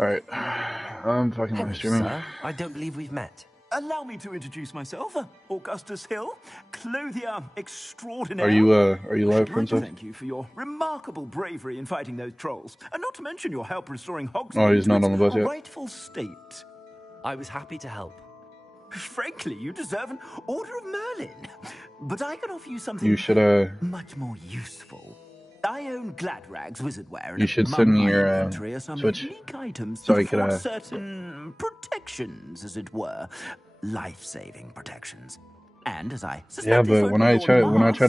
Alright. I'm fucking live streaming. Sir, I don't believe we've met. Allow me to introduce myself, Augustus Hill, clothier extraordinaire. Are you live, Princess? Thank you for your remarkable bravery in fighting those trolls, and not to mention your help restoring Hogsmeade Oh, he's not to on the bus its yet. rightful state. I was happy to help. Frankly, you deserve an Order of Merlin, but I can offer you something You should much more useful. I own Gladrag's wizardware. You should send me your Switch Switch items so I could for certain protections, as it were, life-saving protections. And as I Yeah, but when I try to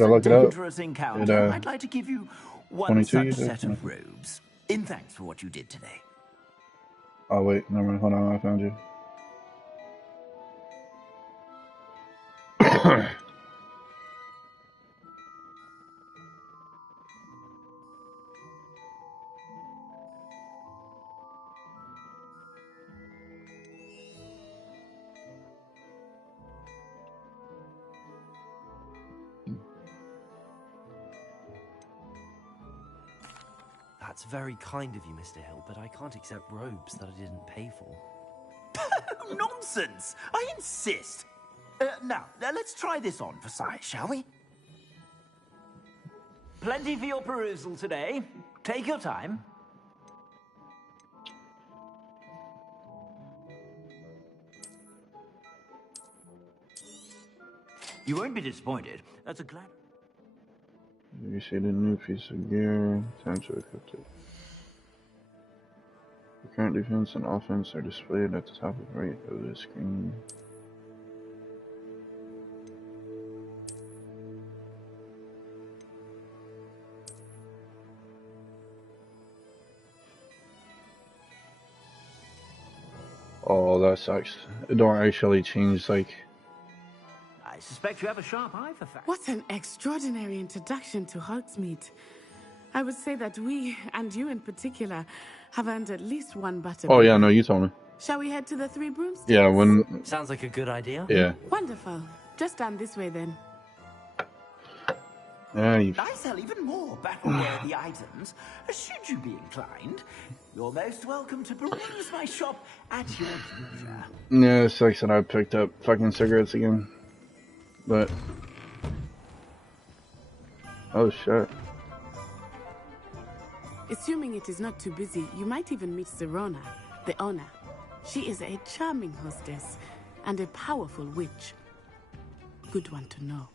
look it up, I'd like to give you one 22 such set of robes in thanks for what you did today. Oh wait, never mind. Hold on, I found you. That's very kind of you, Mr. Hill, but I can't accept robes that I didn't pay for. Nonsense! I insist. Now, let's try this on for size, shall we? Plenty for your perusal today. Take your time. You won't be disappointed. That's a glad. You see the new piece of gear. Time to equip it. The current defense and offense are displayed at the top of right of the screen. Oh, that sucks. It don't actually change, like... I suspect you have a sharp eye for facts. What an extraordinary introduction to Hogsmeade. I would say that we, and you in particular, have earned at least one butterbeer. Oh yeah, no, you told me. Shall we head to the Three Broomsticks? Yeah, when... Sounds like a good idea. Yeah. Wonderful. Just down this way then. Yeah, you... I sell even more battle-worthy items. Should you be inclined, you're most welcome to peruse my shop at your leisure. Yeah, it sucks that I picked up fucking cigarettes again. But... Oh shit. Assuming it is not too busy, you might even meet Sirona, the owner. She is a charming hostess and a powerful witch. Good one to know.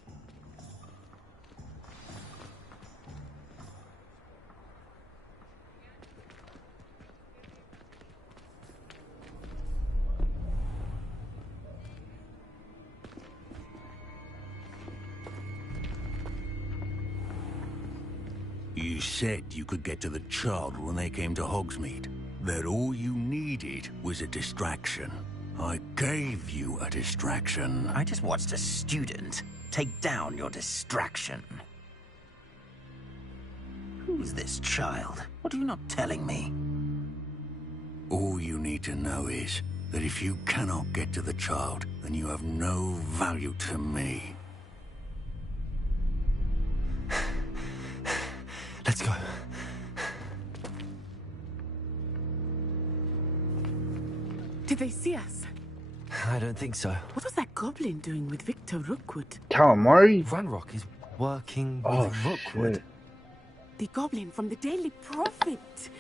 You said you could get to the child when they came to Hogsmeade. That all you needed was a distraction. I gave you a distraction. I just watched a student take down your distraction. Who's this child? What are you not telling me? All you need to know is that if you cannot get to the child, then you have no value to me. Let's go. Did they see us? I don't think so. What was that goblin doing with Victor Rookwood? Calamari? Ranrock is working Oh, with Rookwood. shit. The goblin from the Daily Prophet.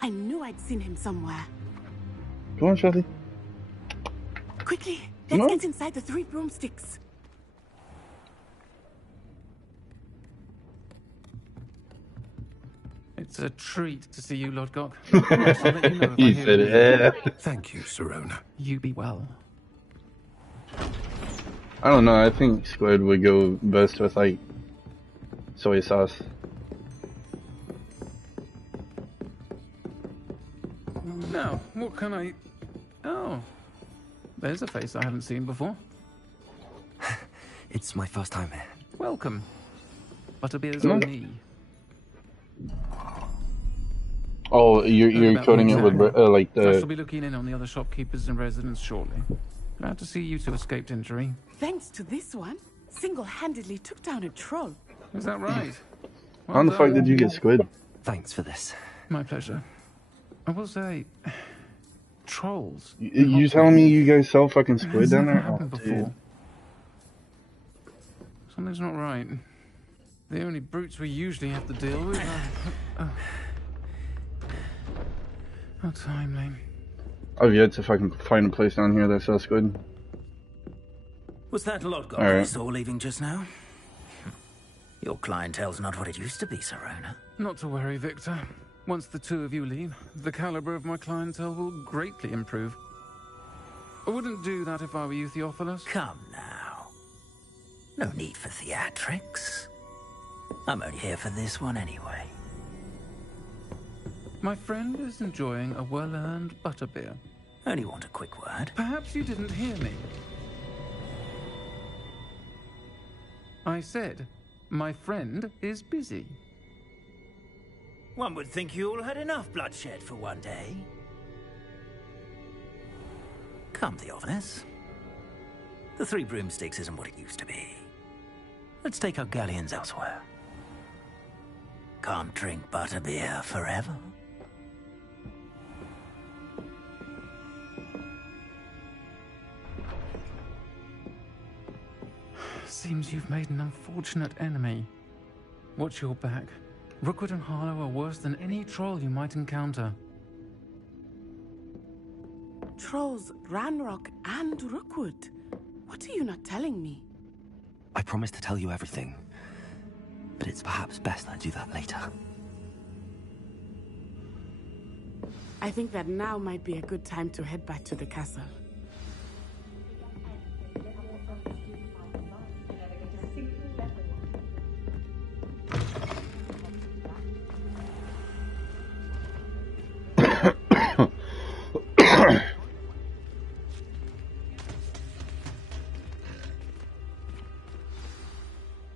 I knew I'd seen him somewhere. Come on, Shelly. Quickly, Come let's on. get inside the Three Broomsticks. It's a treat to see you, Lord Gok. I'll let you know if I He hear said, anything. eh. Thank you, Sirona. You be well. I don't know, I think squid would go best with, like, soy sauce. Now, what can I... Oh, there's a face I haven't seen before. It's my first time here. Welcome. Butterbeer's Come on on. me. Oh, you're About coating it one with, time. like, I shall the... be looking in on the other shopkeepers and residents shortly. Glad to see you two escaped injury. Thanks to this one, single-handedly took down a troll. Is that right? How in the fuck did you get squid? Thanks for this. My pleasure. I will say, trolls. You telling me you guys sell fucking squid It's down never there? Oh, happened before. dude. Something's not right. The only brutes we usually have to deal with are... How timely. I've yet to fucking find a place down here that sells squid. Was that Lodgok All right. I saw leaving just now? Your clientele's not what it used to be, Sirona. Not to worry, Victor. Once the two of you leave, the caliber of my clientele will greatly improve. I wouldn't do that if I were you, Theophilus. Come now. No need for theatrics. I'm only here for this one anyway. My friend is enjoying a well-earned butterbeer. Only want a quick word. Perhaps you didn't hear me. I said, my friend is busy. One would think you all had enough bloodshed for one day. Come, Theophilus. The Three Broomsticks isn't what it used to be. Let's take our galleons elsewhere. Can't drink butterbeer forever. Seems you've made an unfortunate enemy. Watch your back. Rookwood and Harlow are worse than any troll you might encounter. Trolls, Ranrock, and Rookwood. What are you not telling me? I promised to tell you everything, but it's perhaps best I do that later. I think that now might be a good time to head back to the castle.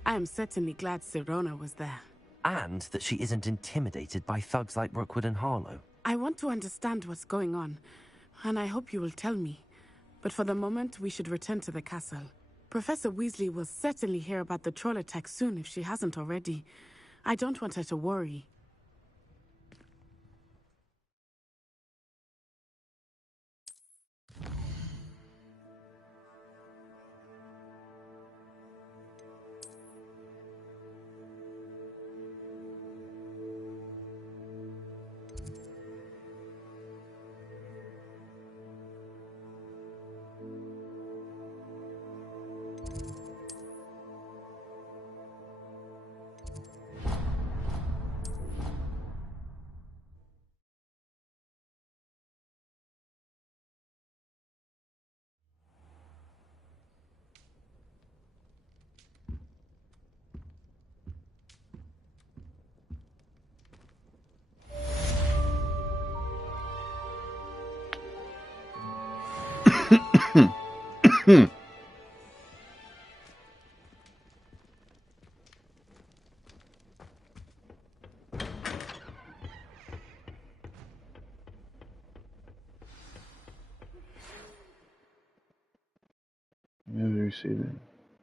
I am certainly glad Sirona was there. And that she isn't intimidated by thugs like Rookwood and Harlow. I want to understand what's going on, and I hope you will tell me. But for the moment, we should return to the castle. Professor Weasley will certainly hear about the troll attack soon if she hasn't already. I don't want her to worry.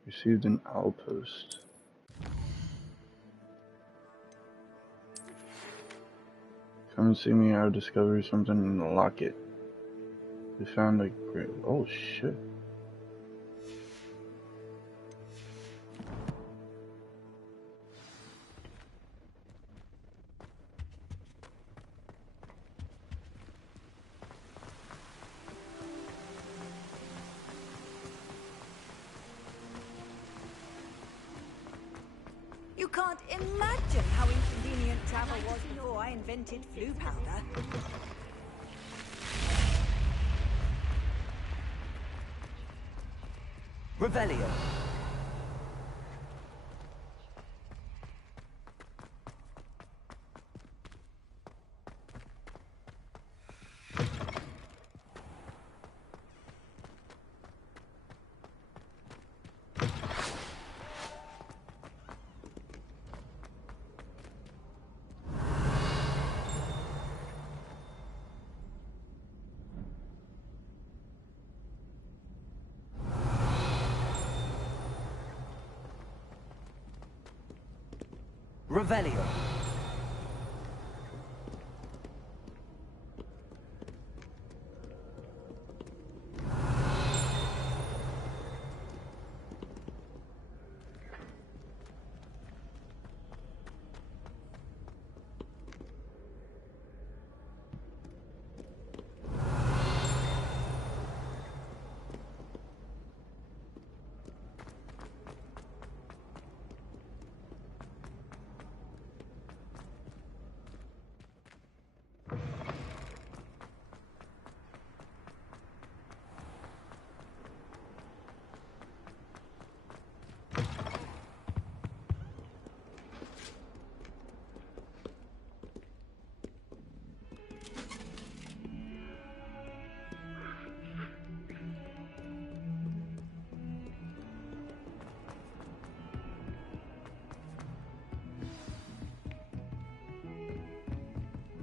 Received an outpost. Come and see me. I've discovered something in the locket. We found a great. Oh shit. You can't imagine how inconvenient travel was before I invented flu powder. Revelio. Revelio.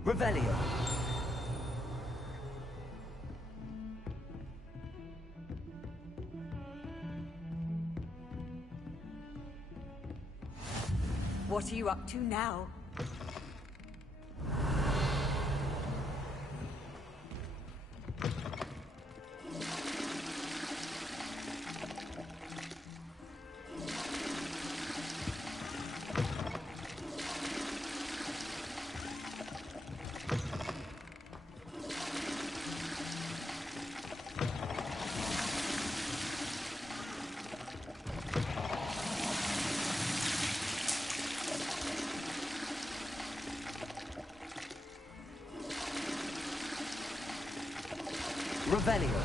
Revelio. What are you up to now? Revelio.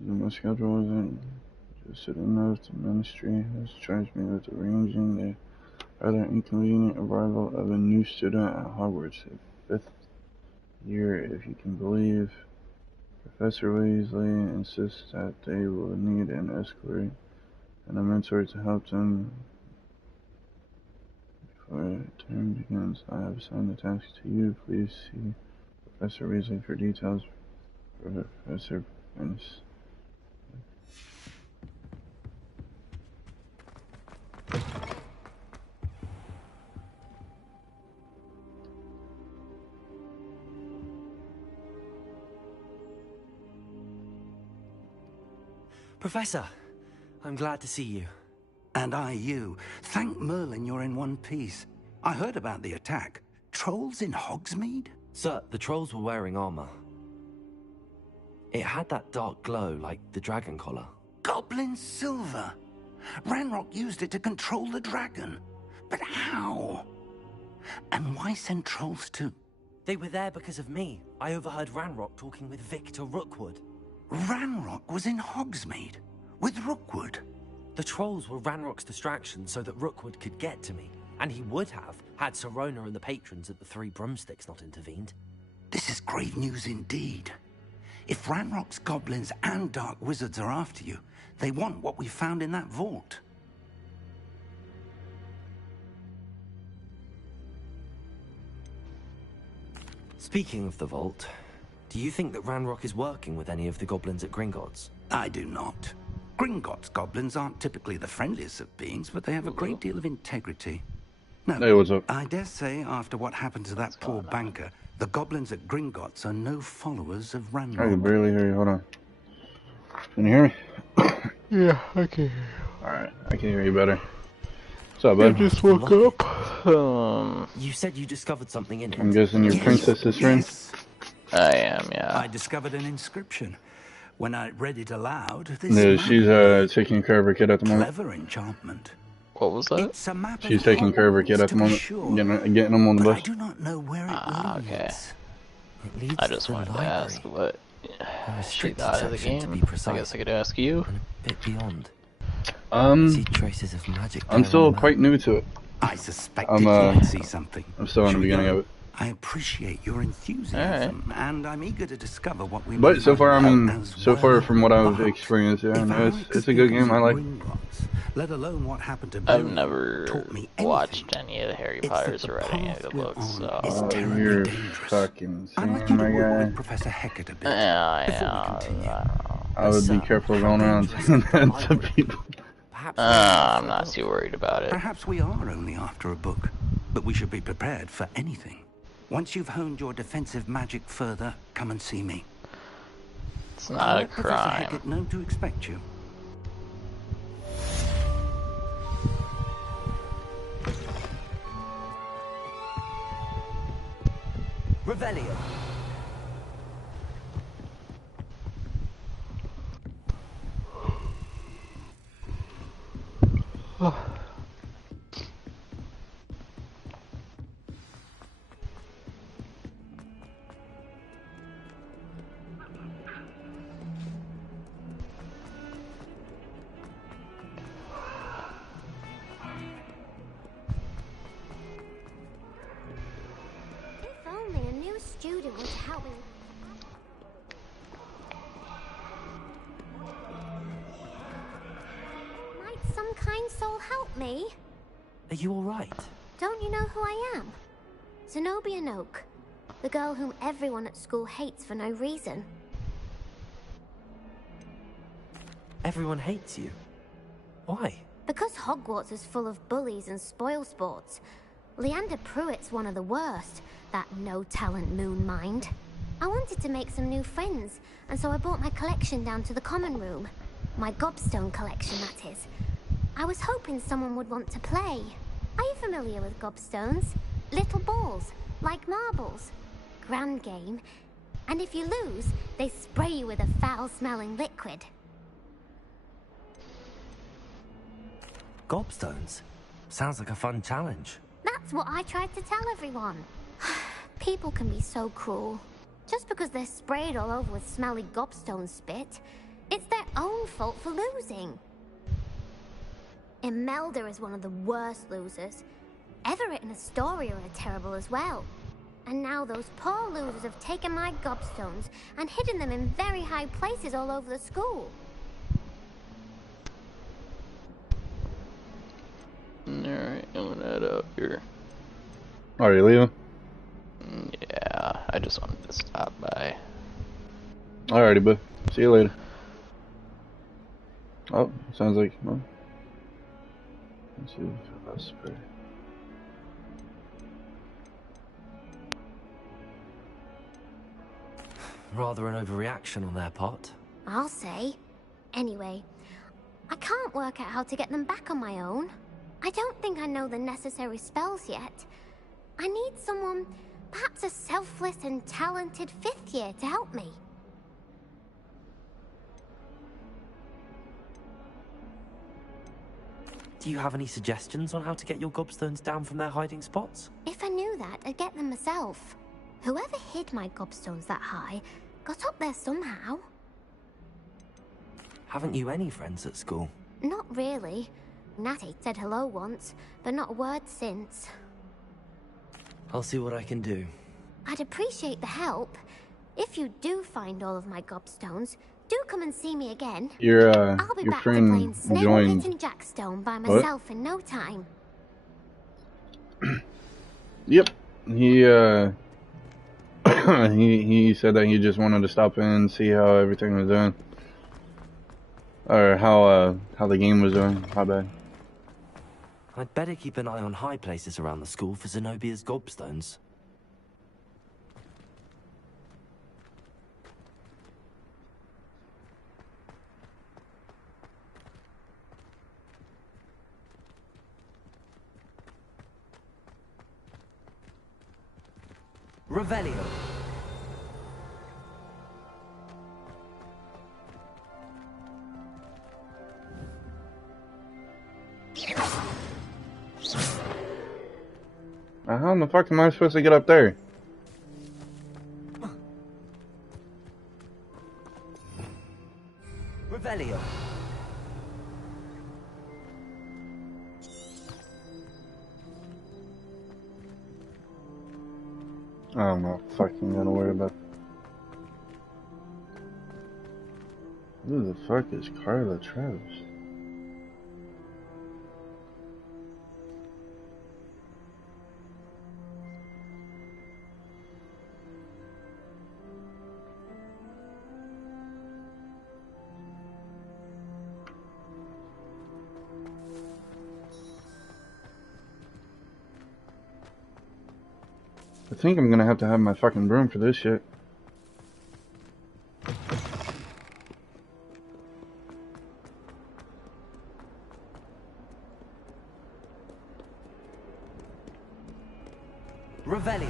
My schedule isn't just enough. The ministry has charged me with arranging the rather inconvenient arrival of a new student at Hogwarts, the 5th year, if you can believe. Professor Weasley insists that they will need an escort and a mentor to help them before term begins. I have assigned the task to you. Please see Professor Weasley for details. Professor Prince. Professor, I'm glad to see you. And I you. Thank Merlin you're in one piece. I heard about the attack. Trolls in Hogsmeade? Sir, the trolls were wearing armor. It had that dark glow like the dragon collar. Goblin silver! Ranrock used it to control the dragon. But how? And why send trolls too? They were there because of me. I overheard Ranrock talking with Victor Rookwood. Ranrock was in Hogsmeade? With Rookwood? The trolls were Ranrock's distraction so that Rookwood could get to me. And he would have, had Sirona and the patrons at the Three Broomsticks not intervened. This is grave news indeed. If Ranrock's goblins and dark wizards are after you, they want what we found in that vault. Speaking of the vault, do you think that Ranrock is working with any of the goblins at Gringotts? I do not. Gringotts goblins aren't typically the friendliest of beings, but they have a great deal of integrity. No, Hey, what's up? I dare say after what happened to that poor banker, the goblins at Gringotts are no followers of Ranrock. I can barely hear you. Hold on. Can you hear me? Yeah, I can hear you. Alright, I can hear you better. What's up, bud? I just woke up. You said you discovered something in it. I'm guessing your princess's friend? Yes. I am, yeah. I discovered an inscription. When I read it aloud, this No, map she's appeared. taking care of her kid at the moment. Clever enchantment. What was that? It's a map She's of taking care of her kid Hogwarts, at the to be moment. sure, Getting them on the but I bus. do not know where it leads. Okay. It leads I just to the wanted to library. ask what A she restricted thought of the section, to game. be precise. I guess I could ask you. And a bit beyond. See traces of magic. I'm there still on the quite map. new to it. I suspected I'm, you might see something. I'm still in Shall the we beginning go? of it. I appreciate your enthusiasm, and I'm eager to discover what we But may so far, I find mean, out as so far well. from what I've But experienced, yeah, if no, our it's a good game. I like. Gringotts, let alone what happened to I've Billy, never taught me watched anything, any of the Harry it's that Potters the or read any of path the we're books, on so... is Oh, terribly you're dangerous. fucking I'd like insane, you to my work guy. with Professor Hecat a bit Yeah, before we I continue. don't know. I would be careful going around saying that to people. Perhaps I'm not too worried about it. Perhaps we are only after a book, but we should be prepared for anything. Once you've honed your defensive magic further, come and see me. It's I'll not a let Professor crime. Hecat know to expect you. Revelio. If only a new student would help me. Might some kind soul help me? Are you alright? Don't you know who I am? Zenobia Noak, the girl whom everyone at school hates for no reason. Everyone hates you. Why? Because Hogwarts is full of bullies and spoilsports. Leander Pruitt's one of the worst, that no-talent moon mind. I wanted to make some new friends, and so I brought my collection down to the common room. My gobstone collection, that is. I was hoping someone would want to play. Are you familiar with gobstones? Little balls, like marbles. Grand game. And if you lose, they spray you with a foul-smelling liquid. Gobstones? Sounds like a fun challenge. That's what I tried to tell everyone. People can be so cruel. Just because they're sprayed all over with smelly gobstone spit, it's their own fault for losing. Imelda is one of the worst losers. Everett and Astoria are terrible as well. And now those poor losers have taken my gobstones and hidden them in very high places all over the school. Alright, I'm gonna head out here. Are you leaving? Yeah, I just wanted to stop by. Alrighty, bud. See you later. Oh, sounds like. Well, let's see if that's spray. Rather an overreaction on their part. I'll say. Anyway, I can't work out how to get them back on my own. I don't think I know the necessary spells yet. I need someone, perhaps a selfless and talented 5th year to help me. Do you have any suggestions on how to get your gobstones down from their hiding spots? If I knew that, I'd get them myself. Whoever hid my gobstones that high got up there somehow. Haven't you any friends at school? Not really. Natty said hello once, but not a word since. I'll see what I can do. I'd appreciate the help. If you do find all of my gobstones, do come and see me again. Your I'll be your back to playing friend Snail joined. Pit and Jackstone by myself in no time. Yep, he he said that he just wanted to stop in and see how everything was doing, or how the game was doing. My bad. I'd better keep an eye on high places around the school for Zenobia's gobstones. Revelio. How in the fuck am I supposed to get up there? Revelio. I'm not fucking gonna worry about. Who the fuck is Carla Travis? I think I'm gonna have to have my fucking broom for this shit. Revelio.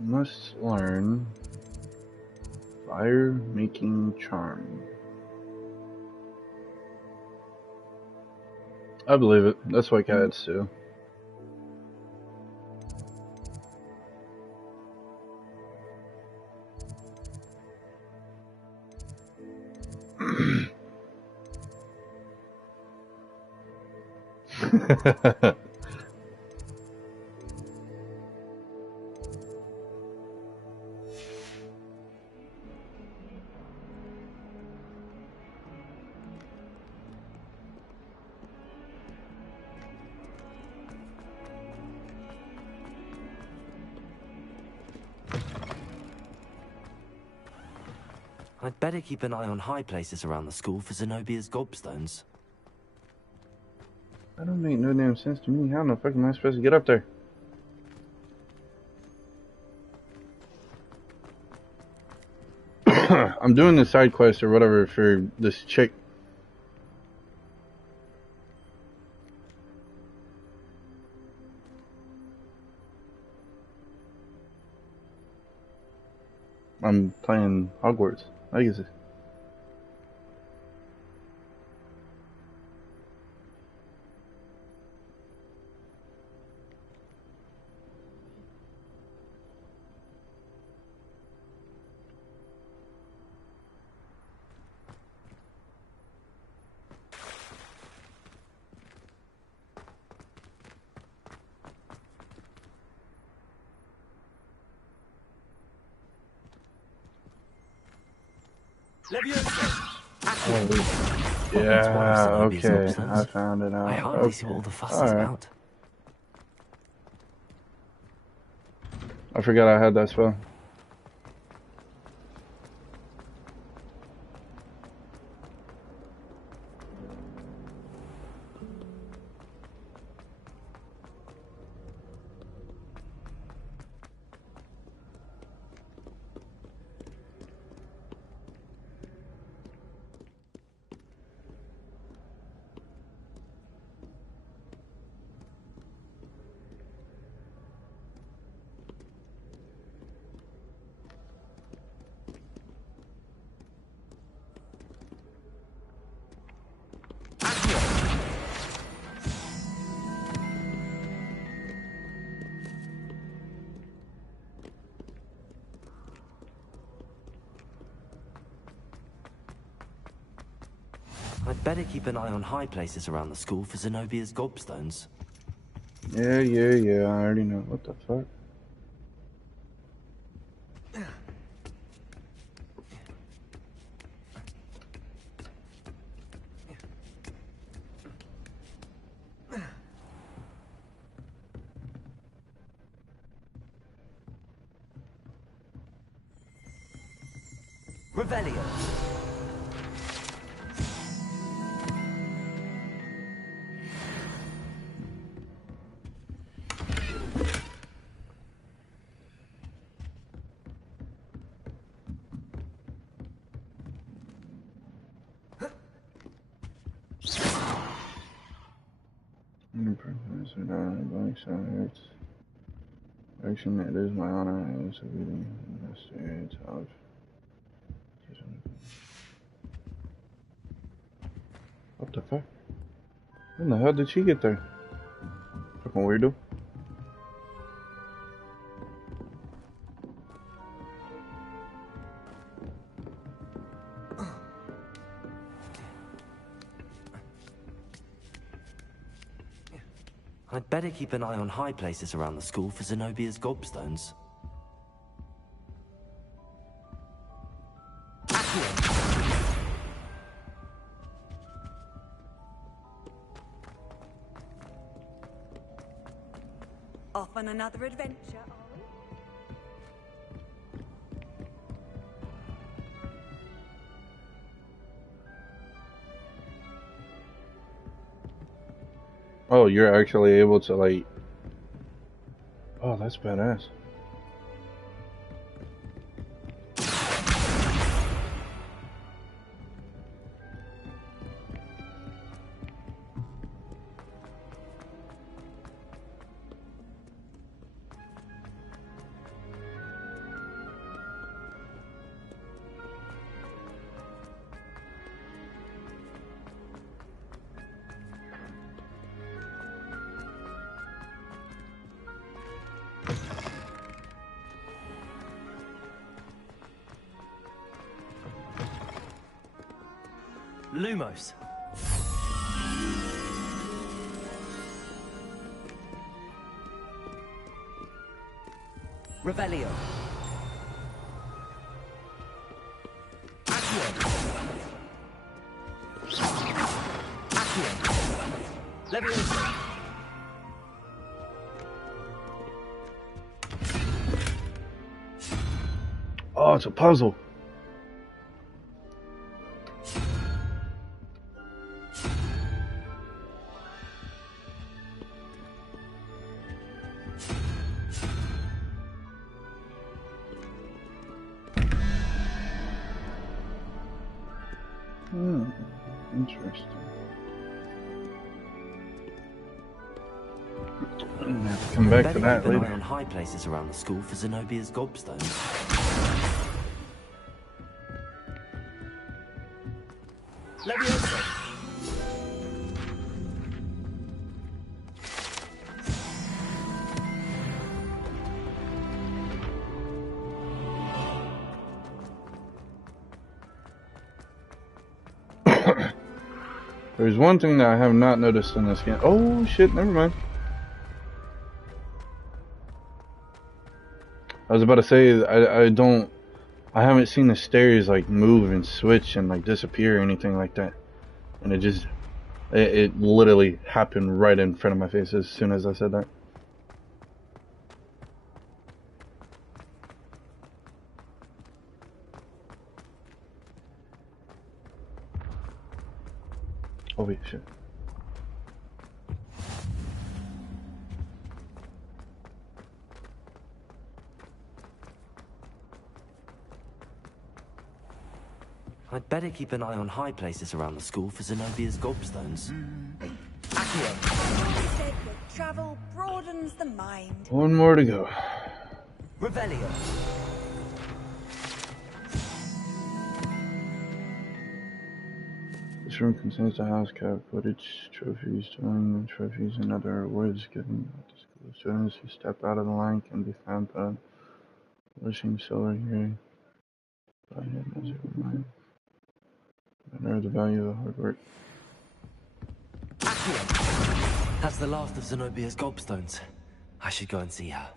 Must learn fire making charm. I believe it. That's what cats do. I'd better keep an eye on high places around the school for Zenobia's gobstones. That don't make no damn sense to me. How the fuck am I supposed to get up there? I'm doing the side quest or whatever for this chick. I'm playing Hogwarts Legacy. Oh, yeah, okay, I found it out. I hardly see what all the fuss is about. I forgot I had that spell. I'd better keep an eye on high places around the school for Zenobia's gobstones. Yeah, I already know. What the fuck? Revelio. Action, it is my honor as a leading investigator of. What the fuck? When the hell did she get there? Fucking weirdo. I'd better keep an eye on high places around the school for Zenobia's gobstones. Off on another adventure, are we? Oh, you're actually able to, like... Oh, that's badass. Lumos. Revelio. Accio. Accio. Leviosa. Oh, it's a puzzle. Interesting. I'm gonna have to come back to that later. On high places around the school for Zenobia's gobstones. Leviosa. There's one thing that I have not noticed in this game. Oh shit, never mind. I was about to say, I haven't seen the stairs like move and switch and like disappear or anything like that. And it literally happened right in front of my face as soon as I said that. Oh wait, shit. I'd better keep an eye on high places around the school for Zenobia's gobstones. Accio. He said that travel broadens the mind. One more to go. Revelio. This room contains the house cap, footage, trophies, touring trophies, and other awards given at the school. Students who step out of the line can be found by publishing silver here. By him as a reminder. Honor the value of hard work. Accio. That's the last of Zenobia's gobstones. I should go and see her.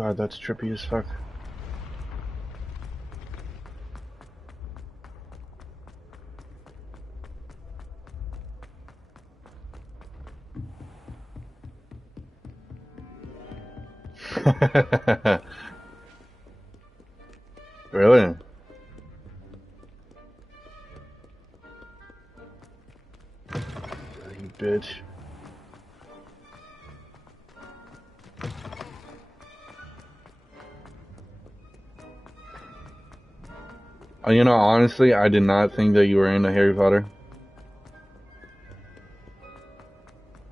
God, that's trippy as fuck. Really? You bitch. You know, honestly, I did not think that you were into Harry Potter.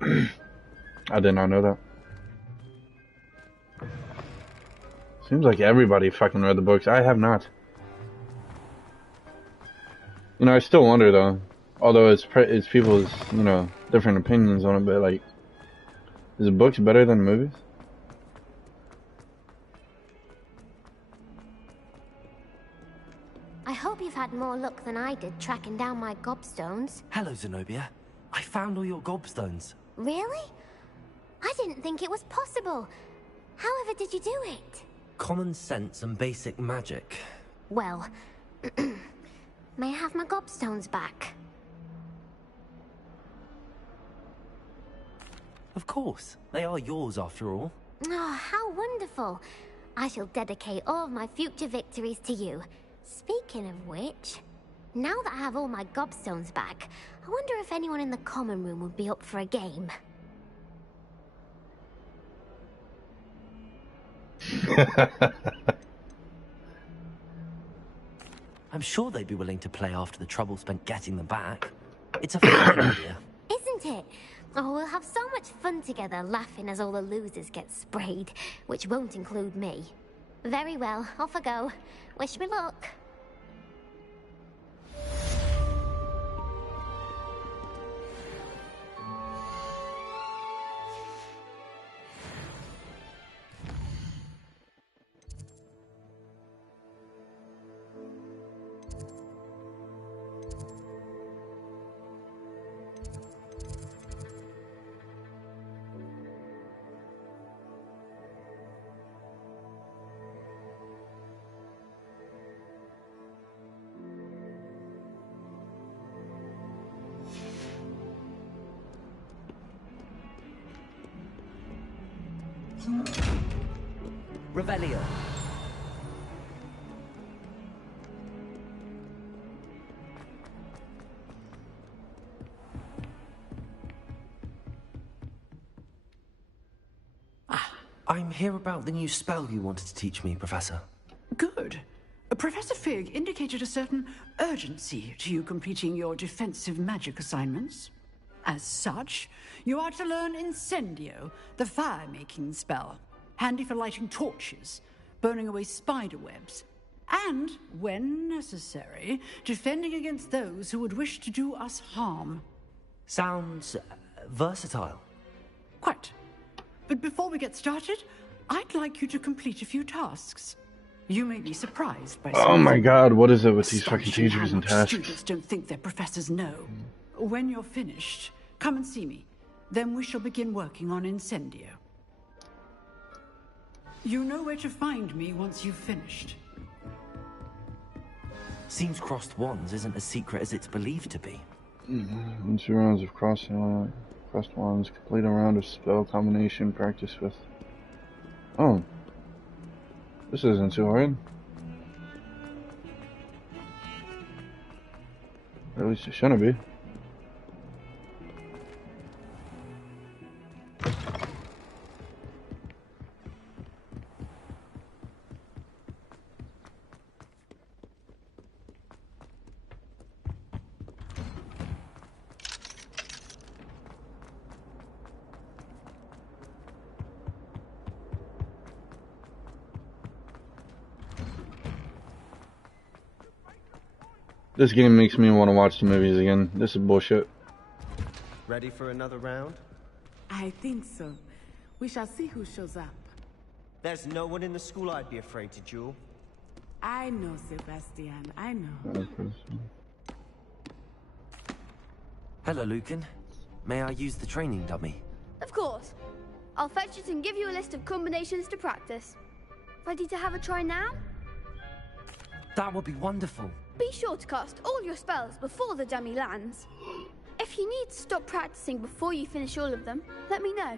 I did not know that. Seems like everybody fucking read the books. I have not. You know, I still wonder though. Although it's people's, you know, different opinions on it, but like, is the books better than movies? I hope you've had more luck than I did tracking down my gobstones. Hello, Zenobia. I found all your gobstones. Really? I didn't think it was possible. However did you do it? Common sense and basic magic. Well, may I have my gobstones back? Of course. They are yours after all. Oh, how wonderful. I shall dedicate all of my future victories to you. Speaking of which, now that I have all my gobstones back, I wonder if anyone in the common room would be up for a game. I'm sure they'd be willing to play after the trouble spent getting them back. It's a fun idea. Isn't it? Oh, we'll have so much fun together, laughing as all the losers get sprayed, which won't include me. Very well, off I go. Wish me luck. Revelio. I'm here about the new spell you wanted to teach me, Professor. Good. Professor Fig indicated a certain urgency to you completing your defensive magic assignments. As such, you are to learn Incendio, the fire-making spell, handy for lighting torches, burning away spider webs, and, when necessary, defending against those who would wish to do us harm. Sounds versatile. Quite. But before we get started, I'd like you to complete a few tasks. You may be surprised by Oh my god, what is it with these fucking teachers and tasks? Students don't think their professors know. When you're finished, come and see me. Then we shall begin working on Incendio. You know where to find me once you've finished. Seems crossed wands isn't as secret as it's believed to be. In 2 rounds of crossed wands, complete a round of spell combination practice with... Oh. This isn't too hard. Or at least it shouldn't be. This game makes me want to watch the movies again. This is bullshit. Ready for another round? I think so. We shall see who shows up. There's no one in the school I'd be afraid to duel. I know, Sebastian. I know. Hello, Lucan. May I use the training dummy? Of course. I'll fetch it and give you a list of combinations to practice. Ready to have a try now? That would be wonderful. Be sure to cast all your spells before the dummy lands. If you need to stop practicing before you finish all of them, let me know.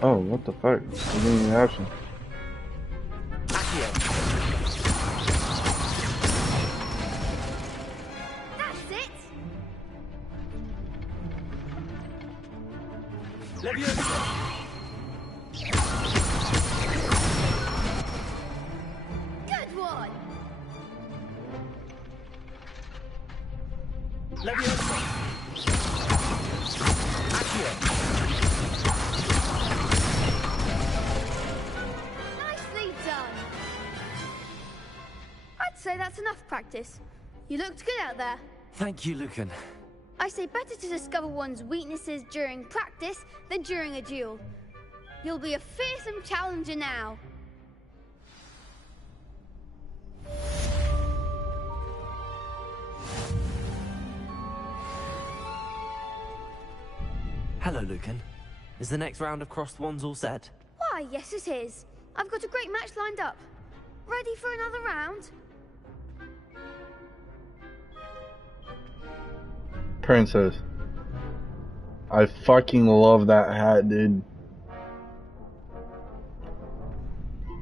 Oh, what the fuck? I'm getting an option. That's it! Good one! Nicely done! I'd say that's enough practice. You looked good out there. Thank you, Lucan. I say better to discover one's weaknesses during practice than during a duel. You'll be a fearsome challenger now. Hello, Lucan. Is the next round of Crossed Wands all set? Why, yes it is. I've got a great match lined up. Ready for another round? Princess. I fucking love that hat, dude.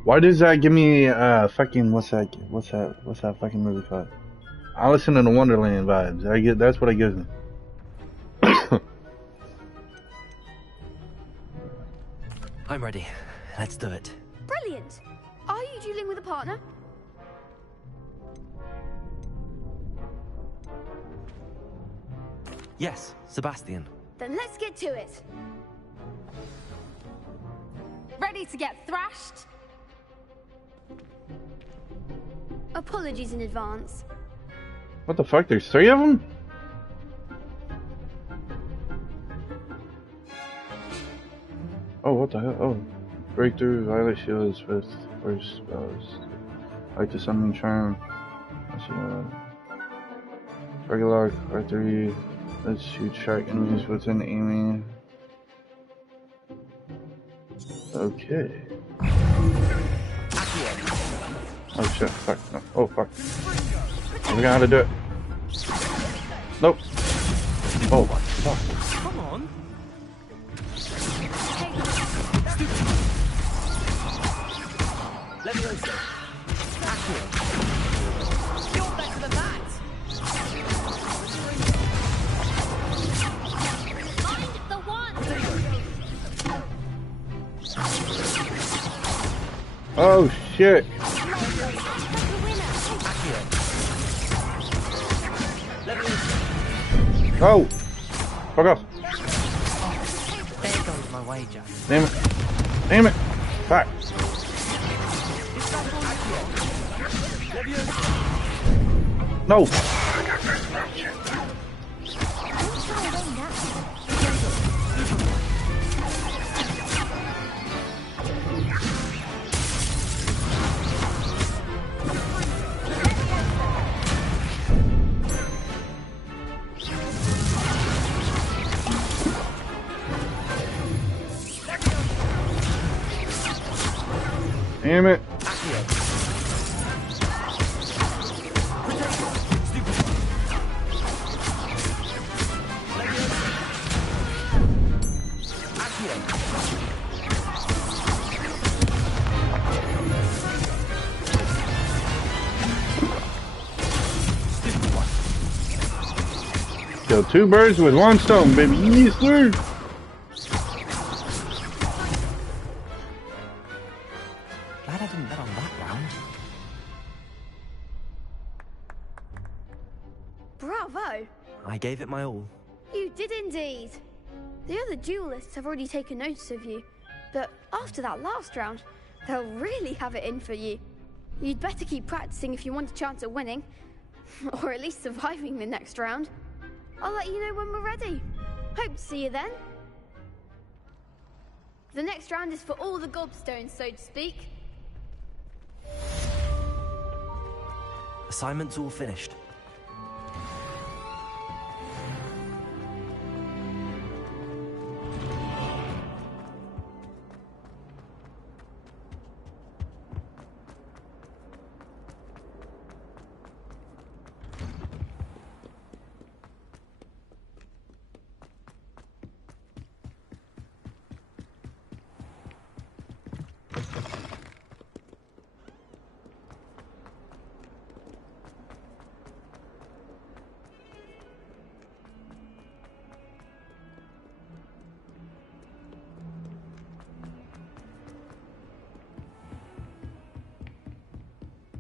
Why does that give me fucking what's that fucking movie called? Alice in the Wonderland vibes. That's what it gives me. I'm ready. Let's do it. Brilliant. Are you dueling with a partner? Yes, Sebastian. Then let's get to it. Ready to get thrashed? Apologies in advance. What the fuck? There's 3 of them? Oh, what the hell? Oh. Breakthrough, Violet Shields with first spells. Like the Summoning Charm. Let's see, Target Lock, R3. Let's shoot shark enemies within aiming. Okay. Oh shit, fuck. No. Oh fuck. I forgot how to do it. Nope. Oh, fuck. Come on. Let me go, sir. You're better than that. Find the one! Oh shit. Oh! Fuck off. There goes my wager. Damn it. Damn it. Fuck. No. Damn it. Kill 2 birds with 1 stone, baby. Yes, sir. Glad I didn't bet on that round. Bravo! I gave it my all. You did indeed. The other duelists have already taken notice of you, but after that last round, they'll really have it in for you. You'd better keep practicing if you want a chance at winning, or at least surviving the next round. I'll let you know when we're ready. Hope to see you then. The next round is for all the gobstones, so to speak. Assignment's all finished.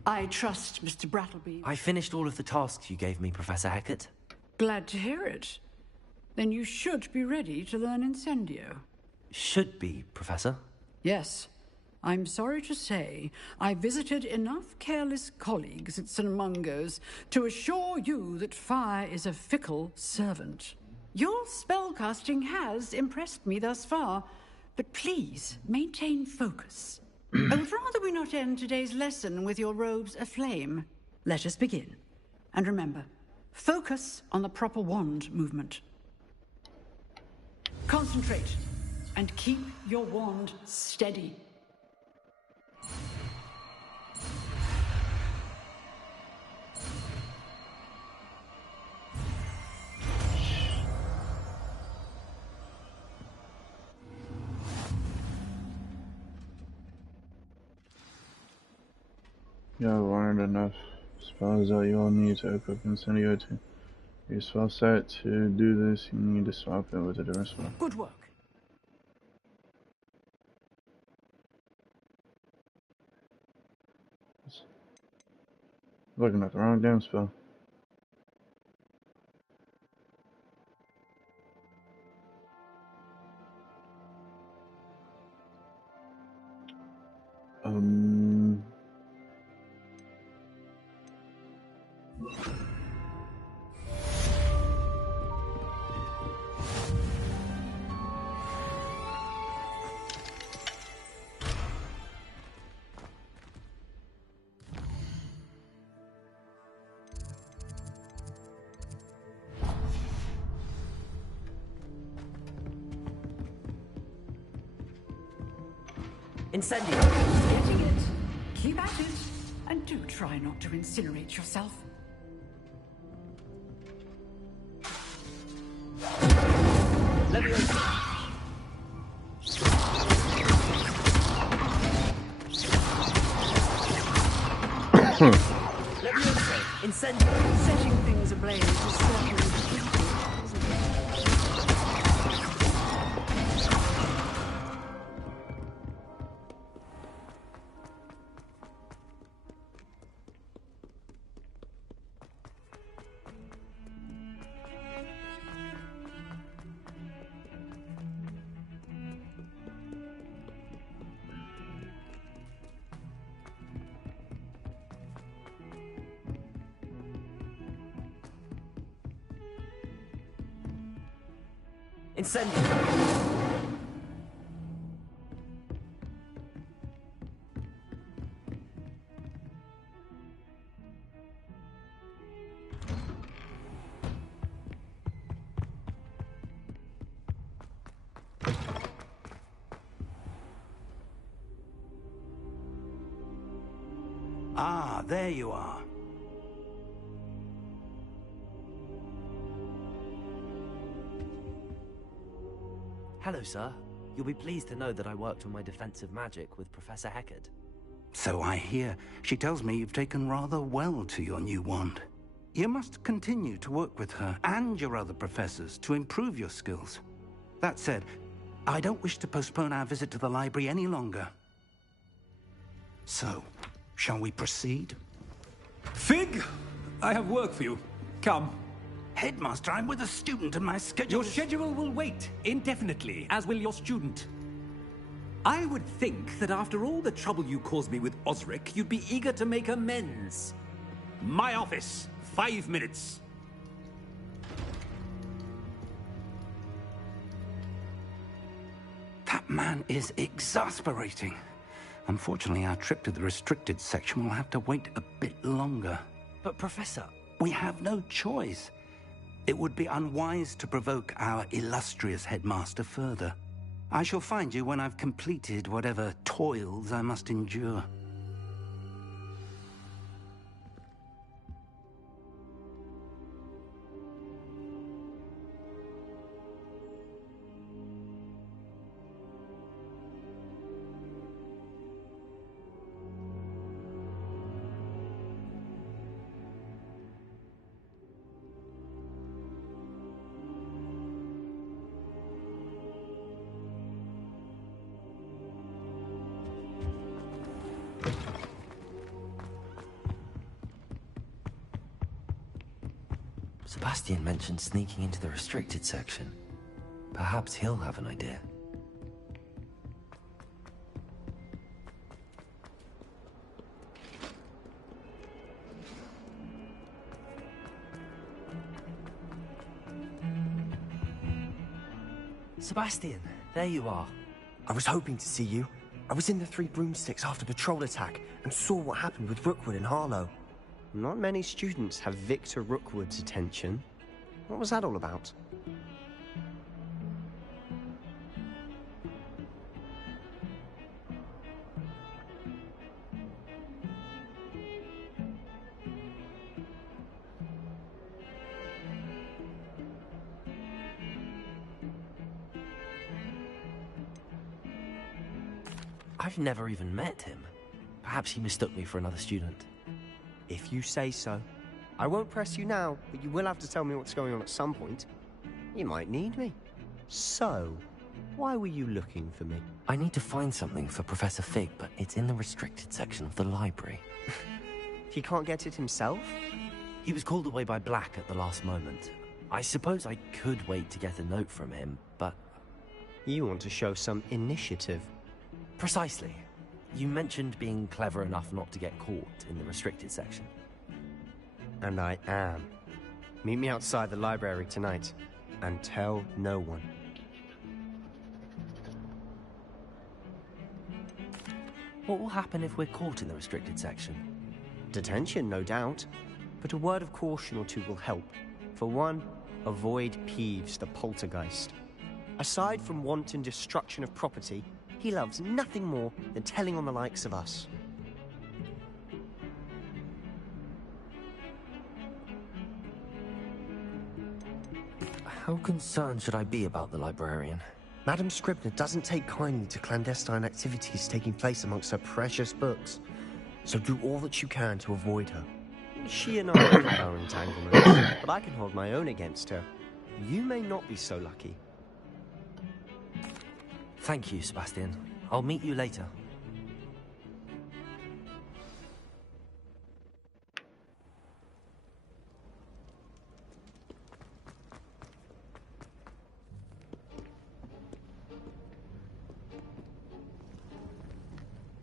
I trust Mr. Brattleby. I finished all of the tasks you gave me, Professor Hecat. Glad to hear it. Then you should be ready to learn Incendio. Should be, Professor. Yes. I'm sorry to say, I visited enough careless colleagues at St. Mungo's to assure you that fire is a fickle servant. Your spellcasting has impressed me thus far, but please maintain focus. I would rather we not end today's lesson with your robes aflame. Let us begin. And remember, focus on the proper wand movement. Concentrate, and keep your wand steady. You have learned enough spells that you all need to equip Incendio 2. Your spell set to do this, you need to swap it with a different spell. Good work. Looking at the wrong damn spell. Incendio! Getting it. Keep at it. And do try not to incinerate yourself. Leviosa! Leviosa! Incendio! Setting things ablaze is certainly defeating, isn't it? Incendio! Ah, there you are. Hello, sir. You'll be pleased to know that I worked on my defensive magic with Professor Hecat. So I hear. She tells me you've taken rather well to your new wand. You must continue to work with her and your other professors to improve your skills. That said, I don't wish to postpone our visit to the library any longer. So, shall we proceed? Fig! I have work for you. Come. Headmaster, I'm with a student and my schedule... Your schedule will wait indefinitely, as will your student. I would think that after all the trouble you caused me with Osric, you'd be eager to make amends. My office, 5 minutes. That man is exasperating. Unfortunately, our trip to the restricted section will have to wait a bit longer. But, Professor... We have no choice. It would be unwise to provoke our illustrious headmaster further. I shall find you when I've completed whatever toils I must endure. Sebastian mentioned sneaking into the restricted section. Perhaps he'll have an idea. Sebastian, there you are. I was hoping to see you. I was in the Three Broomsticks after the troll attack and saw what happened with Rookwood and Harlow. Not many students have Victor Rookwood's attention. What was that all about? I've never even met him. Perhaps he mistook me for another student. If you say so. I won't press you now, but you will have to tell me what's going on at some point. You might need me. So, why were you looking for me? I need to find something for Professor Fig, but it's in the restricted section of the library. He can't get it himself? He was called away by Black at the last moment. I suppose I could wait to get a note from him, but... You want to show some initiative. Precisely. You mentioned being clever enough not to get caught in the restricted section. And I am. Meet me outside the library tonight, and tell no one. What will happen if we're caught in the restricted section? Detention, no doubt. But a word of caution or two will help. For one, avoid Peeves, the poltergeist. Aside from wanton destruction of property, he loves nothing more than telling on the likes of us. How concerned should I be about the librarian? Madam Scribner doesn't take kindly to clandestine activities taking place amongst her precious books, so do all that you can to avoid her. She and I have our entanglements, but I can hold my own against her. You may not be so lucky. Thank you, Sebastian. I'll meet you later.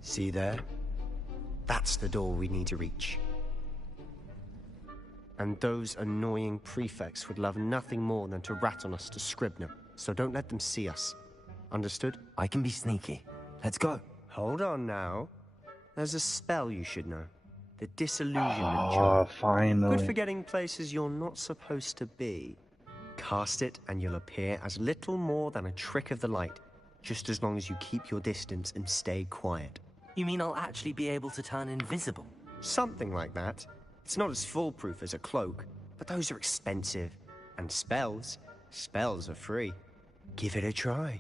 See there? That's the door we need to reach. And those annoying prefects would love nothing more than to rat on us to Scribner, so don't let them see us. Understood? I can be sneaky. Let's go. Hold on now. There's a spell you should know. The Disillusionment Oh, Charm. finally. Good for getting places you're not supposed to be. Cast it and you'll appear as little more than a trick of the light, just as long as you keep your distance and stay quiet. You mean I'll actually be able to turn invisible? Something like that. It's not as foolproof as a cloak, but those are expensive. And spells are free. Give it a try.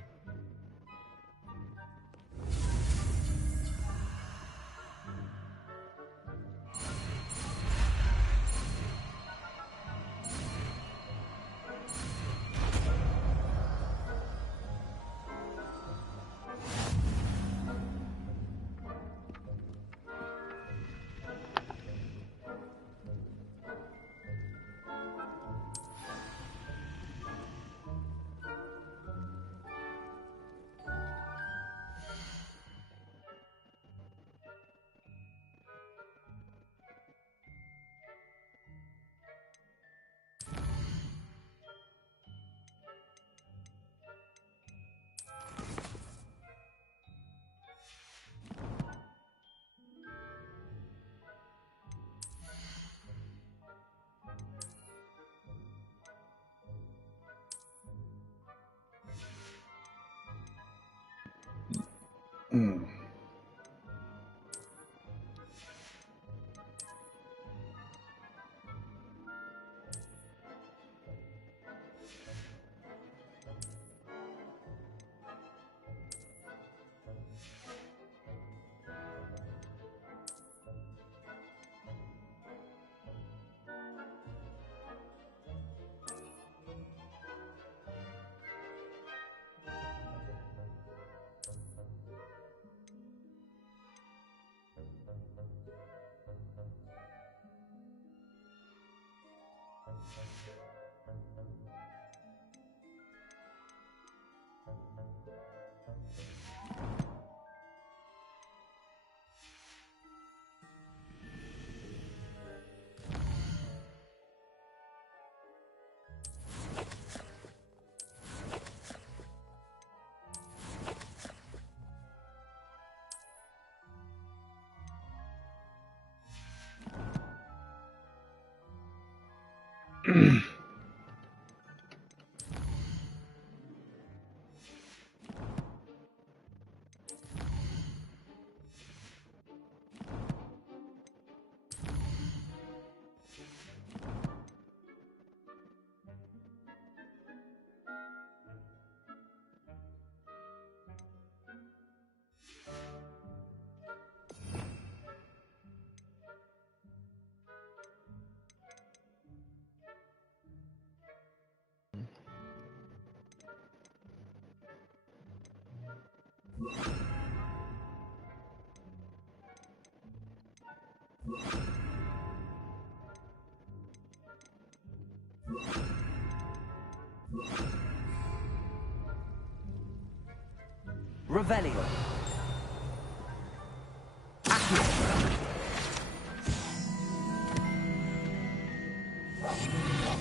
Revelio.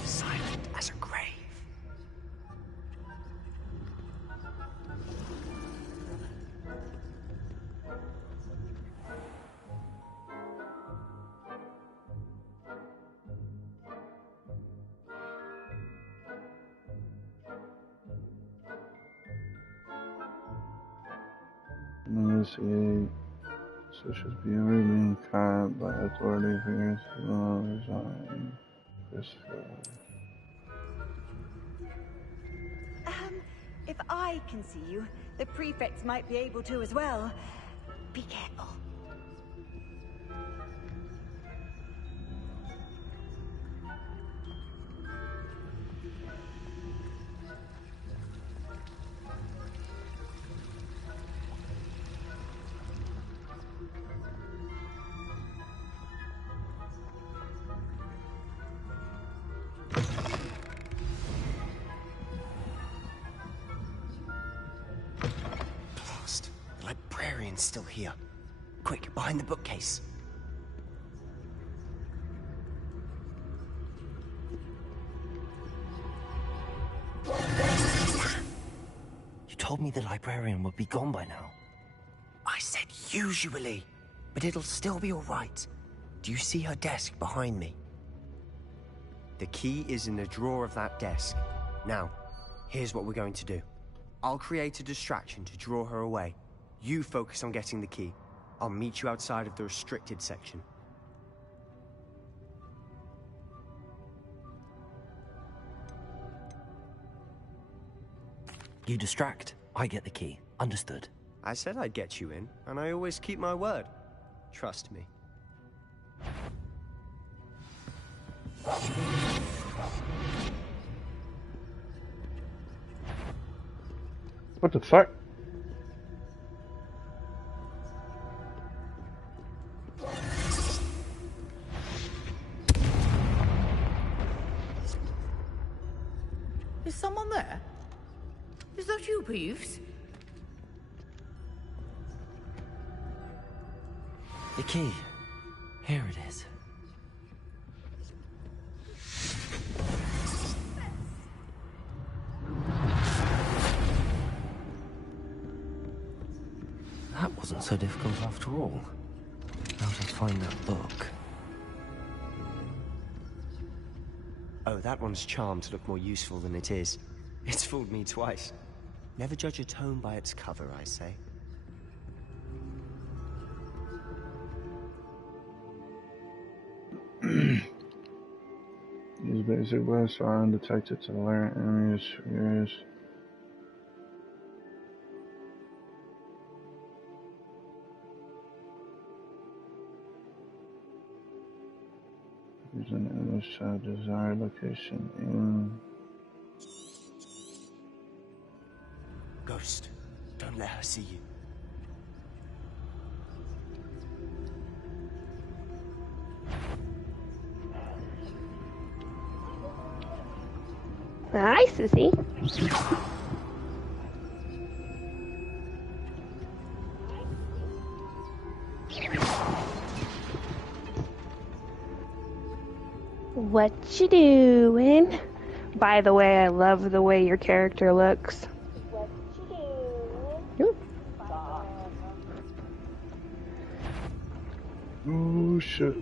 Silent as a grave. Negotiate, such as being being caught by authority figures who will resign. If I can see you, the prefects might be able to as well. Be careful. Still here. Quick, behind the bookcase. You told me the librarian would be gone by now. I said usually, but it'll still be all right. Do you see her desk behind me? The key is in the drawer of that desk. Now, here's what we're going to do. I'll create a distraction to draw her away. You focus on getting the key. I'll meet you outside of the restricted section. You distract, I get the key. Understood. I said I'd get you in, and I always keep my word. Trust me. What the fuck? Is someone there? Is that you, Peeves? The key. Here it is. That wasn't so difficult after all. How to find that book? Oh, that one's charmed to look more useful than it is. It's fooled me twice. Never judge a tome by its cover, I say. These basic blasts are undetected to alert enemies spheres. Use an image to desired location in. Ghost, don't let her see you. Hi, Sissy. What you doing? By the way, I love the way your character looks. What you doing? Oh shit.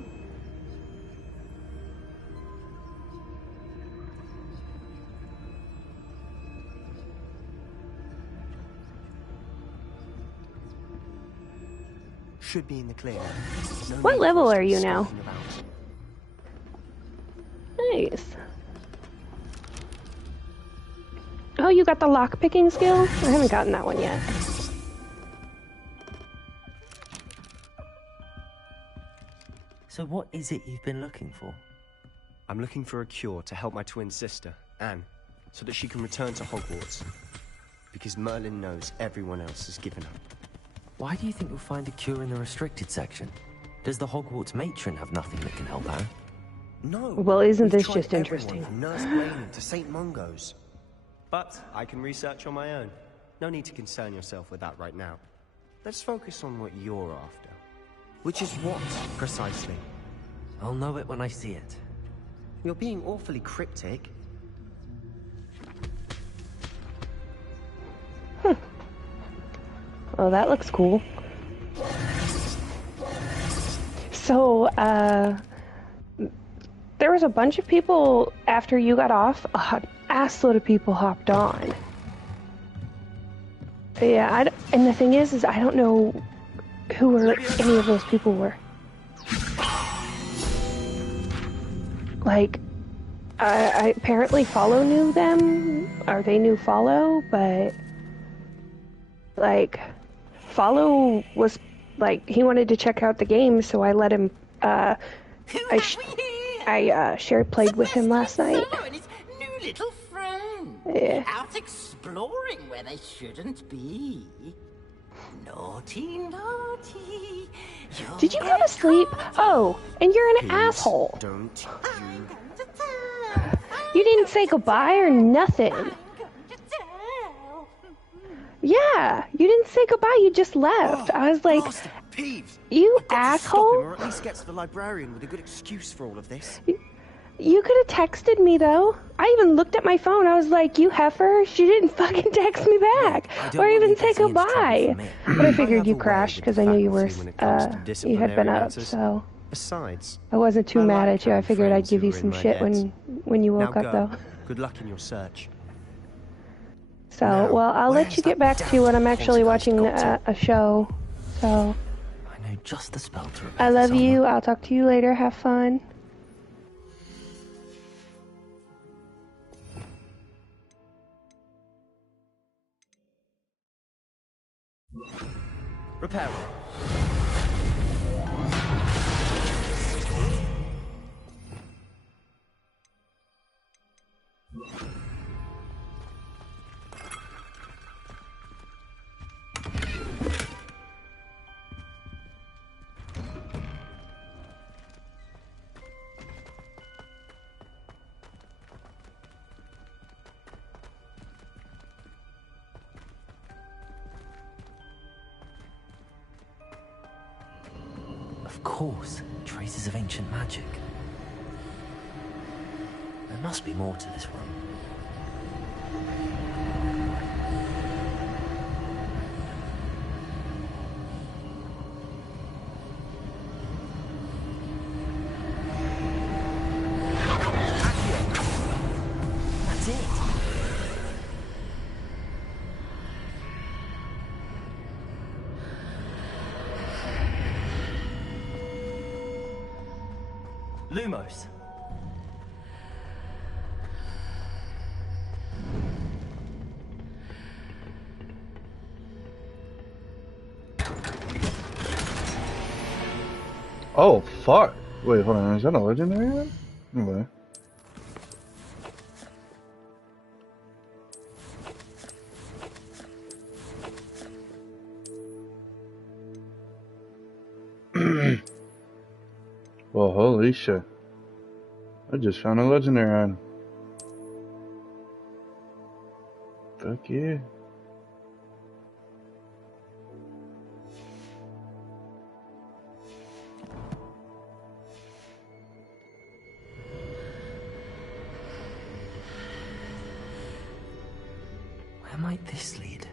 should be in the clear. No What need level for us to are be you now? skulking about. Nice. Oh, you got the lock-picking skill? I haven't gotten that one yet. So what is it you've been looking for? I'm looking for a cure to help my twin sister, Anne, so that she can return to Hogwarts. Because Merlin knows everyone else has given up. Why do you think you'll find a cure in the restricted section? Does the Hogwarts matron have nothing that can help her? No. Well, isn't we've this tried just everyone interesting? From Nurse Blaney to St. Mungo's. But I can research on my own. No need to concern yourself with that right now. Let's focus on what you're after. Which is what, precisely? I'll know it when I see it. You're being awfully cryptic. Oh, that looks cool. So, there was a bunch of people after you got off. An assload of people hopped on. Yeah, and the thing is I don't know who any of those people were. Like, I apparently Follow knew them, or they knew Follow, but like, Follow was like, he wanted to check out the game, so I let him. I shared played with him last night. And his new little friend. Yeah. Out exploring where they shouldn't be. Naughty, naughty. Did you go to sleep? Oh, and you're an asshole. Don't you? You didn't say goodbye or nothing. Yeah, you didn't say goodbye, you just left. I was like, Peeves. you I've got to asshole. stop him, or at least get to the librarian with a good excuse for all of this. You could have texted me though. I even looked at my phone. I was like, you heifer. She didn't fucking text me back. Or even say goodbye. But I figured you crashed because I knew you were, you had been up, so. Besides, I wasn't too mad at you. I figured I'd give you who are some in my shit debt. when you woke Now up go. though. Good luck in your search. So, well, I'll let you get back to when I'm actually watching a show. So, I know just the spell to repair I love this you. I'll talk to you later. Have fun. Repair. Of course, traces of ancient magic. There must be more to this room. That's it. Lumos. Oh, fuck. Wait, hold on. Is that a legendary one? No way. Well, holy shit. I just found a legendary item. Fuck yeah. Where might this lead?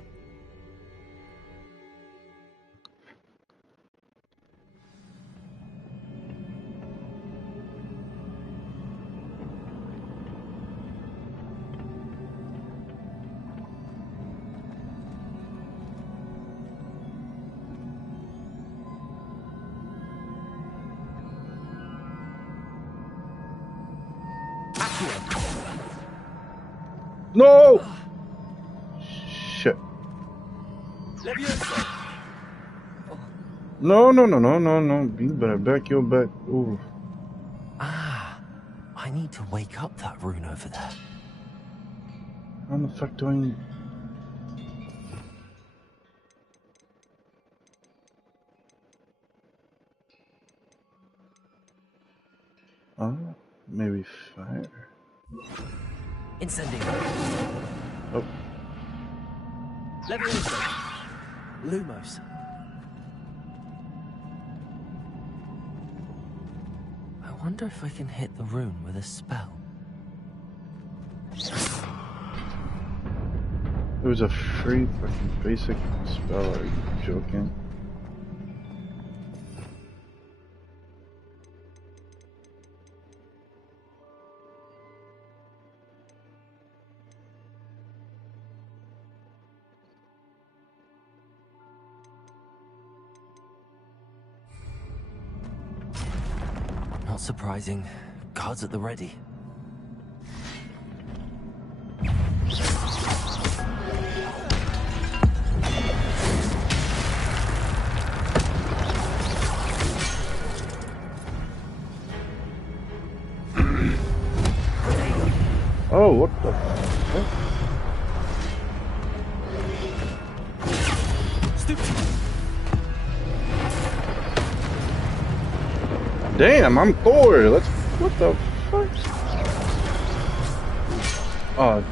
No! Shit. No. You better back your back. Ooh. Ah, I need to wake up that rune over there. How the fuck do I... Oh, maybe fire. Incendio. Oh. Levioso. Lumos. I wonder if I can hit the rune with a spell. It was a free fucking basic spell, are you joking? Not surprising. Guards at the ready. Oh, what the fuck? Damn, I'm Thor. Let's. What the fuck? Oh.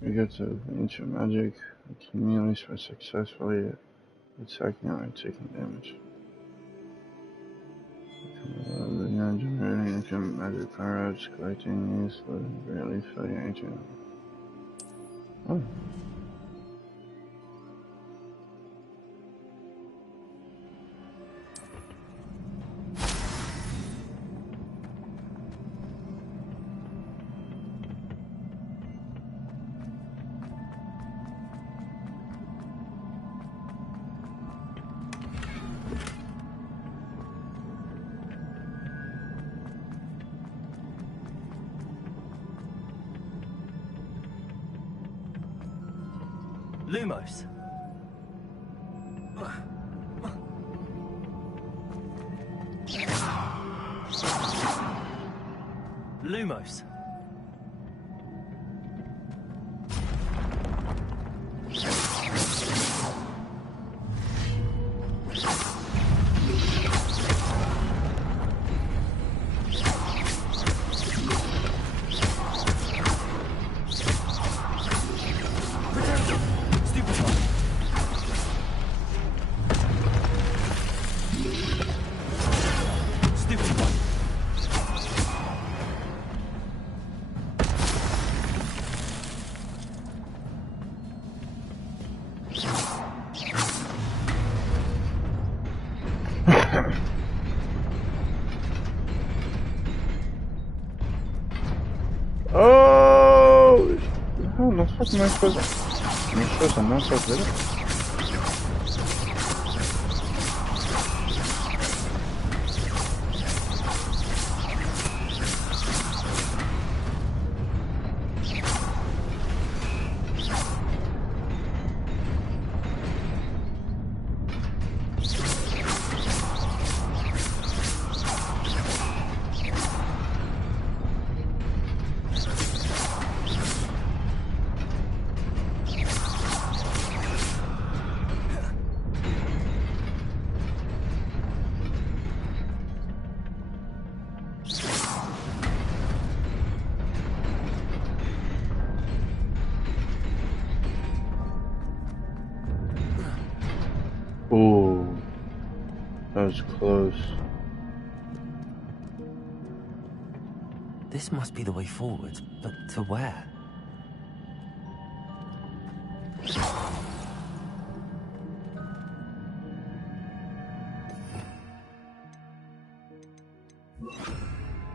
Regards of ancient magic accumulates by successfully attacking or taking damage. The generating ancient magic power-ups, collecting these will greatly fill your ancient. Oh. Lumos. Lumos. Oh! How the fuck am I supposed to... Am I supposed to not supposed to do it? Ooh, that was close. This must be the way forward, but to where?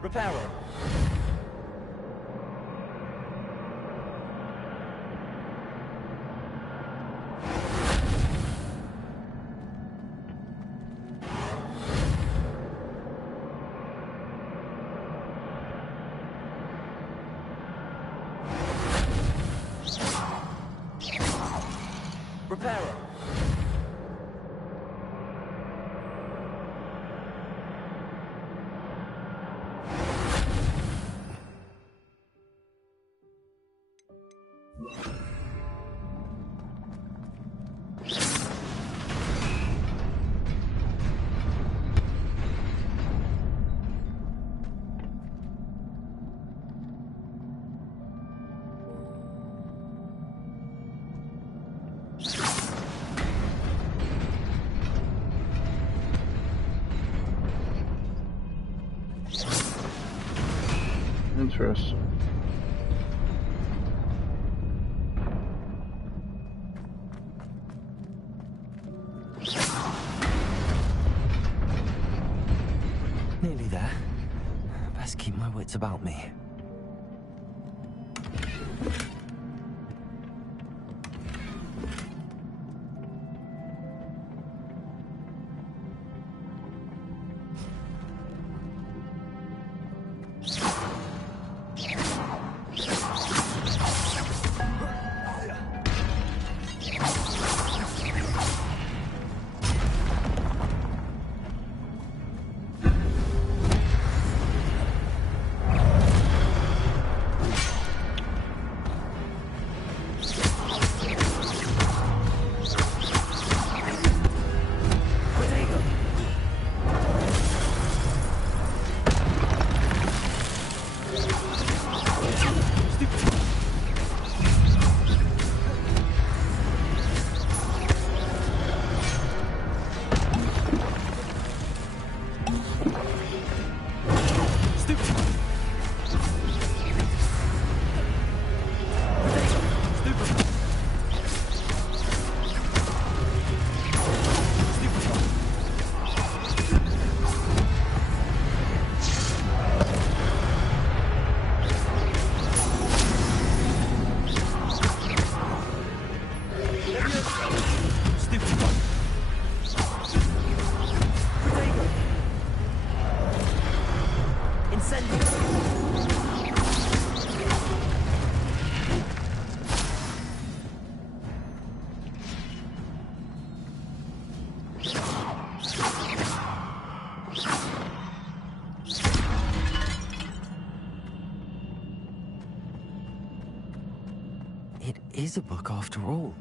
Reparo. Reparo. Interesting. Nearly there. Best keep my wits about me. It is a book after all.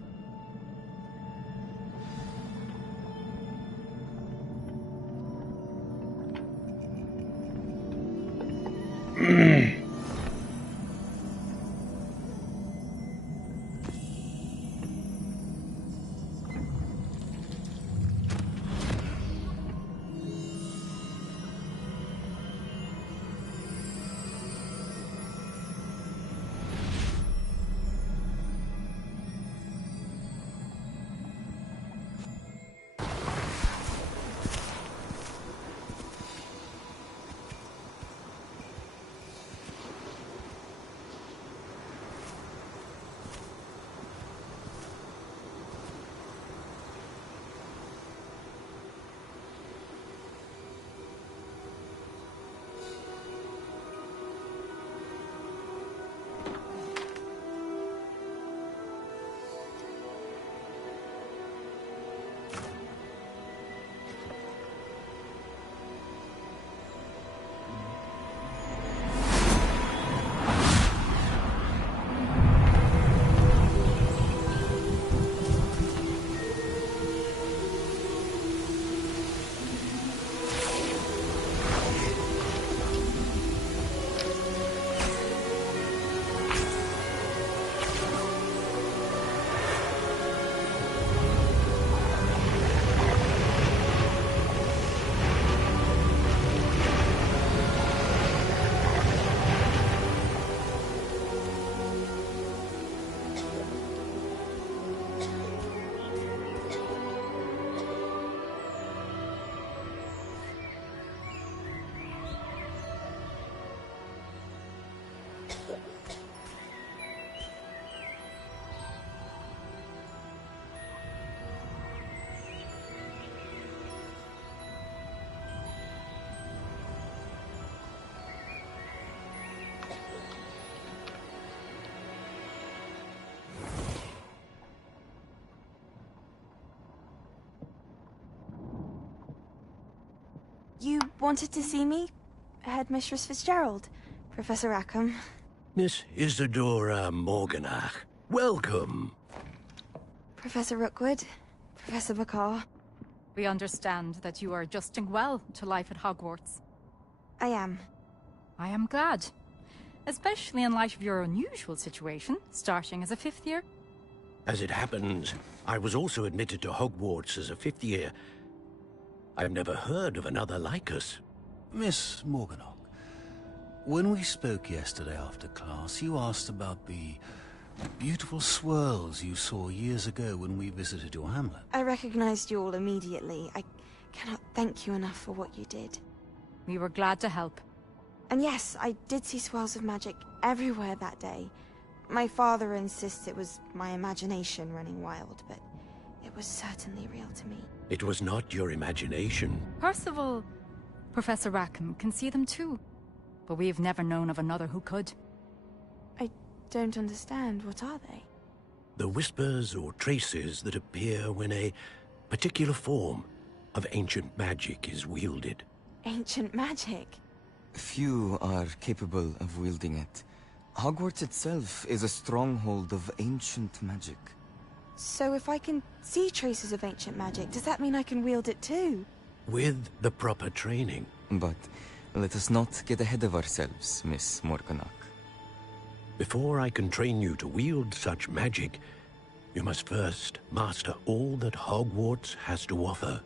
You wanted to see me? Headmistress Fitzgerald, Professor Rackham. Miss Isadora Morganach, welcome. Professor Rookwood, Professor Bakar. We understand that you are adjusting well to life at Hogwarts. I am. I am glad. Especially in light of your unusual situation, starting as a 5th year. As it happens, I was also admitted to Hogwarts as a 5th year. I've never heard of another like us. Miss Morganach, when we spoke yesterday after class, you asked about the beautiful swirls you saw years ago when we visited your hamlet. I recognized you all immediately. I cannot thank you enough for what you did. We were glad to help. And yes, I did see swirls of magic everywhere that day. My father insists it was my imagination running wild, but it was certainly real to me. It was not your imagination. Percival, Professor Rackham can see them too. But we've never known of another who could. I don't understand. What are they? The whispers or traces that appear when a particular form of ancient magic is wielded. Ancient magic? Few are capable of wielding it. Hogwarts itself is a stronghold of ancient magic. So if I can see traces of ancient magic, does that mean I can wield it too? With the proper training. But let us not get ahead of ourselves, Miss Morganach. Before I can train you to wield such magic, you must first master all that Hogwarts has to offer.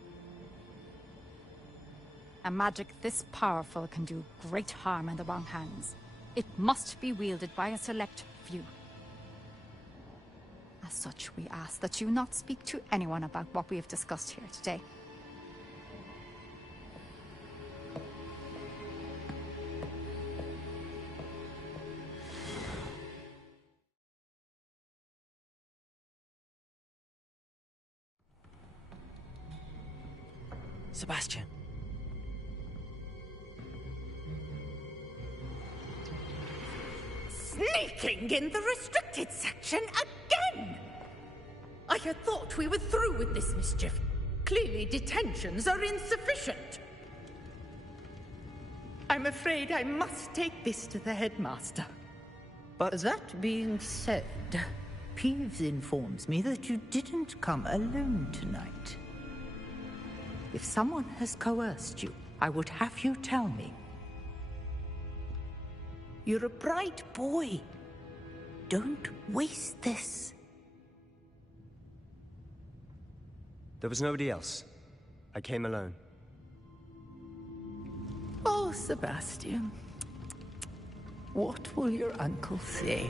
A magic this powerful can do great harm in the wrong hands. It must be wielded by a select few. As such, we ask that you not speak to anyone about what we have discussed here today. Sebastian. Sneaking in the restricted section again! I had thought we were through with this mischief. Clearly detentions are insufficient. I'm afraid I must take this to the headmaster. But that being said, Peeves informs me that you didn't come alone tonight. If someone has coerced you, I would have you tell me. You're a bright boy. Don't waste this. There was nobody else. I came alone. Oh, Sebastian. What will your uncle say?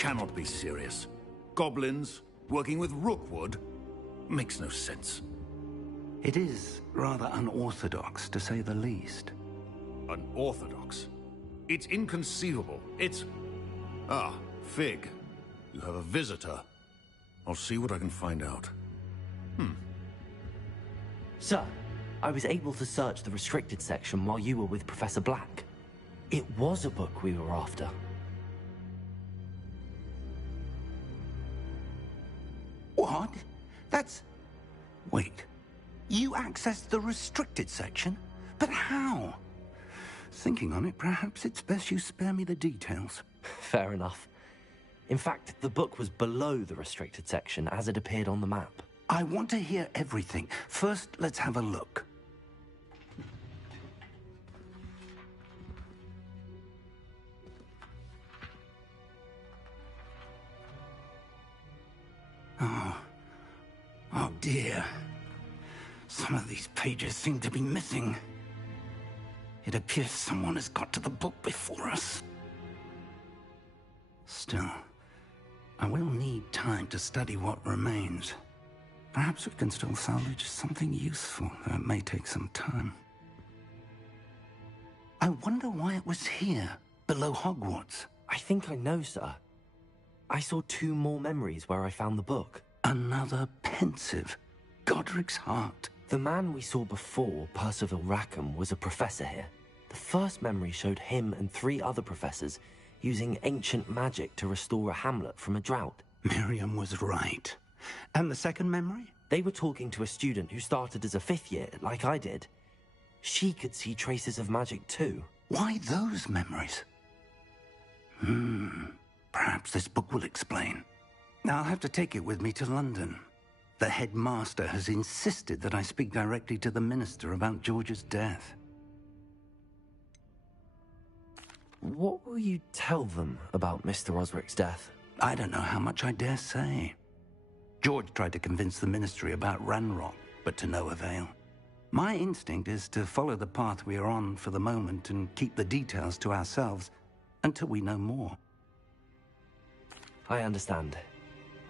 cannot be serious. Goblins working with Rookwood makes no sense. It is rather unorthodox, to say the least. Unorthodox? It's inconceivable. It's... Ah, Fig. You have a visitor. I'll see what I can find out. Sir, I was able to search the restricted section while you were with Professor Black. It was a book we were after. What? That's... Wait. You accessed the restricted section? But how? Thinking on it, perhaps it's best you spare me the details. Fair enough. In fact, the book was below the restricted section as it appeared on the map. I want to hear everything. First, let's have a look. Oh dear. Some of these pages seem to be missing. It appears someone has got to the book before us. Still, I will need time to study what remains. Perhaps we can still salvage something useful, though it may take some time. I wonder why it was here, below Hogwarts. I think I know, sir. I saw 2 more memories where I found the book. Another pensive. Godric's heart. The man we saw before, Percival Rackham, was a professor here. The first memory showed him and 3 other professors using ancient magic to restore a hamlet from a drought. Miriam was right. And the second memory? They were talking to a student who started as a 5th year, like I did. She could see traces of magic too. Why those memories? Perhaps this book will explain. I'll have to take it with me to London. The headmaster has insisted that I speak directly to the minister about George's death. What will you tell them about Mr. Osric's death? I don't know how much I dare say. George tried to convince the ministry about Ranrock, but to no avail. My instinct is to follow the path we are on for the moment and keep the details to ourselves until we know more. I understand.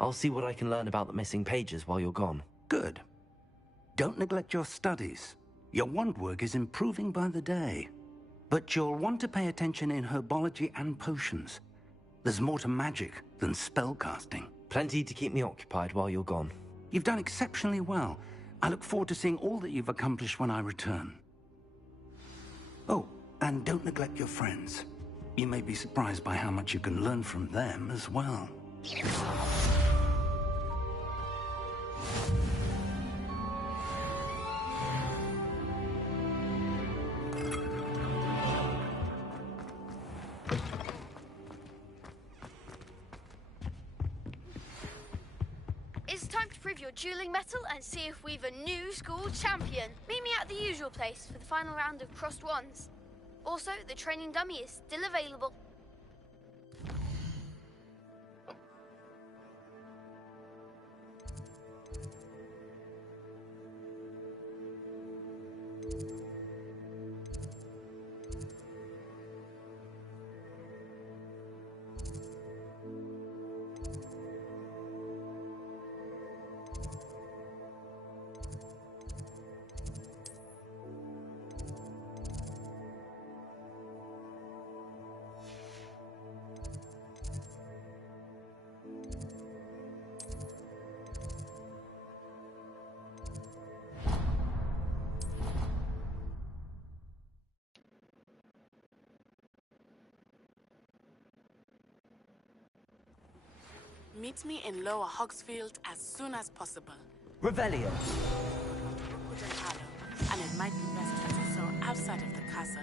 I'll see what I can learn about the missing pages while you're gone. Good. Don't neglect your studies. Your wand work is improving by the day. But you'll want to pay attention in herbology and potions. There's more to magic than spellcasting. Plenty to keep me occupied while you're gone. You've done exceptionally well. I look forward to seeing all that you've accomplished when I return. Oh, and don't neglect your friends. You may be surprised by how much you can learn from them as well. It's time to prove your dueling mettle and see if we've a new school champion. Meet me at the usual place for the final round of crossed wands. Also, the training dummy is still available. Meet me in Lower Hogsfield as soon as possible. Revelio. Rookwood and Harlow, and it might be best to do so outside of the castle.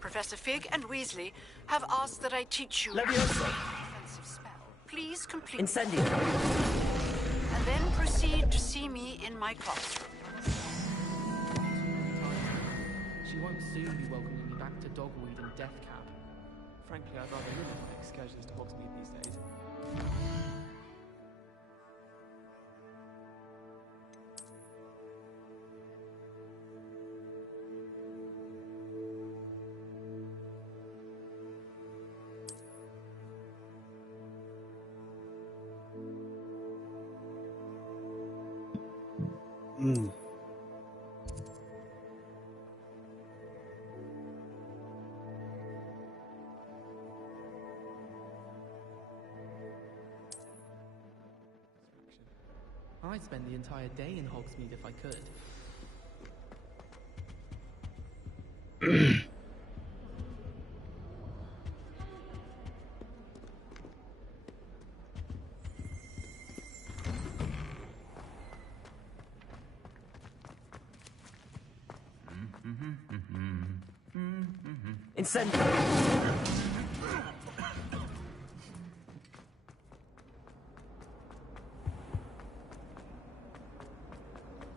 Professor Fig and Weasley have asked that I teach you Leviosa. defensive spell. Please complete Incendio. and then proceed to see me in my classroom. She won't soon be welcoming me back to Dogweed and Deathcap. Frankly, I'd rather limit my excursions to Hogsmeade these days. I'd spend the entire day in Hogsmeade if I could. Incendio!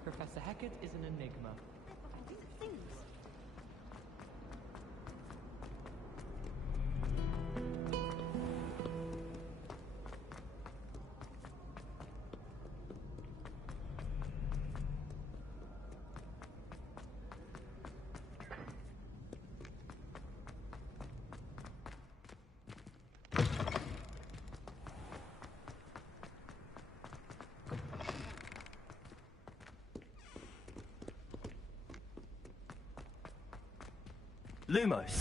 Professor Hecat is an enigma. Lumos.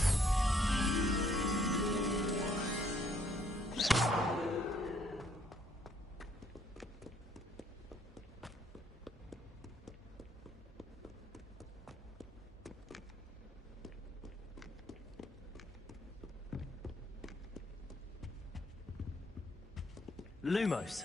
Lumos.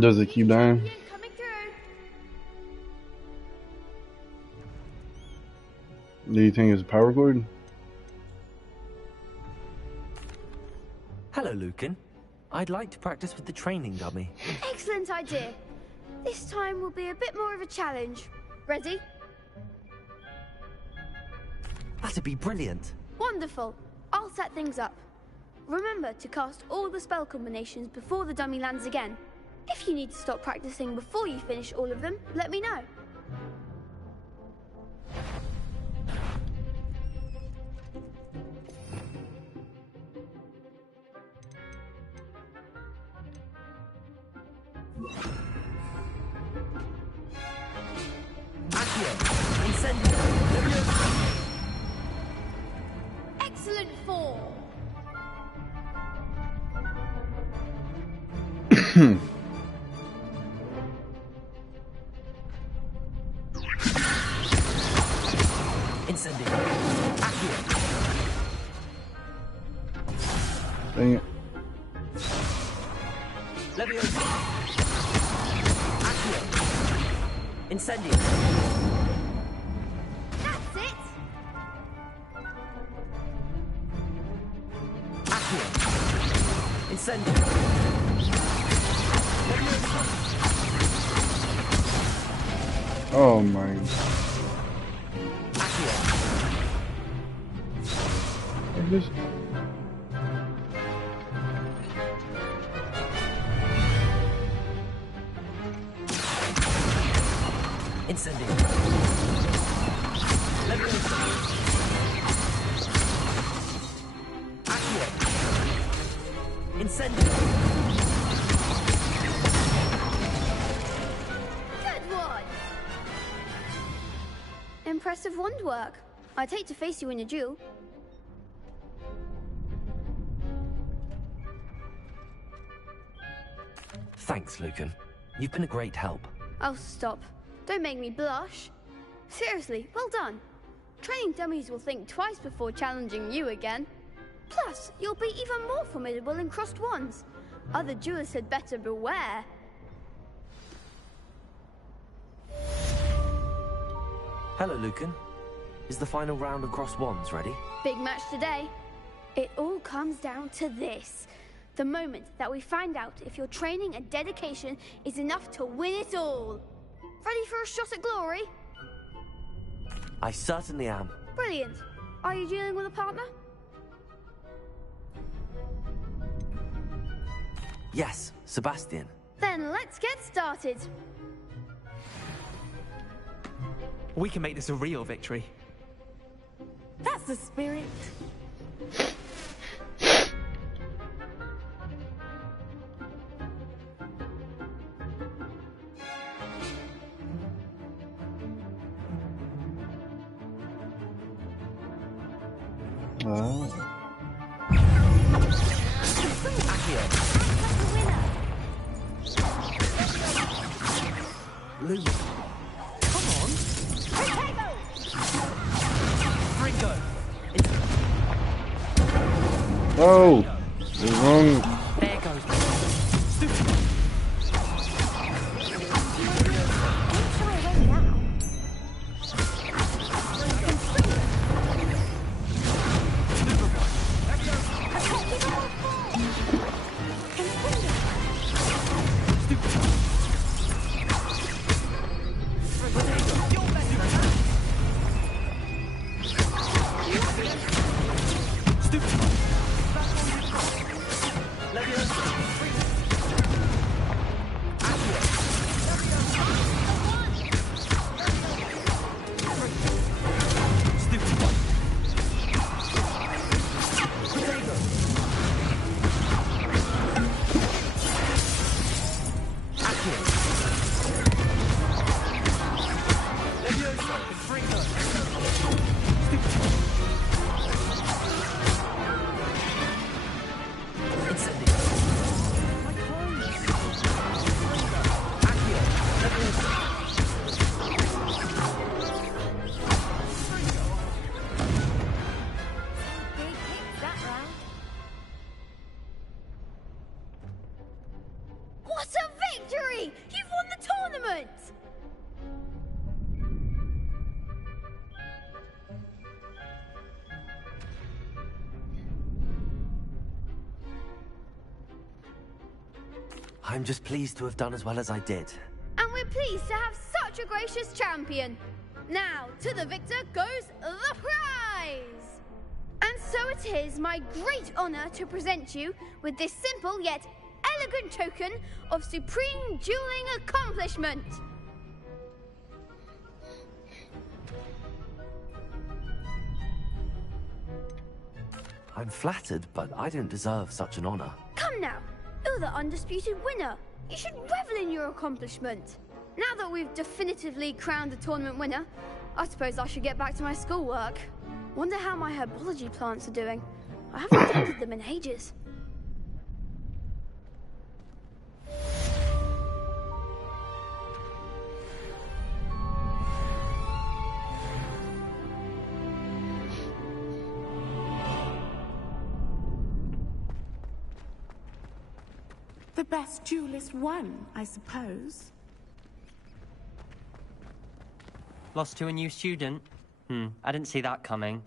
Does it keep dying? Do you think it's a power cord? Hello, Lucan. I'd like to practice with the training dummy. Excellent idea. This time will be a bit more of a challenge. Ready? That'd be brilliant. Wonderful. I'll set things up. Remember to cast all the spell combinations before the dummy lands again. If you need to stop practicing before you finish all of them, let me know. Excellent form. Incendio. Accio. Dang it. Leviosa. Accio. Incendio. That's it. Accio. Incendio. Oh my. I just. Incendio. Accio. Incendio. Good one. Impressive wand work. I'd hate to face you in a duel. Thanks, Lucan. You've been a great help. Oh, stop. Don't make me blush. Seriously, well done. Training dummies will think twice before challenging you again. Plus, you'll be even more formidable in crossed wands. Other duelists had better beware. Hello, Lucan. Is the final round of crossed wands ready? Big match today. It all comes down to this. The moment that we find out if your training and dedication is enough to win it all. Ready for a shot at glory? I certainly am. Brilliant. Are you dealing with a partner? Yes, Sebastian. Then let's get started. We can make this a real victory. That's the spirit. Lou. Come on. Ringo. Oh, you're wrong. There goes. What a victory! You've won the tournament! I'm just pleased to have done as well as I did. And we're pleased to have such a gracious champion. Now, to the victor goes the prize! And so it is my great honor to present you with this simple yet elegant token of supreme dueling accomplishment. I'm flattered, but I don't deserve such an honor. Come now, you're the undisputed winner. You should revel in your accomplishment. Now that we've definitively crowned the tournament winner, I suppose I should get back to my schoolwork. Wonder how my herbology plants are doing. I haven't tended them in ages. The best duelist won, I suppose. Lost to a new student? I didn't see that coming.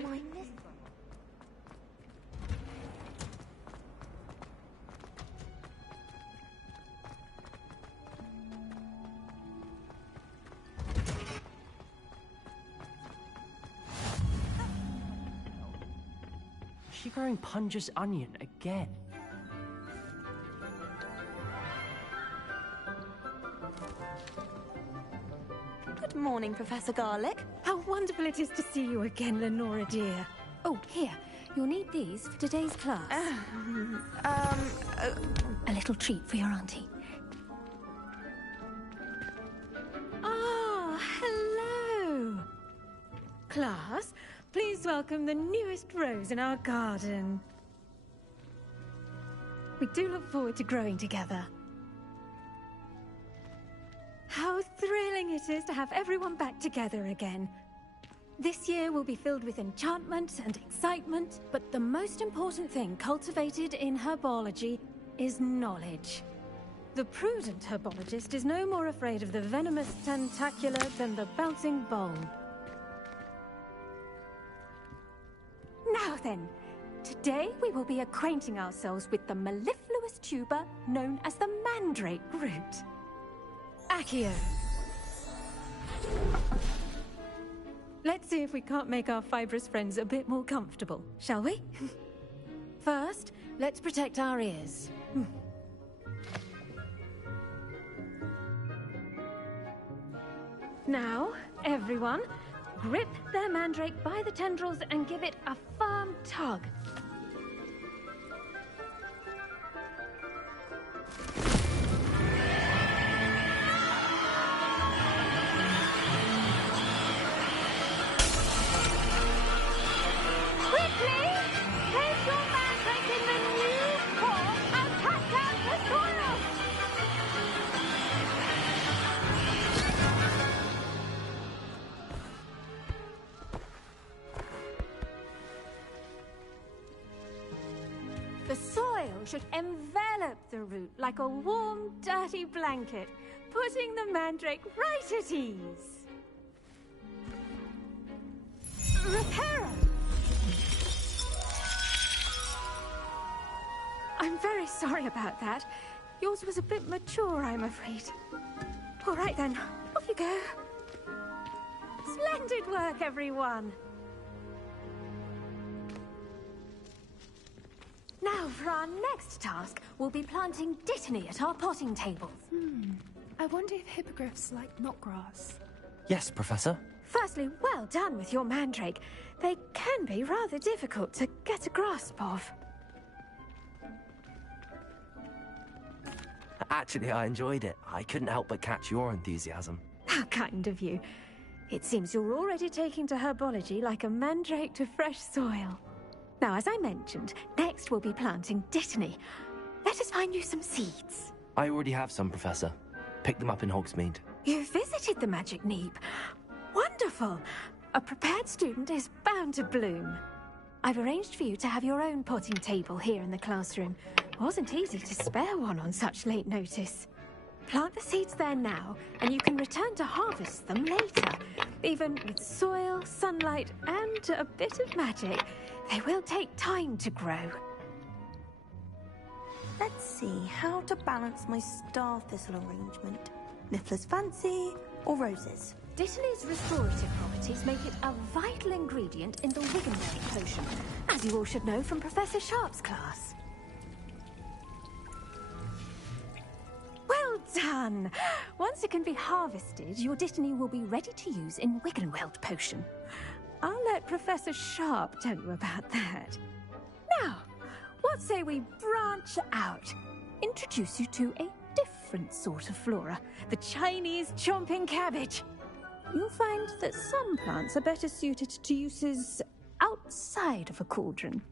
Am I missing? Is she growing Punja's onion again? Good morning, Professor Garlick. How wonderful it is to see you again, Lenora dear. Oh, here. You'll need these for today's class. A little treat for your auntie. Ah, hello. Class, please welcome the newest rose in our garden. We do look forward to growing together. How thrilling it is to have everyone back together again. This year will be filled with enchantment and excitement, but the most important thing cultivated in herbology is knowledge. The prudent herbologist is no more afraid of the venomous tentacula than the bouncing bulb. Now then, today we will be acquainting ourselves with the mellifluous tuber known as the mandrake root. Accio. Let's see if we can't make our fibrous friends a bit more comfortable, shall we? First, let's protect our ears. Now, everyone, grip their mandrake by the tendrils and give it a firm tug. The soil should envelop the root like a warm, dirty blanket, putting the mandrake right at ease. Reparo! I'm very sorry about that. Yours was a bit mature, I'm afraid. All right then, off you go. Splendid work, everyone. Now, for our next task, we'll be planting Dittany at our potting tables. I wonder if hippogriffs like knotgrass. Yes, Professor. Firstly, well done with your mandrake. They can be rather difficult to get a grasp of. Actually, I enjoyed it. I couldn't help but catch your enthusiasm. How kind of you. It seems you're already taking to herbology like a mandrake to fresh soil. Now, as I mentioned, next we'll be planting Dittany. Let us find you some seeds. I already have some, Professor. Picked them up in Hogsmeade. You visited the Magic Neep. Wonderful! A prepared student is bound to bloom. I've arranged for you to have your own potting table here in the classroom. It wasn't easy to spare one on such late notice. Plant the seeds there now, and you can return to harvest them later. Even with soil, sunlight, and a bit of magic, they will take time to grow. Let's see how to balance my star thistle arrangement. Niffler's fancy or roses? Dittany's restorative properties make it a vital ingredient in the Wiggenweld potion, as you all should know from Professor Sharp's class. Well done! Once it can be harvested, your Dittany will be ready to use in Wiggenweld potion. I'll let Professor Sharp tell you about that. Now, what say we branch out? Introduce you to a different sort of flora, the Chinese chomping cabbage. You'll find that some plants are better suited to uses outside of a cauldron.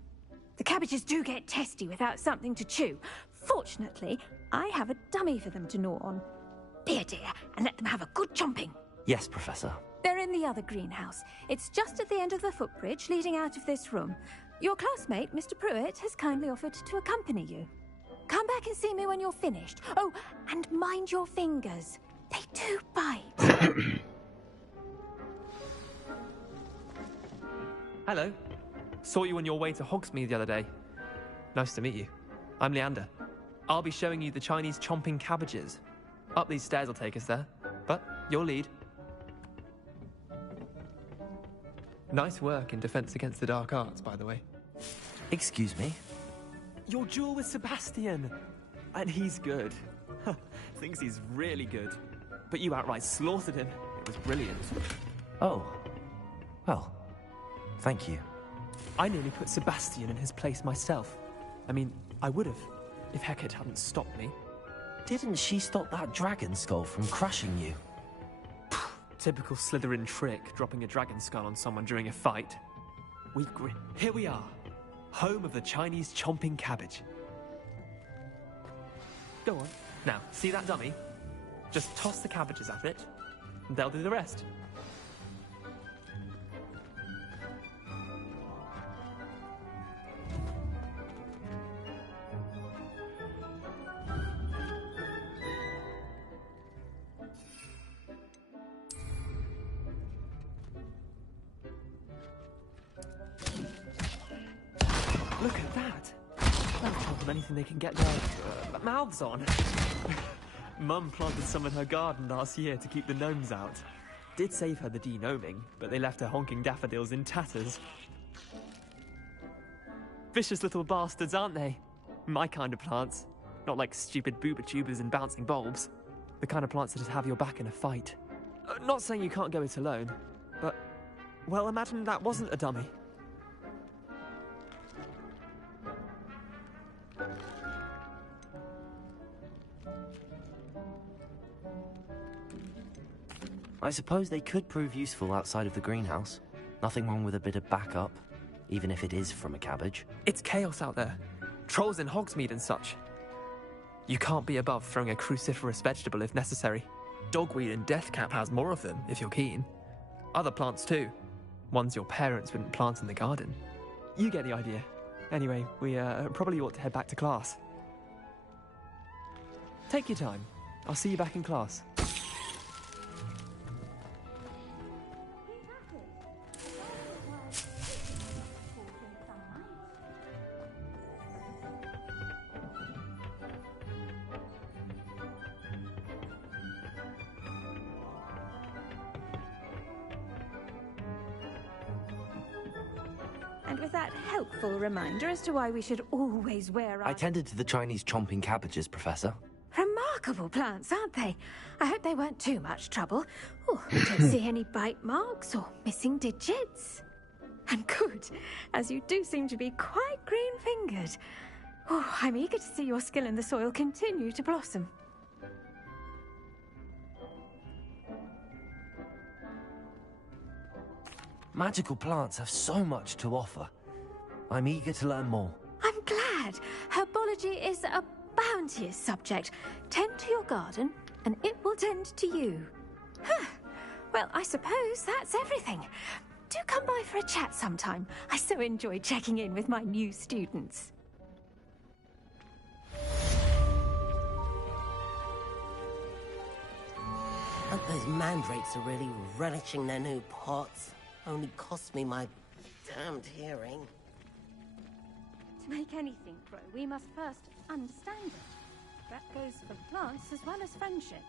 The cabbages do get testy without something to chew. Fortunately, I have a dummy for them to gnaw on. Be a dear and let them have a good chomping. Yes, Professor. They're in the other greenhouse. It's just at the end of the footbridge leading out of this room. Your classmate, Mr. Pruitt, has kindly offered to accompany you. Come back and see me when you're finished. Oh, and mind your fingers. They do bite. Hello. Saw you on your way to Hogsmeade the other day. Nice to meet you. I'm Leander. I'll be showing you the Chinese chomping cabbages. Up these stairs will take us there, but you'll lead. Nice work in Defense Against the Dark Arts, by the way. Excuse me? Your duel with Sebastian! And he's good. Thinks he's really good. But you outright slaughtered him. It was brilliant. Oh. Well, thank you. I nearly put Sebastian in his place myself. I mean, I would have, if Hecate hadn't stopped me. Didn't she stop that dragon skull from crushing you? Typical Slytherin trick, dropping a dragon skull on someone during a fight. We grin. Here we are, home of the Chinese chomping cabbage. Go on. Now, see that dummy? Just toss the cabbages at it, and they'll do the rest. Look at that! That'll tell them anything they can get their mouths on. Mum planted some in her garden last year to keep the gnomes out. Did save her the de-gnoming, but they left her honking daffodils in tatters. Vicious little bastards, aren't they? My kind of plants. Not like stupid booba tubers and bouncing bulbs. The kind of plants that'd have your back in a fight. Not saying you can't go it alone, but... well, imagine that wasn't a dummy. I suppose they could prove useful outside of the greenhouse. Nothing wrong with a bit of backup, even if it is from a cabbage. It's chaos out there. Trolls in Hogsmeade and such. You can't be above throwing a cruciferous vegetable if necessary. Dogweed and Deathcap has more of them, if you're keen. Other plants too. Ones your parents wouldn't plant in the garden. You get the idea. Anyway, we probably ought to head back to class. Take your time. I'll see you back in class. And with that helpful reminder as to why we should always wear our... I tended to the Chinese chomping cabbages, Professor. Remarkable plants, aren't they? I hope they weren't too much trouble. Oh, I don't see any bite marks or missing digits. And good, as you do seem to be quite green-fingered. Oh, I'm eager to see your skill in the soil continue to blossom. Magical plants have so much to offer. I'm eager to learn more. I'm glad. Herbology is a bounteous subject. Tend to your garden, and it will tend to you. Huh. Well, I suppose that's everything. Do come by for a chat sometime. I so enjoy checking in with my new students. Hope those mandrakes are really relishing their new pots. Only cost me my damned hearing. To make anything grow, we must first understand it. That goes for plants as well as friendships.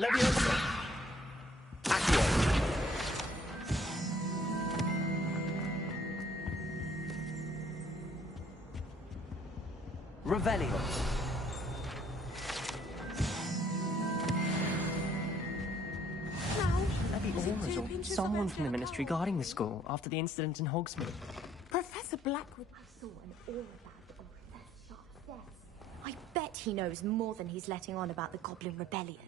Leviosa! Accio! Revelio! Maybe Ormuz or someone from the Ministry guarding the school after the incident in Hogsmeade. Professor Blackwood. I saw an aura bag on Professor Sharp's desk. I bet he knows more than he's letting on about the Goblin Rebellion.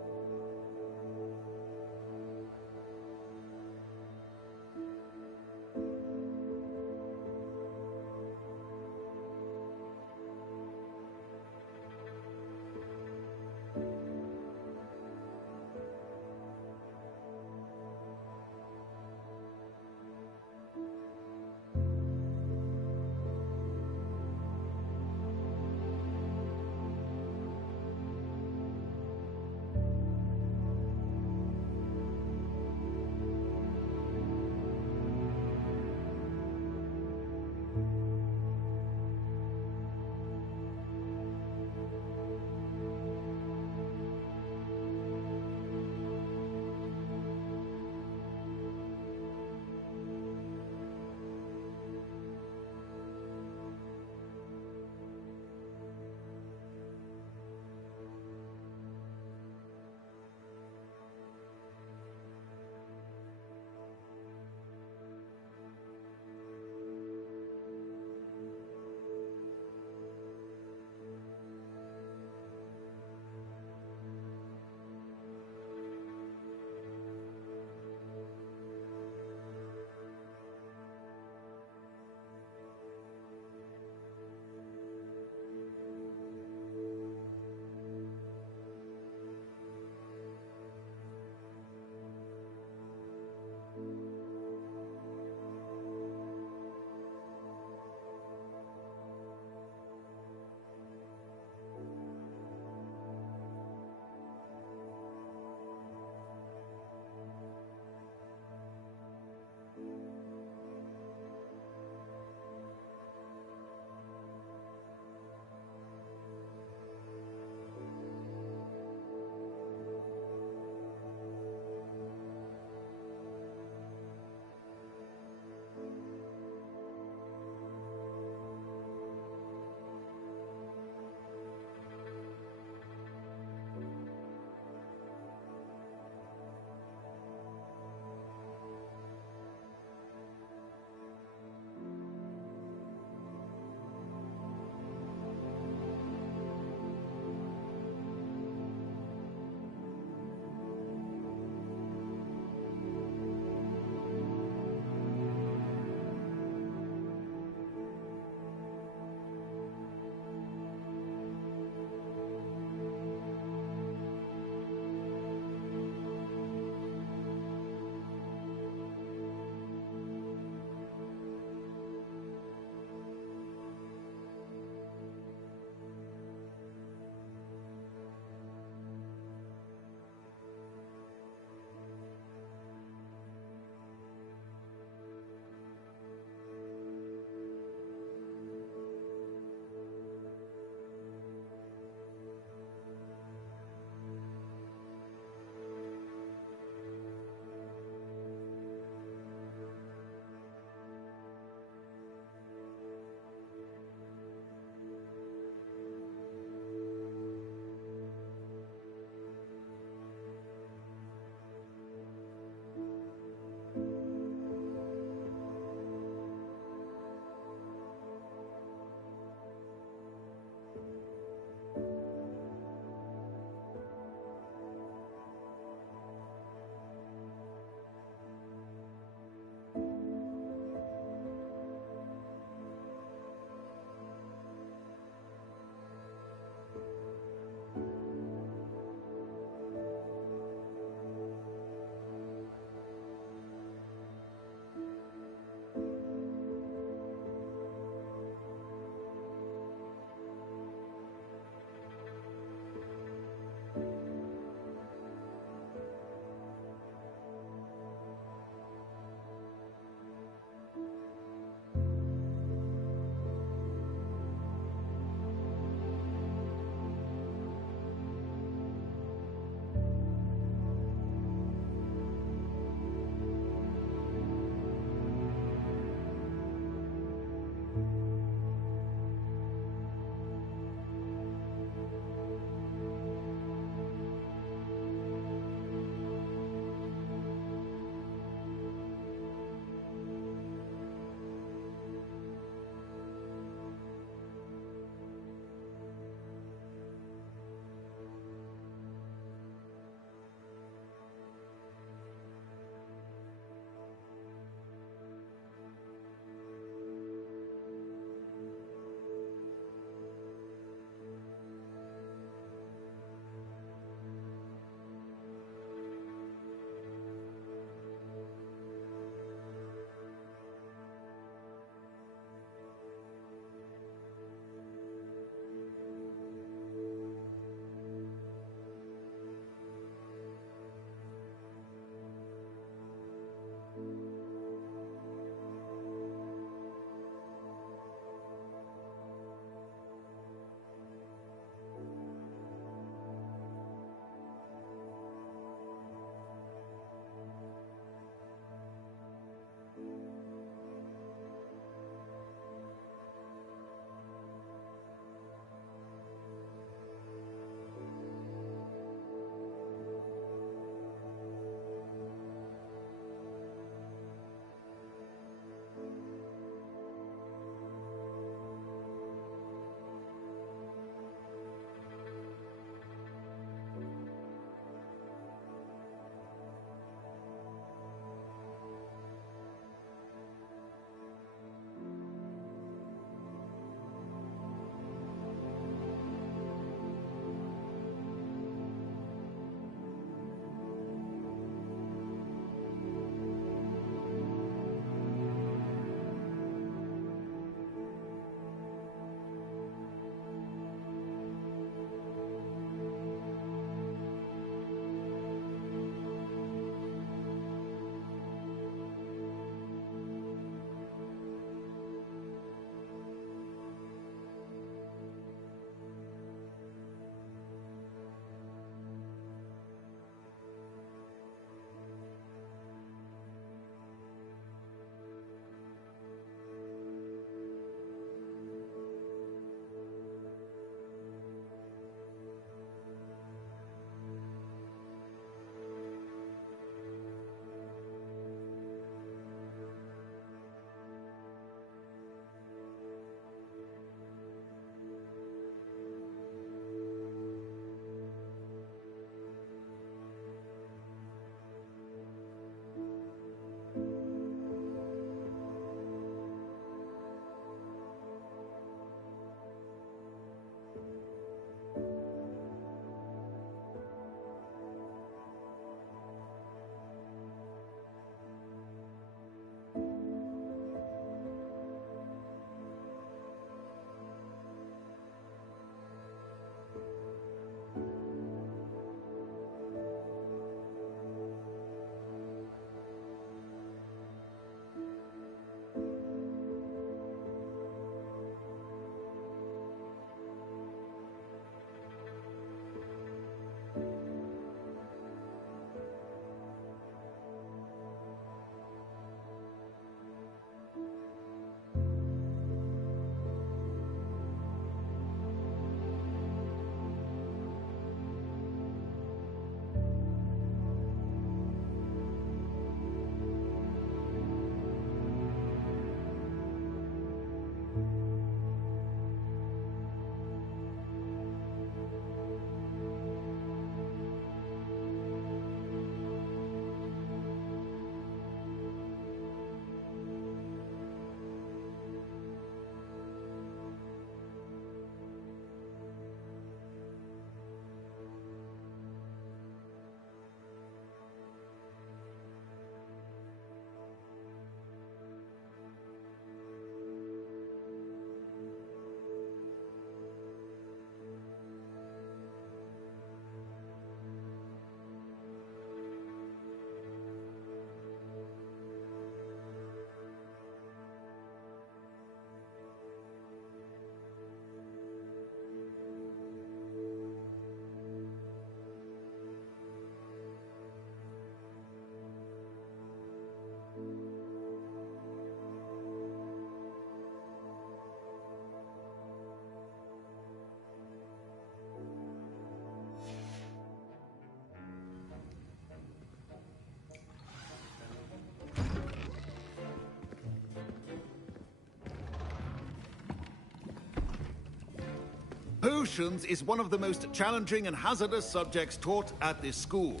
Potions is one of the most challenging and hazardous subjects taught at this school.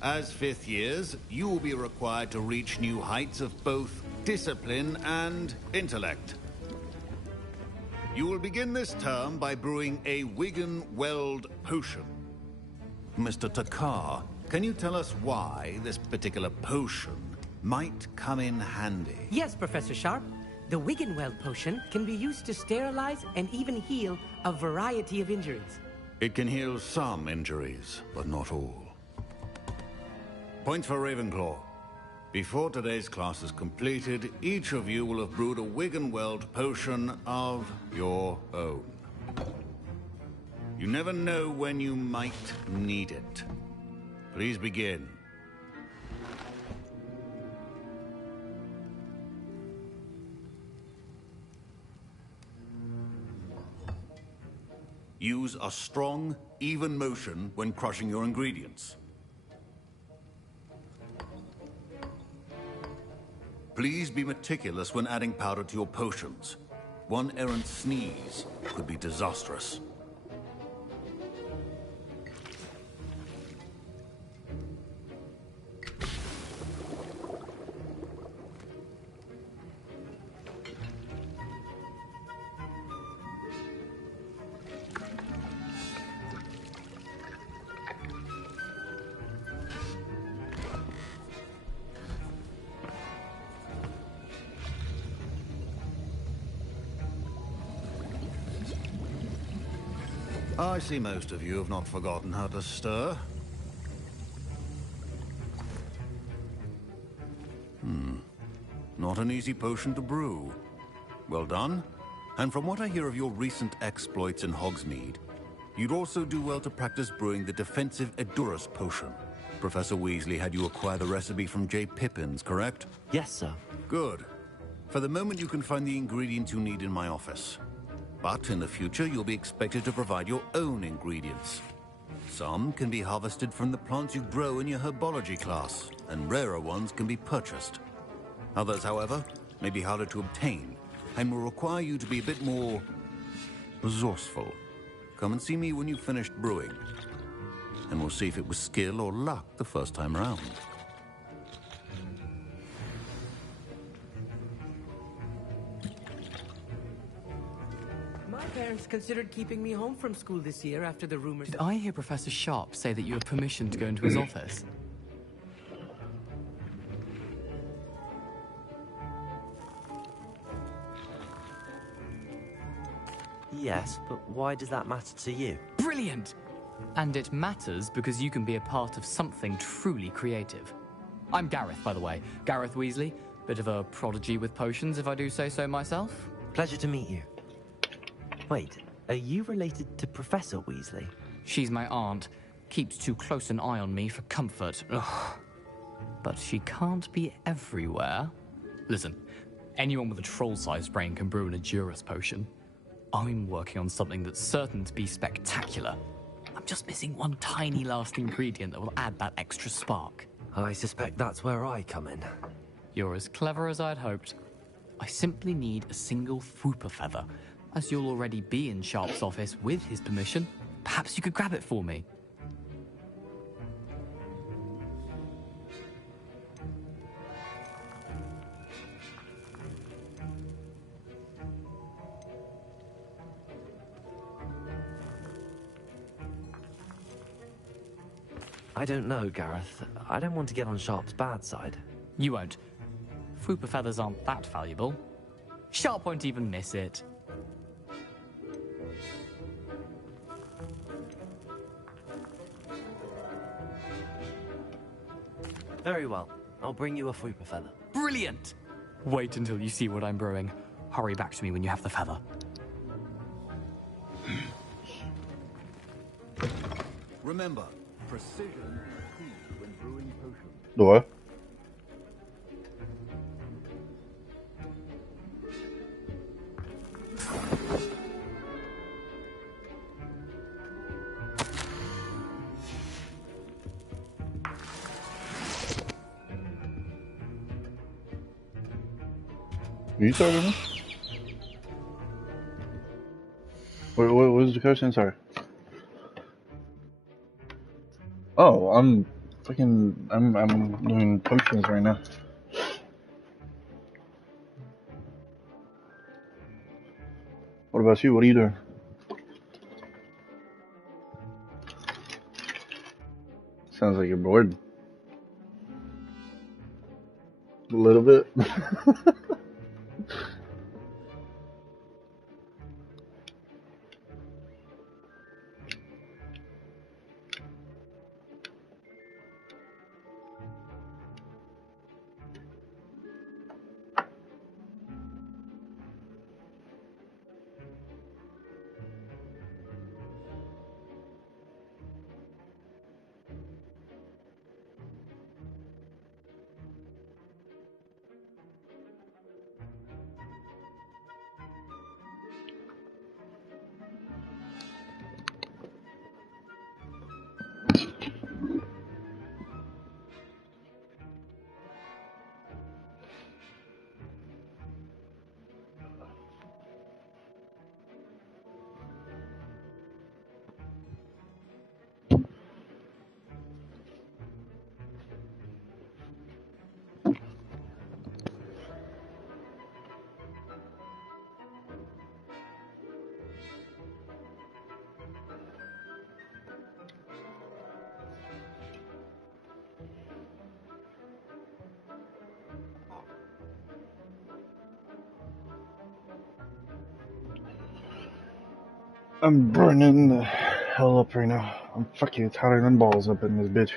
As 5th years, you will be required to reach new heights of both discipline and intellect. You will begin this term by brewing a Wiggenweld potion. Mr. Takar, can you tell us why this particular potion might come in handy? Yes, Professor Sharp. The Wiggenweld potion can be used to sterilize and even heal a variety of injuries. It can heal some injuries, but not all. Points for Ravenclaw. Before today's class is completed, each of you will have brewed a Wiggenweld potion of your own. You never know when you might need it. Please begin. Use a strong, even motion when crushing your ingredients. Please be meticulous when adding powder to your potions. One errant sneeze could be disastrous. I see most of you have not forgotten how to stir. Not an easy potion to brew. Well done. And from what I hear of your recent exploits in Hogsmeade, you'd also do well to practice brewing the defensive Edurus potion. Professor Weasley had you acquire the recipe from J. Pippins, correct? Yes, sir. Good. For the moment, you can find the ingredients you need in my office. But in the future, you'll be expected to provide your own ingredients. Some can be harvested from the plants you grow in your herbology class, and rarer ones can be purchased. Others, however, may be harder to obtain, and will require you to be a bit more resourceful. Come and see me when you've finished brewing, and we'll see if it was skill or luck the first time around. My parents considered keeping me home from school this year after the rumors. Did I hear Professor Sharp say that you have permission to go into his office? Yes, but why does that matter to you? Brilliant! And it matters because you can be a part of something truly creative. I'm Gareth, by the way. Gareth Weasley. Bit of a prodigy with potions, if I do say so myself. Pleasure to meet you. Wait, are you related to Professor Weasley? She's my aunt. Keeps too close an eye on me for comfort. Ugh. But she can't be everywhere. Listen, anyone with a troll-sized brain can brew an Edurus potion. I'm working on something that's certain to be spectacular. I'm just missing one tiny last ingredient that will add that extra spark. I suspect that's where I come in. You're as clever as I'd hoped. I simply need a single Fwooper feather. As you'll already be in Sharp's office with his permission, perhaps you could grab it for me. I don't know, Gareth. I don't want to get on Sharp's bad side. You won't. Fwooper feathers aren't that valuable. Sharp won't even miss it. Very well. I'll bring you a Fwooper feather. Brilliant! Wait until you see what I'm brewing. Hurry back to me when you have the feather. Remember, precision is key when brewing potions. Ouais. Are you talking to me? What is was the question? Sorry. Oh, I'm doing potions right now. What about you? What are you doing? Sounds like you're bored. A little bit. I'm burning the hell up right now. I'm fucking tired than balls up in this bitch.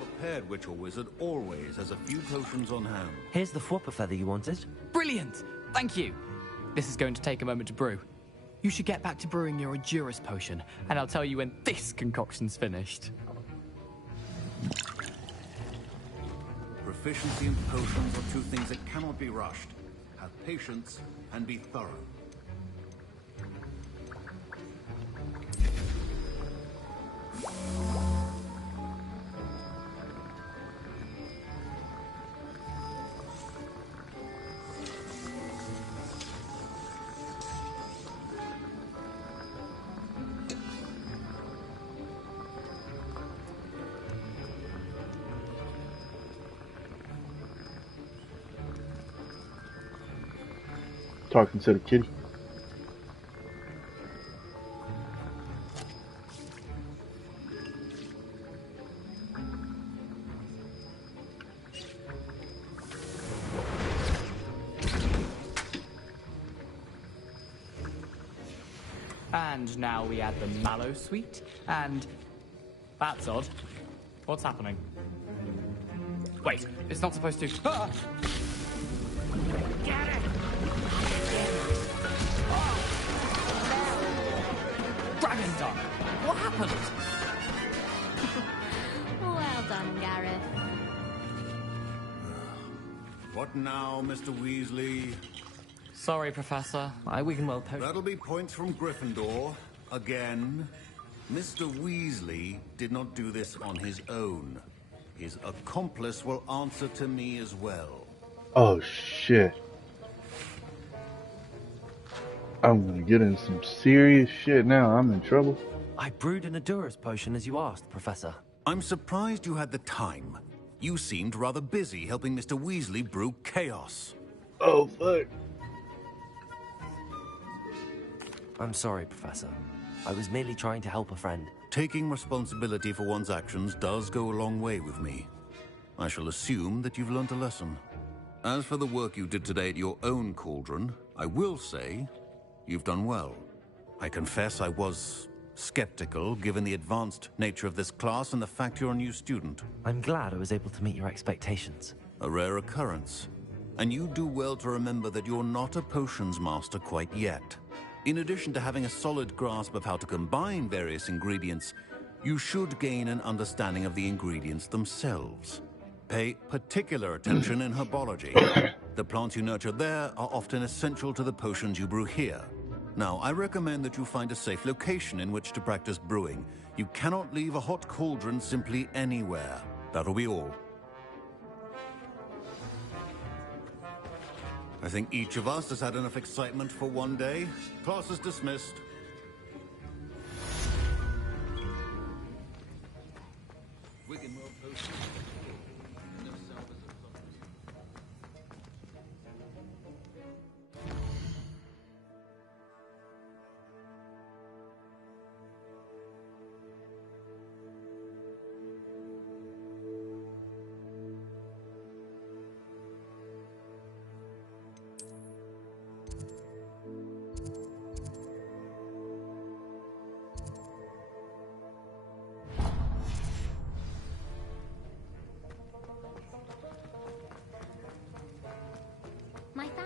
Prepared witch or wizard always has a few potions on hand. Here's the Fwopper feather you wanted. Brilliant! Thank you! This is going to take a moment to brew. You should get back to brewing your Edurus potion, and I'll tell you when this concoction's finished. Proficiency in potions are two things that cannot be rushed. Have patience and be thorough. Talking to the kitty. And now we add the mallow sweet, and... That's odd. What's happening? Wait, it's not supposed to... Ah! Get it! Dragon Dog! What happened? Well done, Gareth. What now, Mr. Weasley? Sorry, Professor. My Wiggenweld potion. That'll be points from Gryffindor. Again. Mr. Weasley did not do this on his own. His accomplice will answer to me as well. Oh shit. I'm gonna get in some serious shit now. I'm in trouble. I brewed an Edurus potion as you asked, Professor. I'm surprised you had the time. You seemed rather busy helping Mr. Weasley brew chaos. Oh, fuck. I'm sorry, Professor. I was merely trying to help a friend. Taking responsibility for one's actions does go a long way with me. I shall assume that you've learnt a lesson. As for the work you did today at your own cauldron, I will say you've done well. I confess I was skeptical, given the advanced nature of this class and the fact you're a new student. I'm glad I was able to meet your expectations. A rare occurrence. And you do well to remember that you're not a potions master quite yet. In addition to having a solid grasp of how to combine various ingredients, you should gain an understanding of the ingredients themselves. Pay particular attention in herbology. The plants you nurture there are often essential to the potions you brew here. Now, I recommend that you find a safe location in which to practice brewing. You cannot leave a hot cauldron simply anywhere. That'll be all. I think each of us has had enough excitement for one day. Class is dismissed.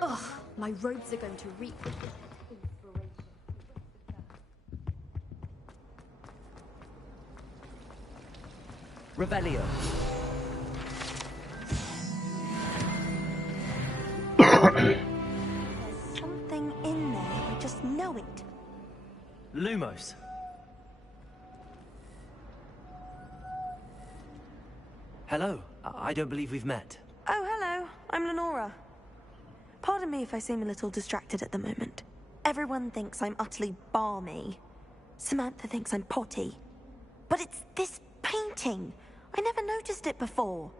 Ugh, my robes are going to reek. Revelio. There's something in there, I just know it. Lumos. Hello. I don't believe we've met. Oh, hello. I'm Lenora. Pardon me if I seem a little distracted at the moment. Everyone thinks I'm utterly balmy. Samantha thinks I'm potty. But it's this painting. I never noticed it before.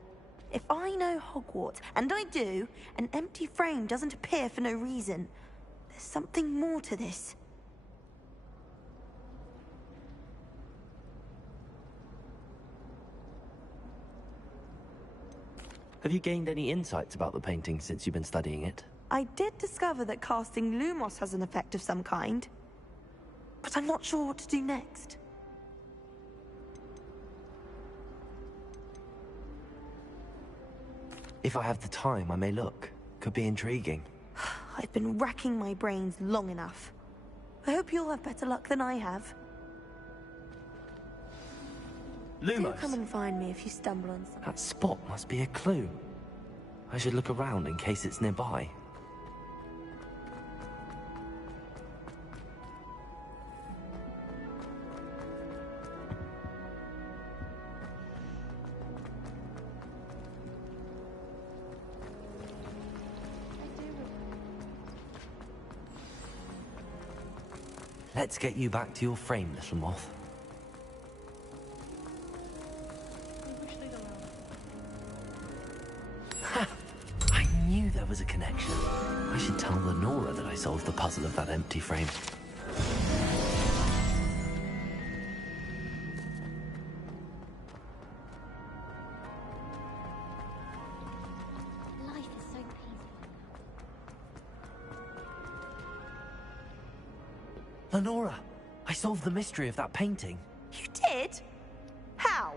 If I know Hogwarts, and I do, an empty frame doesn't appear for no reason. There's something more to this. Have you gained any insights about the painting since you've been studying it? I did discover that casting Lumos has an effect of some kind. But I'm not sure what to do next. If I have the time, I may look. Could be intriguing. I've been racking my brains long enough. I hope you'll have better luck than I have. Lumos. Do come and find me if you stumble on something. That spot must be a clue. I should look around in case it's nearby. Let's get you back to your frame, little moth. Ha! I knew there was a connection. I should tell Lenora that I solved the puzzle of that empty frame. Life is so peaceful. Lenora, I solved the mystery of that painting. You did? How?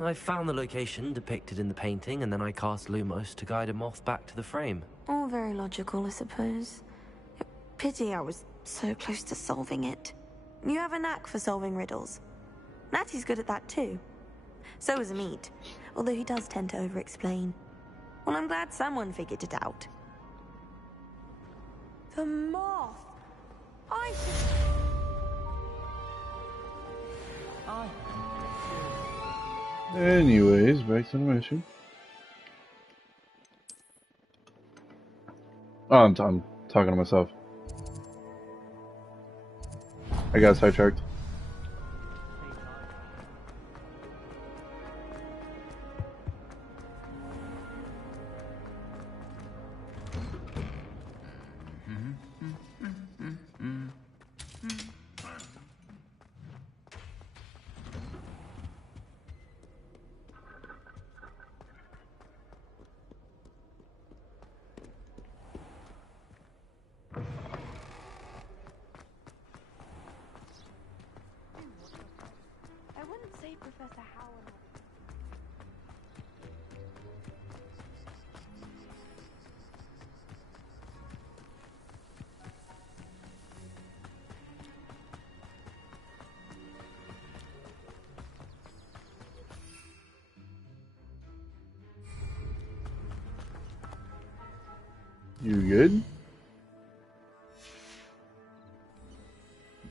I found the location depicted in the painting, and then I cast Lumos to guide a moth back to the frame. All very logical, I suppose. Pity I was so close to solving it. You have a knack for solving riddles. Natty's good at that too. So is Amit, although he does tend to over-explain. Well, I'm glad someone figured it out. The moth! I should... Anyways, back to the mission. Oh, I'm talking to myself. I got sidetracked. I wouldn't say Professor Howard. You good?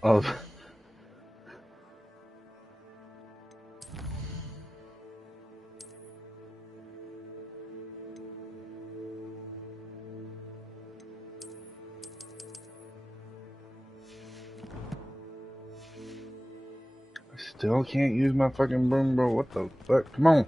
Oh. Still can't use my fucking broom, bro. What the fuck? Come on.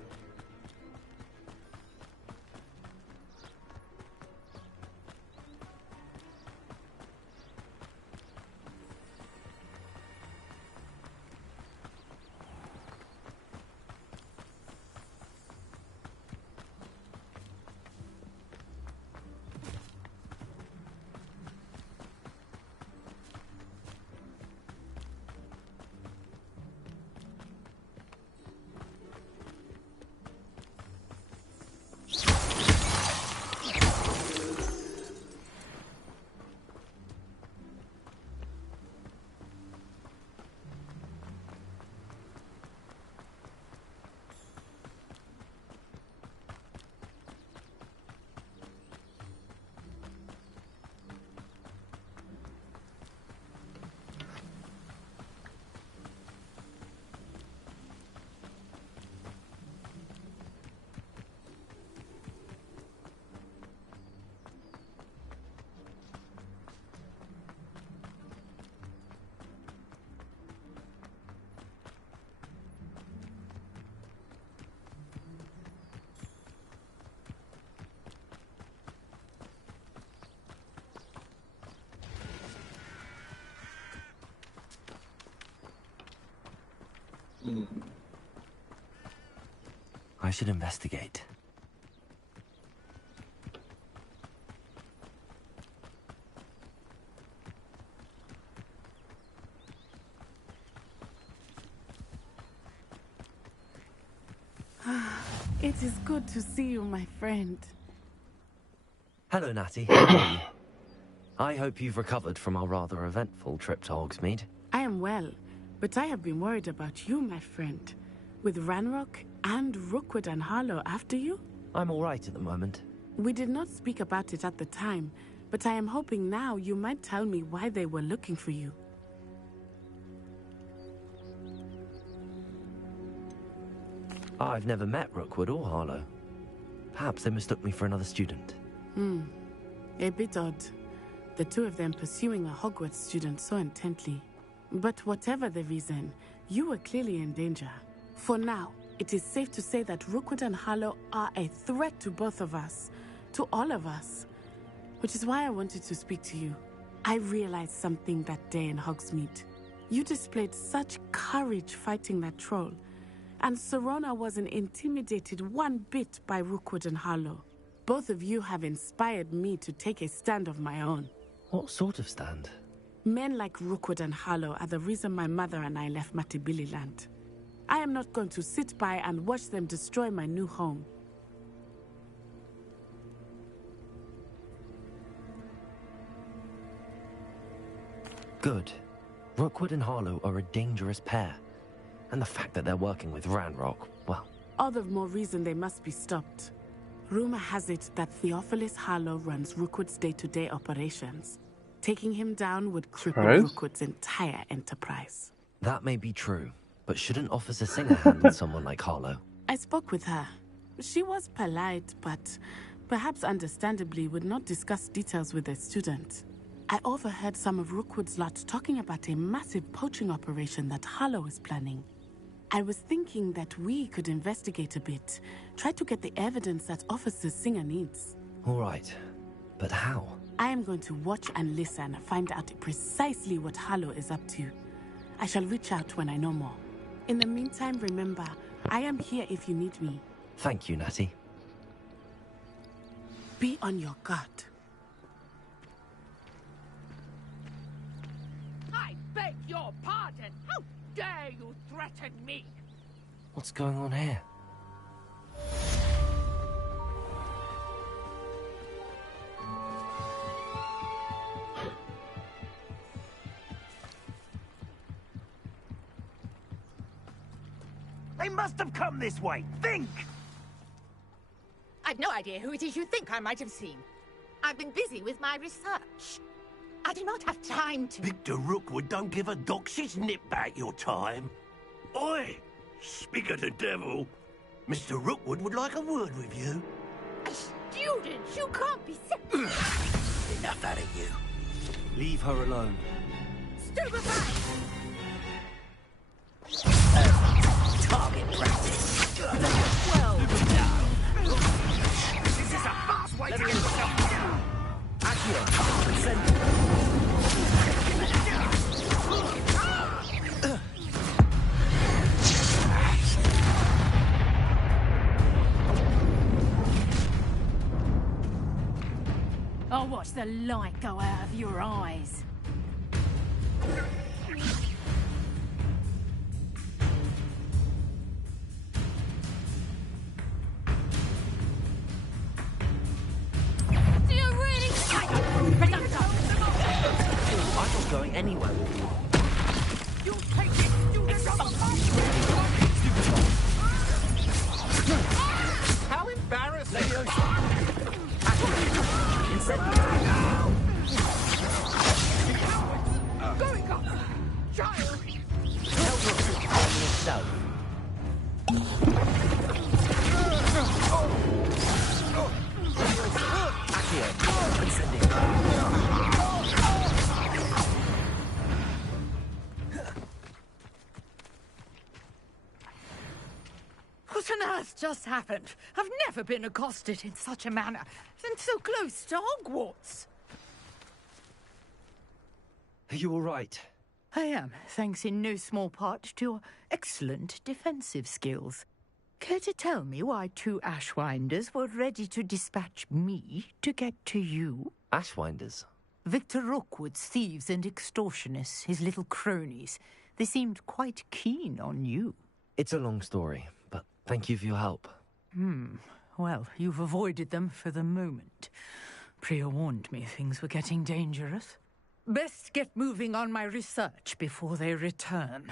I should investigate. It is good to see you, my friend. Hello, Natty. How are you? I hope you've recovered from our rather eventful trip to Hogsmeade. I am well, but I have been worried about you, my friend. With Ranrock and Rookwood and Harlow after you? I'm all right at the moment. We did not speak about it at the time, but I am hoping now you might tell me why they were looking for you. I've never met Rookwood or Harlow. Perhaps they mistook me for another student. A bit odd. The two of them pursuing a Hogwarts student so intently. But whatever the reason, you were clearly in danger. For now, it is safe to say that Rookwood and Harlow are a threat to both of us. To all of us. Which is why I wanted to speak to you. I realized something that day in Hogsmeade. You displayed such courage fighting that troll. And Sirona wasn't intimidated one bit by Rookwood and Harlow. Both of you have inspired me to take a stand of my own. What sort of stand? Men like Rookwood and Harlow are the reason my mother and I left Matabeleland. I am not going to sit by and watch them destroy my new home. Good. Rookwood and Harlow are a dangerous pair. And the fact that they're working with Ranrock, well... All the more reason they must be stopped. Rumor has it that Theophilus Harlow runs Rookwood's day-to-day operations. Taking him down would cripple Rookwood's entire enterprise. That may be true, but shouldn't Officer Singer handle someone like Harlow? I spoke with her. She was polite, but perhaps understandably would not discuss details with a student. I overheard some of Rookwood's lot talking about a massive poaching operation that Harlow is planning. I was thinking that we could investigate a bit, try to get the evidence that Officer Singer needs. All right, but how? I am going to watch and listen, find out precisely what Harlow is up to. I shall reach out when I know more. In the meantime, remember, I am here if you need me. Thank you, Natty. Be on your guard. I beg your pardon. How dare you threaten me? What's going on here? They must have come this way. Think! I've no idea who it is you think I might have seen. I've been busy with my research. I do not have time to... Victor Rookwood don't give a doxy's nip back your time. Oi! Speak of the devil. Mr. Rookwood would like a word with you. A student? You can't be Enough out of you. Leave her alone. Stupefy! the light go out of your eyes. Do you really? I'm not going anywhere. You'll take it, How embarrassing! Going up! Child! What on earth just happened? I've never been accosted in such a manner, and so close to Hogwarts. Are you all right? I am, thanks in no small part to your excellent defensive skills. Care to tell me why 2 Ashwinders were ready to dispatch me to get to you? Ashwinders? Victor Rookwood's thieves and extortionists, his little cronies. They seemed quite keen on you. It's a long story, but thank you for your help. Well, you've avoided them for the moment. Priya warned me things were getting dangerous. Best get moving on my research before they return.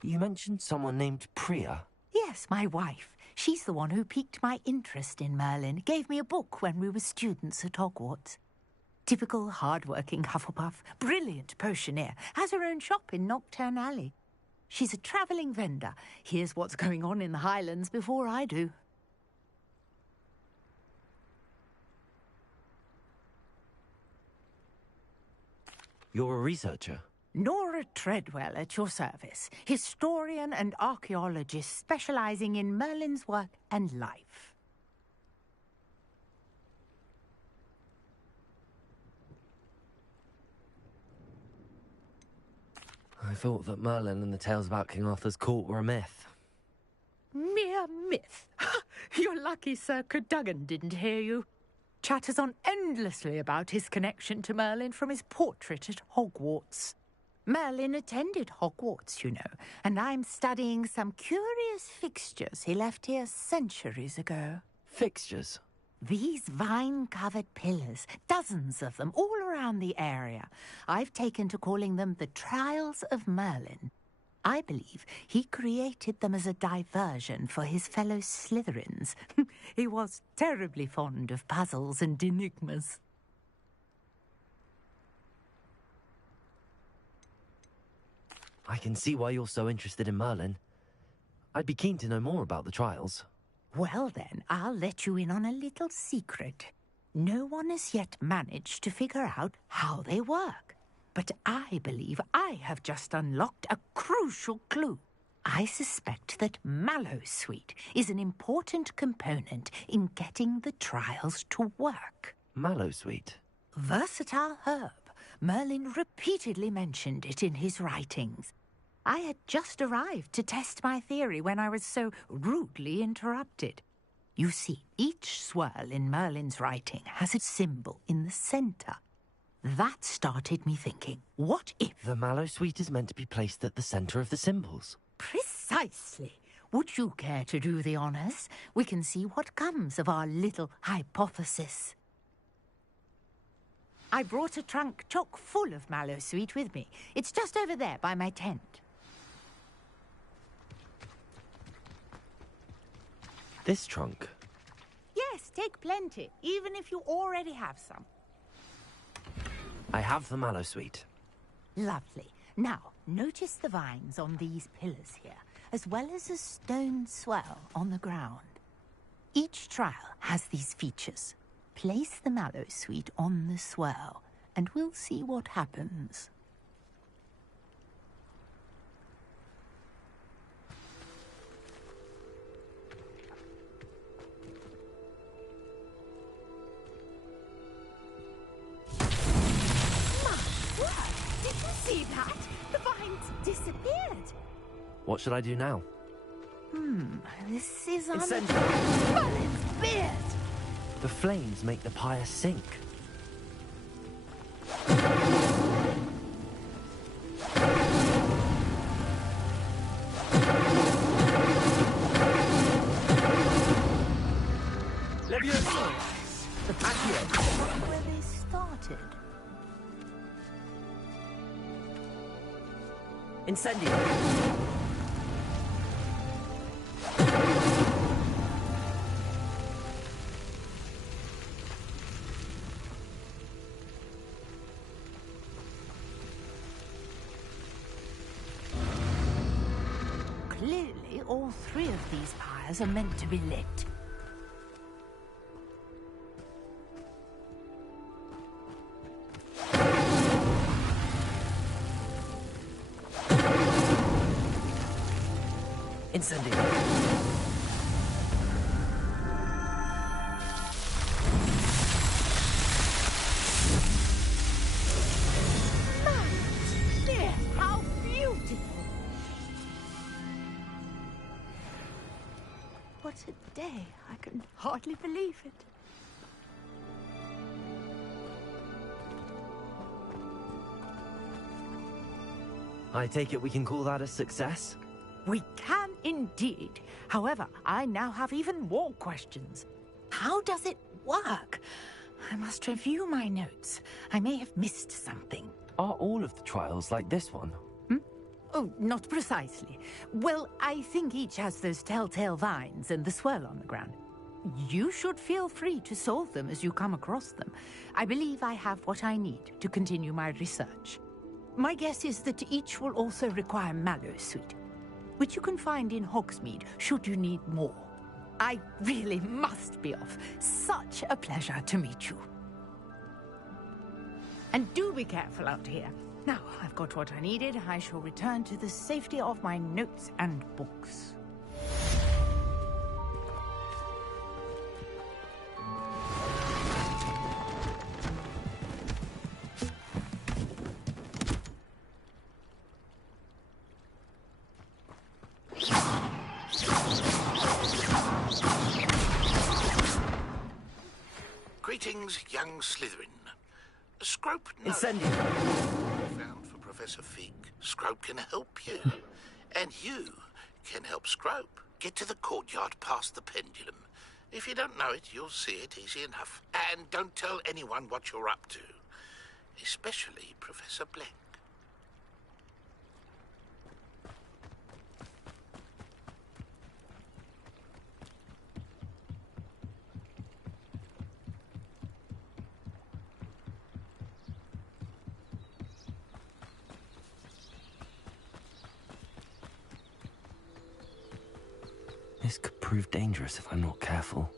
You mentioned someone named Priya? Yes, my wife. She's the one who piqued my interest in Merlin. Gave me a book when we were students at Hogwarts. Typical hard-working Hufflepuff. Brilliant potioneer. Has her own shop in Knockturn Alley. She's a travelling vendor. Hears what's going on in the Highlands before I do. You're a researcher? Nora Treadwell at your service. Historian and archaeologist specialising in Merlin's work and life. I thought that Merlin and the tales about King Arthur's court were a myth. Mere myth. You're lucky Sir Cadogan didn't hear you. Chatters on endlessly about his connection to Merlin from his portrait at Hogwarts. Merlin attended Hogwarts, you know, and I'm studying some curious fixtures he left here centuries ago. Fixtures? These vine-covered pillars, dozens of them, all around the area. I've taken to calling them the Trials of Merlin. I believe he created them as a diversion for his fellow Slytherins. He was terribly fond of puzzles and enigmas. I can see why you're so interested in Merlin. I'd be keen to know more about the trials. Well then, I'll let you in on a little secret. No one has yet managed to figure out how they work. But I believe I have just unlocked a crucial clue. I suspect that Mallowsweet is an important component in getting the trials to work. Mallowsweet? Versatile herb. Merlin repeatedly mentioned it in his writings. I had just arrived to test my theory when I was so rudely interrupted. You see, each swirl in Merlin's writing has a symbol in the centre. That started me thinking, what if... The Mallowsweet is meant to be placed at the centre of the symbols. Precisely. Would you care to do the honours? We can see what comes of our little hypothesis. I brought a trunk chock full of Mallowsweet with me. It's just over there by my tent. This trunk? Yes, take plenty, even if you already have some. I have the Mallowsweet. Lovely. Now, notice the vines on these pillars here, as well as a stone swell on the ground. Each trial has these features. Place the Mallowsweet on the swirl, and we'll see what happens. Did you see that? The vines disappeared. What should I do now? This is Incendio! Mullins' beard! The flames make the pyre sink. Levioso! Accio! Where they started. Incendio! Clearly, all three of these pyres are meant to be lit. Incendio! Dear, how beautiful! What a day. I can hardly believe it. I take it we can call that a success? We can indeed. However, I now have even more questions. How does it work? I must review my notes. I may have missed something. Are all of the trials like this one? Oh, not precisely. Well, I think each has those telltale vines and the swirl on the ground. You should feel free to solve them as you come across them. I believe I have what I need to continue my research. My guess is that each will also require Mallowsweet, which you can find in Hogsmeade should you need more. I really must be off. Such a pleasure to meet you. And do be careful out here. Now, I've got what I needed. I shall return to the safety of my notes and books. Greetings, young Slytherin. Scrope knows. Incendio! Found for Professor Fig. Scrope can help you. And you can help Scrope. Get to the courtyard past the pendulum. If you don't know it, you'll see it easy enough. And don't tell anyone what you're up to. Especially Professor Blank. This could prove dangerous if I'm not careful.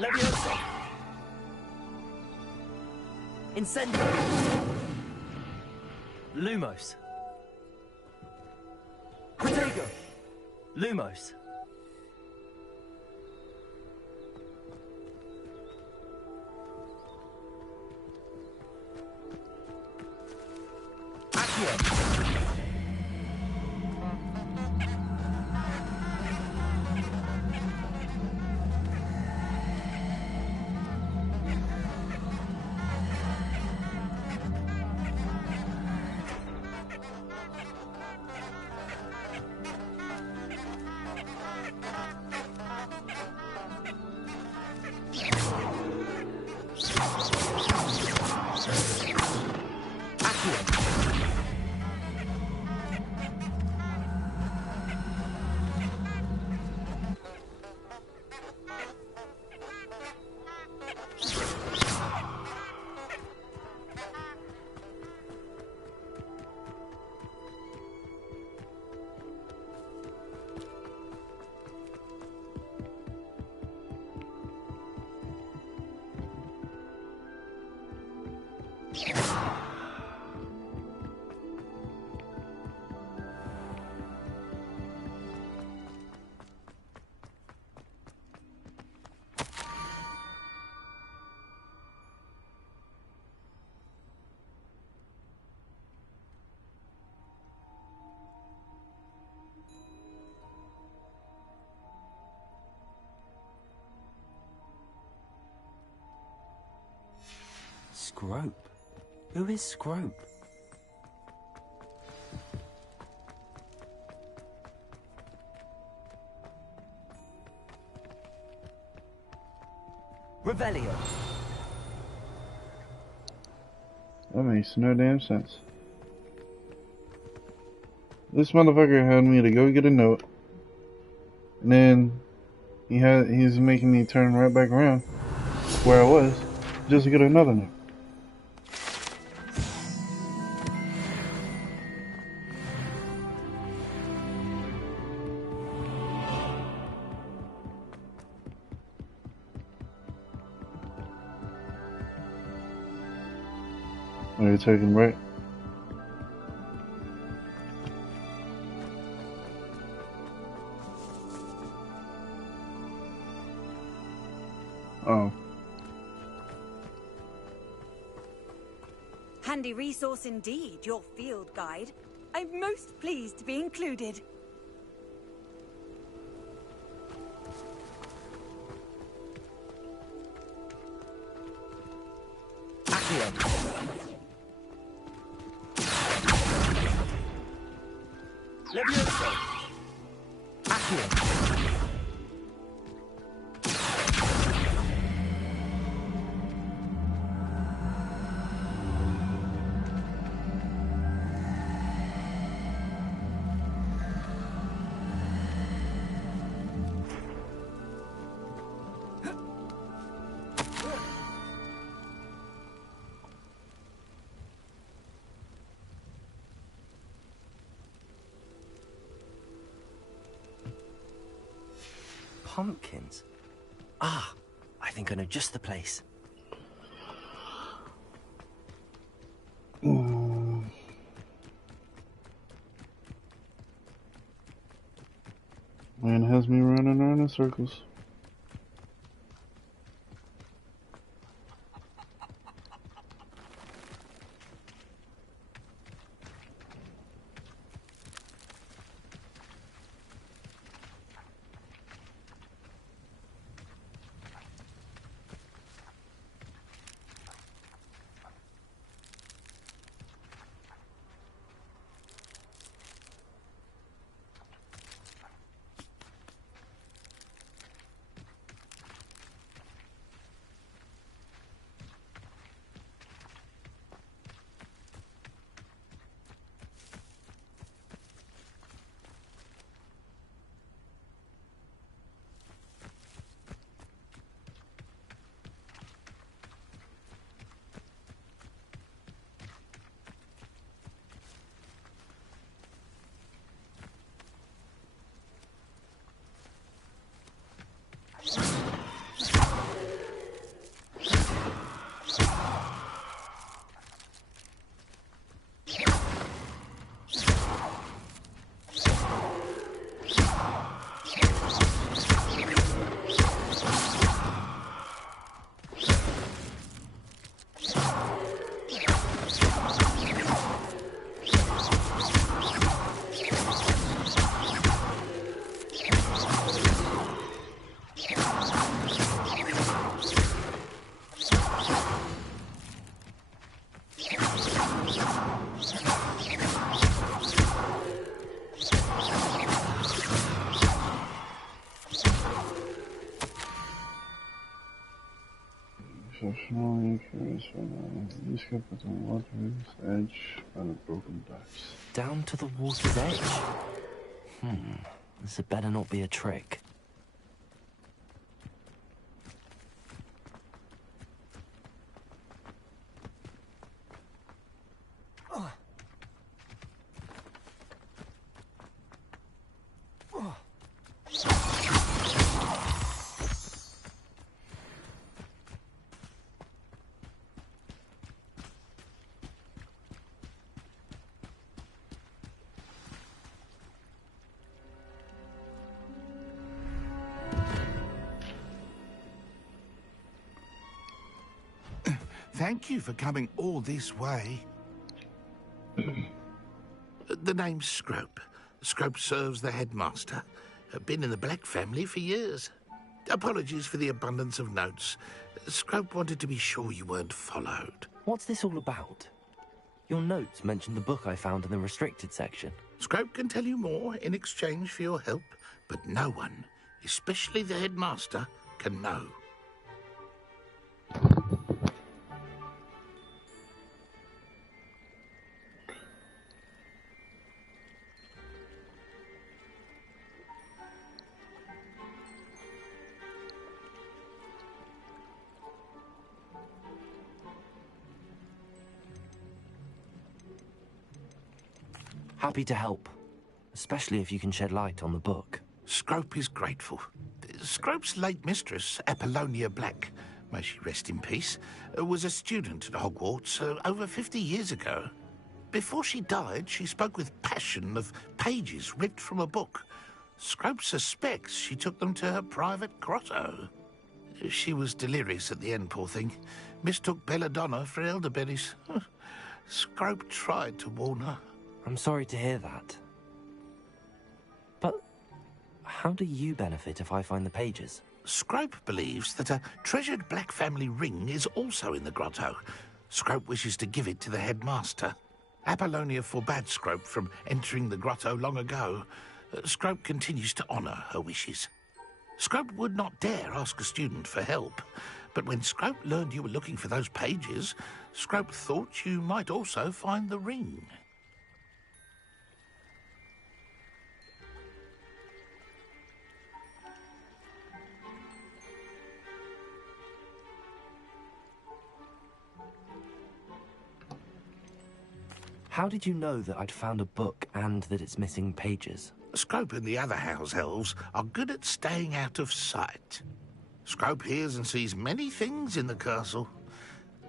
Leviosa! Incendio! Lumos! Protego! Lumos! Accio! Scrope? Who is Scrope? Revelio. That makes no damn sense. This motherfucker had me to go get a note, and then he's making me turn right back around where I was just to get another note. Are you taking right? Oh. Handy resource indeed, your field guide. I'm most pleased to be included. Levioso. Accio. Pumpkins? Ah, I think I know just the place. Man has me running around in circles. Exceptionally curious right now. You skip at the water's edge by the broken docks. Down to the water's edge? This had better not be a trick. Thank you for coming all this way. The name's Scrope. Scrope serves the headmaster. Been in the Black family for years. Apologies for the abundance of notes. Scrope wanted to be sure you weren't followed. What's this all about? Your notes mentioned the book I found in the restricted section. Scrope can tell you more in exchange for your help, but no one, especially the headmaster, can know. Happy to help, especially if you can shed light on the book. Scrope is grateful. Scrope's late mistress, Apollonia Black, may she rest in peace, was a student at Hogwarts over 50 years ago. Before she died, she spoke with passion of pages ripped from a book. Scrope suspects she took them to her private grotto. She was delirious at the end, poor thing. Mistook belladonna for elderberries. Scrope tried to warn her. I'm sorry to hear that. But how do you benefit if I find the pages? Scrope believes that a treasured Black family ring is also in the grotto. Scrope wishes to give it to the headmaster. Apollonia forbade Scrope from entering the grotto long ago. Scrope continues to honour her wishes. Scrope would not dare ask a student for help, but when Scrope learned you were looking for those pages, Scrope thought you might also find the ring. How did you know that I'd found a book and that it's missing pages? Scrope and the other house elves are good at staying out of sight. Scrope hears and sees many things in the castle.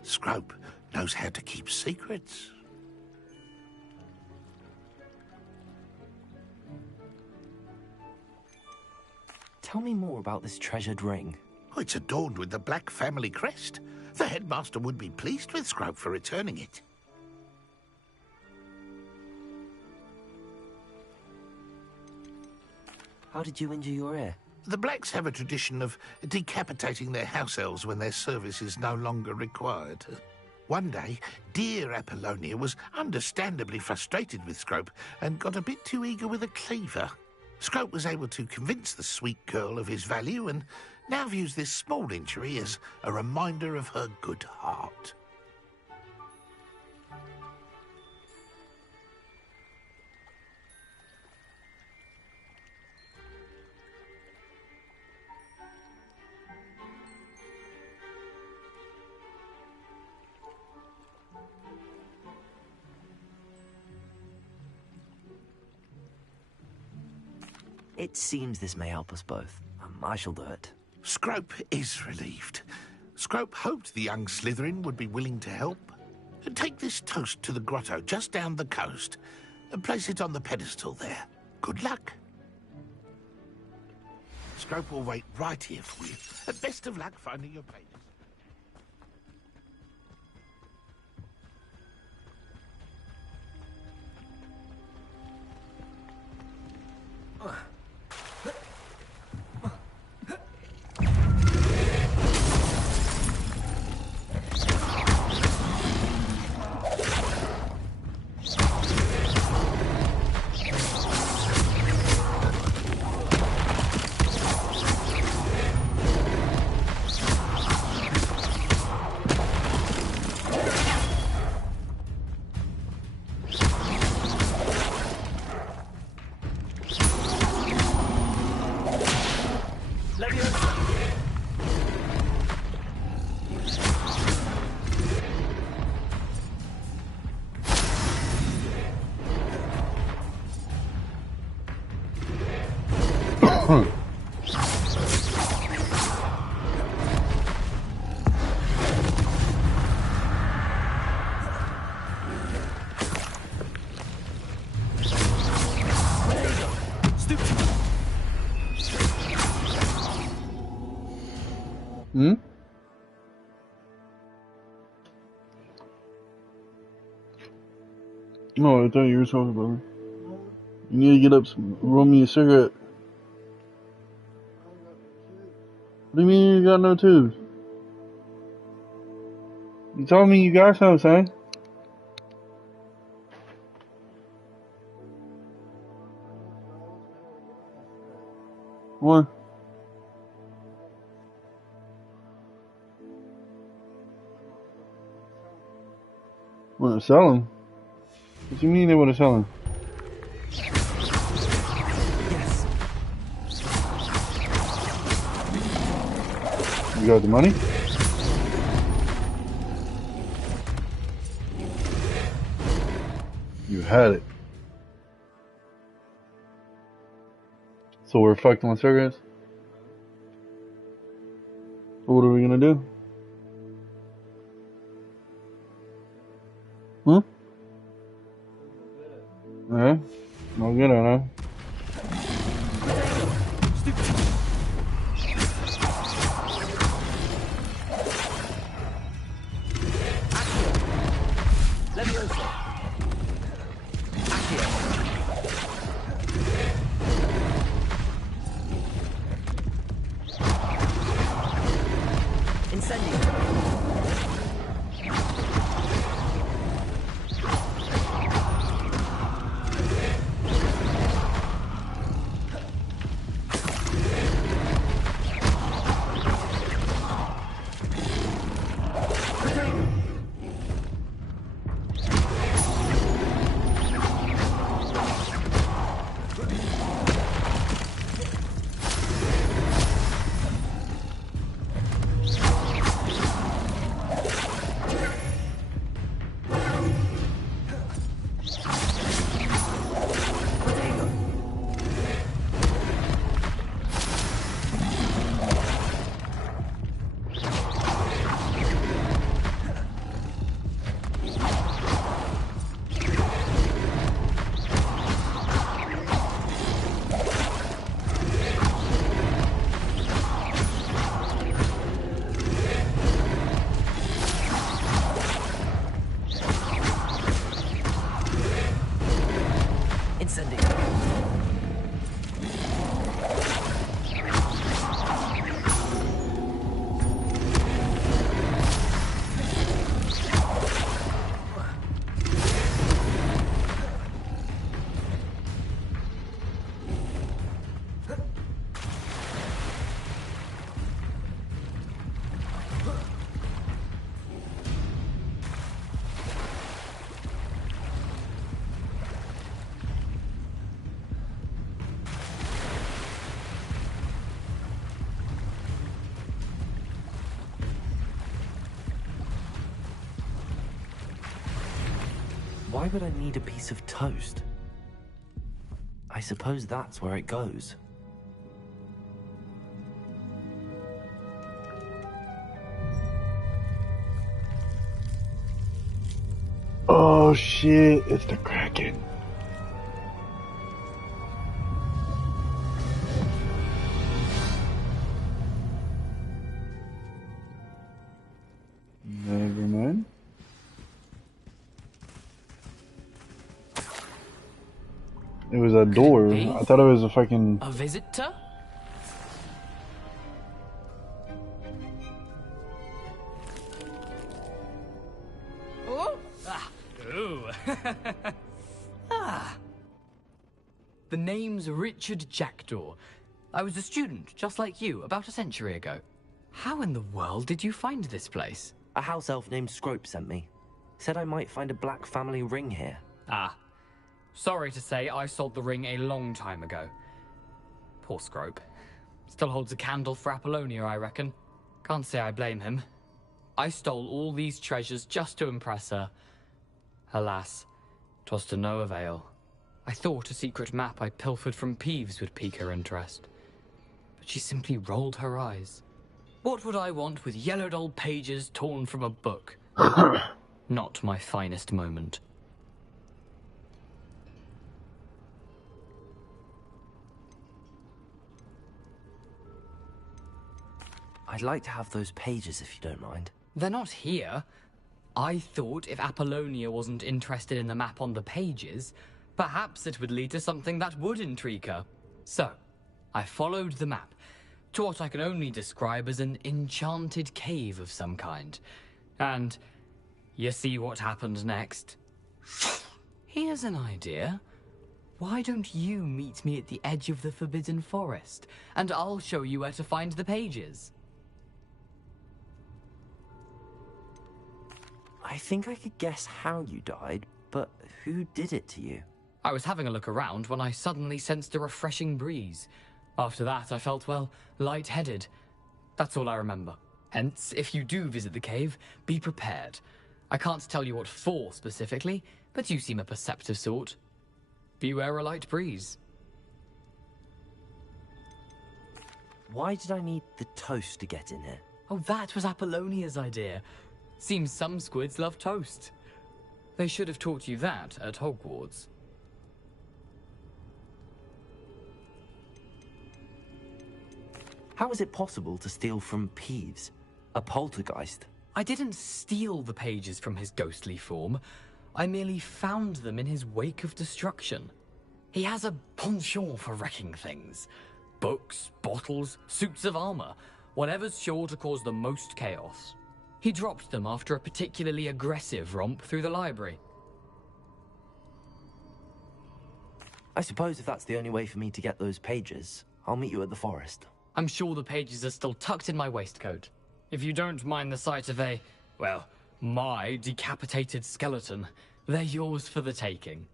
Scrope knows how to keep secrets. Tell me more about this treasured ring. Oh, it's adorned with the Black family crest. The headmaster would be pleased with Scrope for returning it. How did you injure your ear? The Blacks have a tradition of decapitating their house elves when their service is no longer required. One day, dear Apollonia was understandably frustrated with Scrope and got a bit too eager with a cleaver. Scrope was able to convince the sweet girl of his value and now views this small injury as a reminder of her good heart. It seems this may help us both. I shall do it. Scrope is relieved. Scrope hoped the young Slytherin would be willing to help. Take this toast to the grotto just down the coast and place it on the pedestal there. Good luck. Scrope will wait right here for you. And best of luck finding your pages. Hmm? Oh, I thought you were talking about me. You need to get up, roll me a cigarette. What do you mean you got no tubes? You told me you got some, son. One. Want to sell them? What do you mean they want to sell them? Yes. You got the money? You had it. So we're fucked on cigarettes? So what are we gonna do? Huh? Yeah? No good on that. Why would I need a piece of toast? I suppose that's where it goes. Oh shit, it's the Kraken. Never mind. It was a door. I thought it was a fucking... A visitor? Oh! Ah. Ooh. Ah. The name's Richard Jackdaw. I was a student, just like you, about a century ago. How in the world did you find this place? A house elf named Scrope sent me. Said I might find a black family ring here. Ah. Sorry to say, I sold the ring a long time ago. Poor Scrope. Still holds a candle for Apollonia, I reckon. Can't say I blame him. I stole all these treasures just to impress her. Alas, 'twas to no avail. I thought a secret map I pilfered from Peeves would pique her interest. But she simply rolled her eyes. What would I want with yellowed old pages torn from a book? Not my finest moment. I'd like to have those pages if you don't mind. They're not here. I thought if Apollonia wasn't interested in the map on the pages, perhaps it would lead to something that would intrigue her. So, I followed the map to what I can only describe as an enchanted cave of some kind. And You see what happened next? Here's an idea. Why don't you meet me at the edge of the Forbidden Forest, and I'll show you where to find the pages? I think I could guess how you died, but who did it to you? I was having a look around when I suddenly sensed a refreshing breeze. After that, I felt, well, lightheaded. That's all I remember. Hence, if you do visit the cave, be prepared. I can't tell you what for specifically, but you seem a perceptive sort. Beware a light breeze. Why did I need the toast to get in here? Oh, that was Apollonia's idea. Seems some squids love toast. They should have taught you that at Hogwarts. How is it possible to steal from Peeves, a poltergeist? I didn't steal the pages from his ghostly form. I merely found them in his wake of destruction. He has a penchant for wrecking things. Books, bottles, suits of armor, whatever's sure to cause the most chaos. He dropped them after a particularly aggressive romp through the library. I suppose if that's the only way for me to get those pages, I'll meet you at the forest. I'm sure the pages are still tucked in my waistcoat. If you don't mind the sight of a, well, my decapitated skeleton, they're yours for the taking.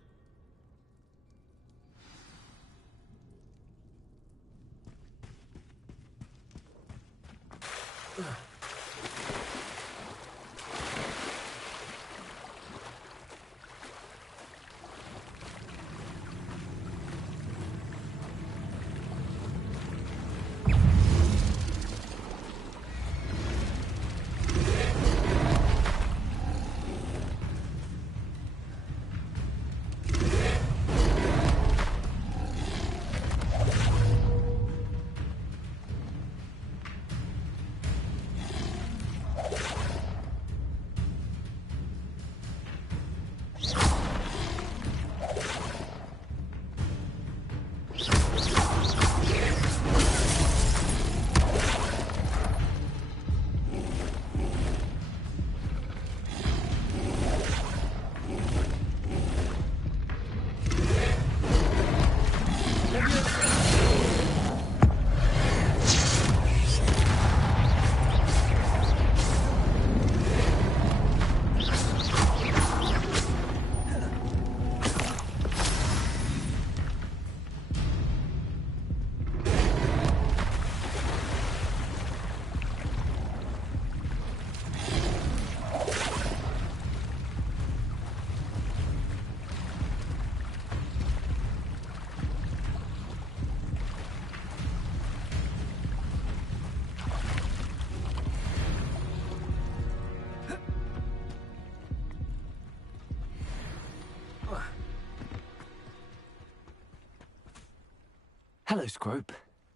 Hello, Scrope.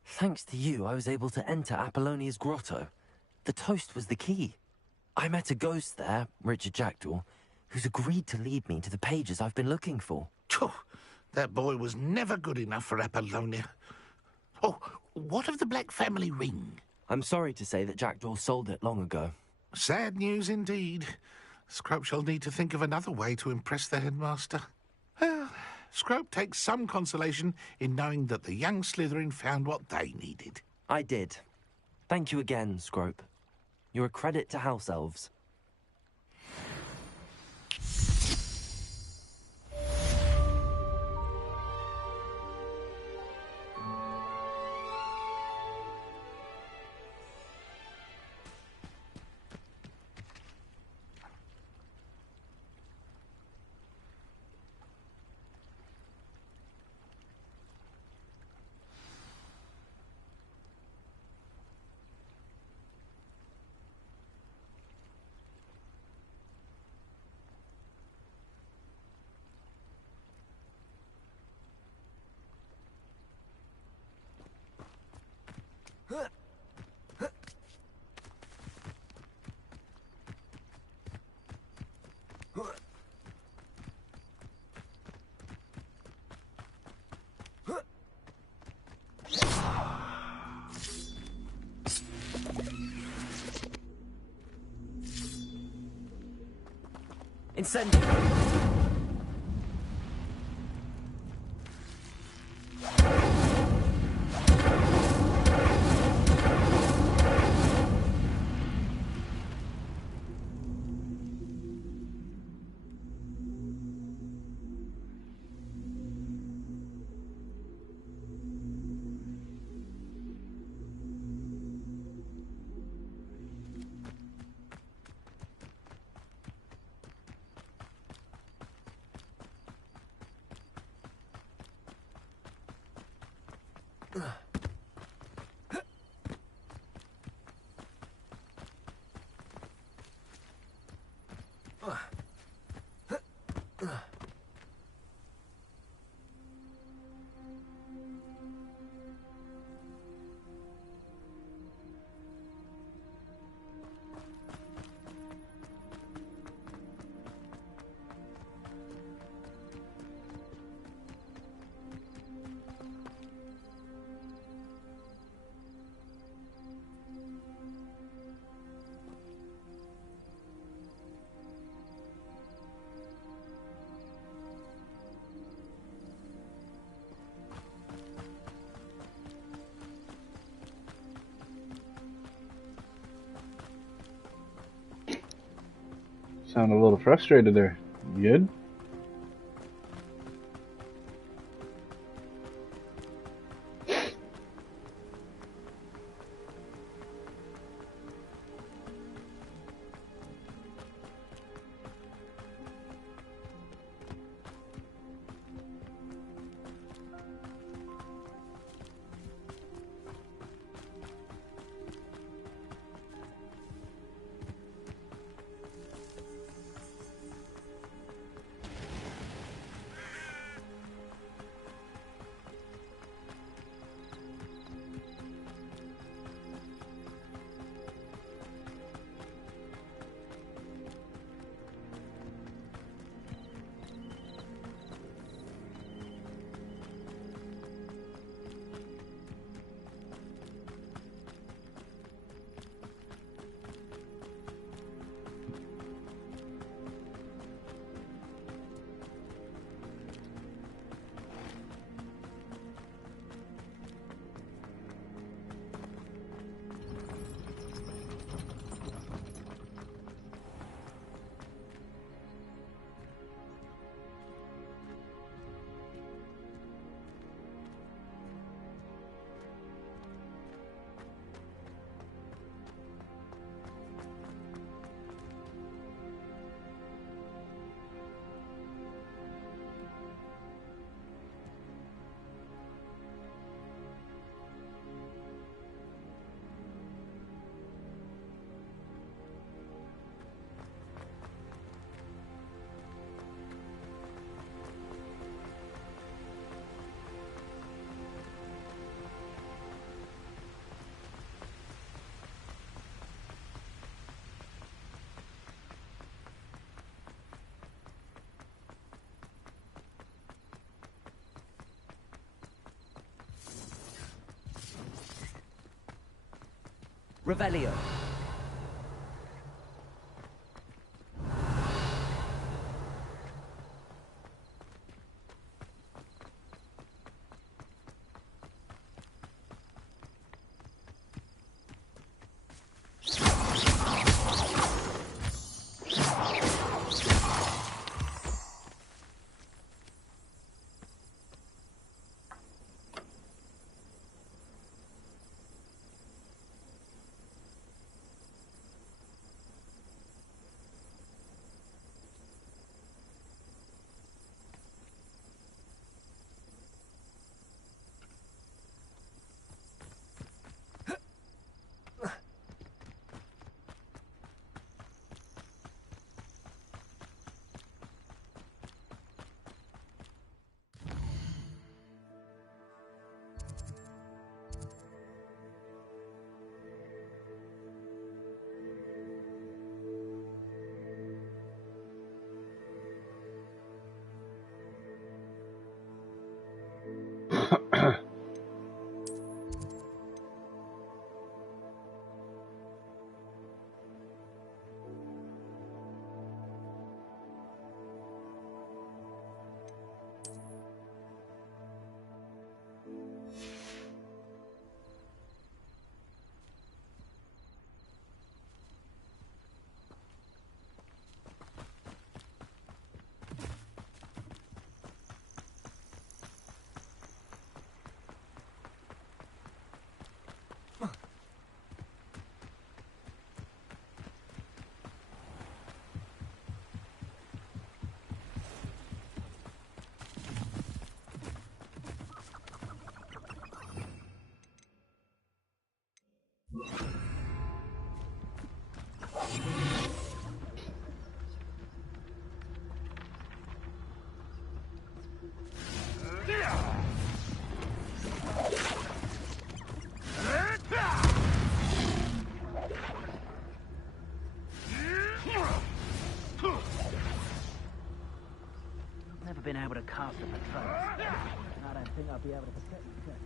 Thanks to you, I was able to enter Apollonia's grotto. The toast was the key. I met a ghost there, Richard Jackdaw, who's agreed to lead me to the pages I've been looking for. That boy was never good enough for Apollonia. Oh, what of the Black family ring? I'm sorry to say that Jackdaw sold it long ago. Sad news indeed. Scrope shall need to think of another way to impress the headmaster. Well, Scrope takes some consolation in knowing that the young Slytherin found what they needed. I did. Thank you again, Scrope. You're a credit to House Elves. Incendio! Sound a little frustrated there. You good? Revelio. Never been able to cast a patrol. I don't think I'll be able to protect myself.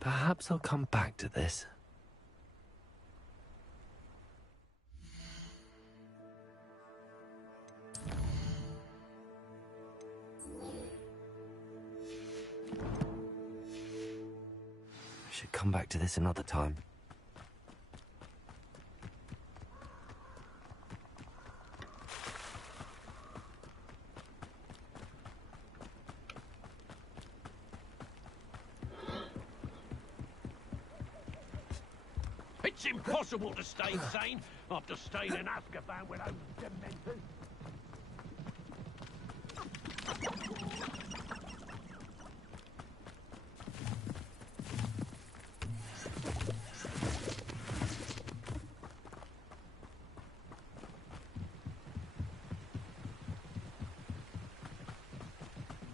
Perhaps I'll come back to this. I should come back to this another time. It's impossible to stay sane after staying in Azkaban with those dementors.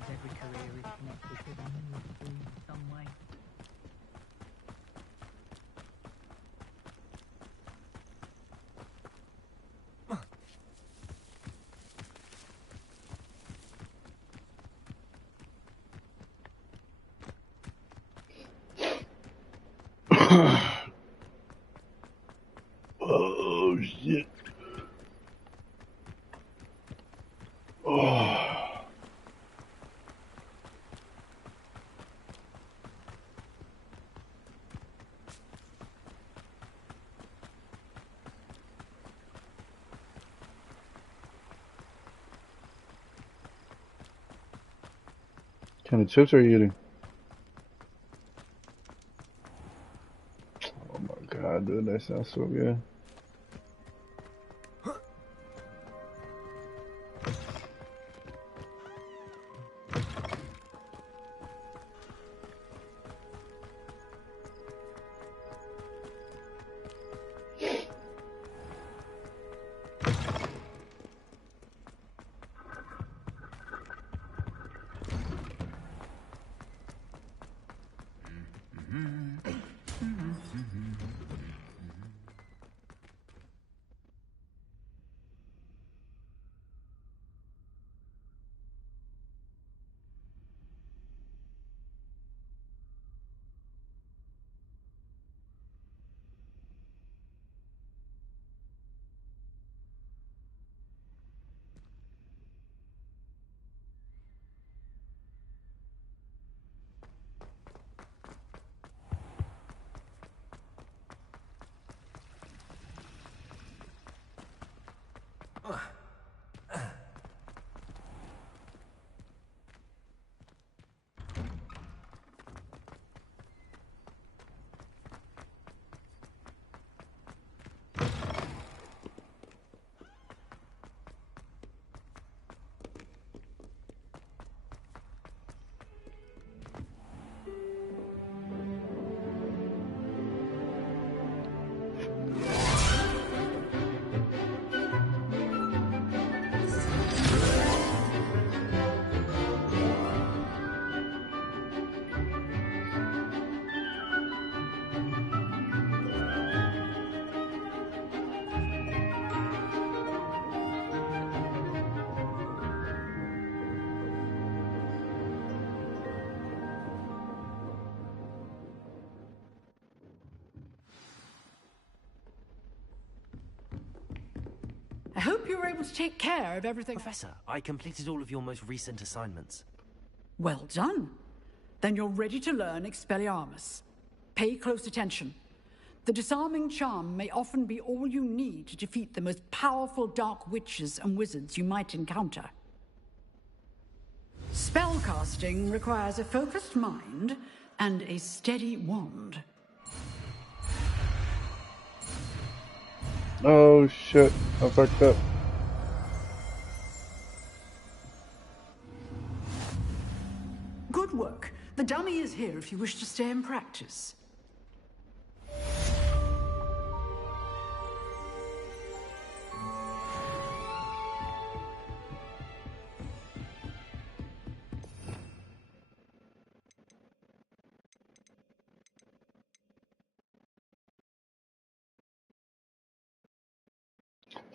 Every career is connected to them in some way. Oh shit. Oh. What kind of chips are you eating? Oh my god, dude, that sounds so good. I hope you were able to take care of everything. Professor, I completed all of your most recent assignments. Well done. Then you're ready to learn Expelliarmus. Pay close attention. The disarming charm may often be all you need to defeat the most powerful dark witches and wizards you might encounter. Spellcasting requires a focused mind, and a steady wand. Oh shit, I fucked up. Good work. The dummy is here if you wish to stay and practice.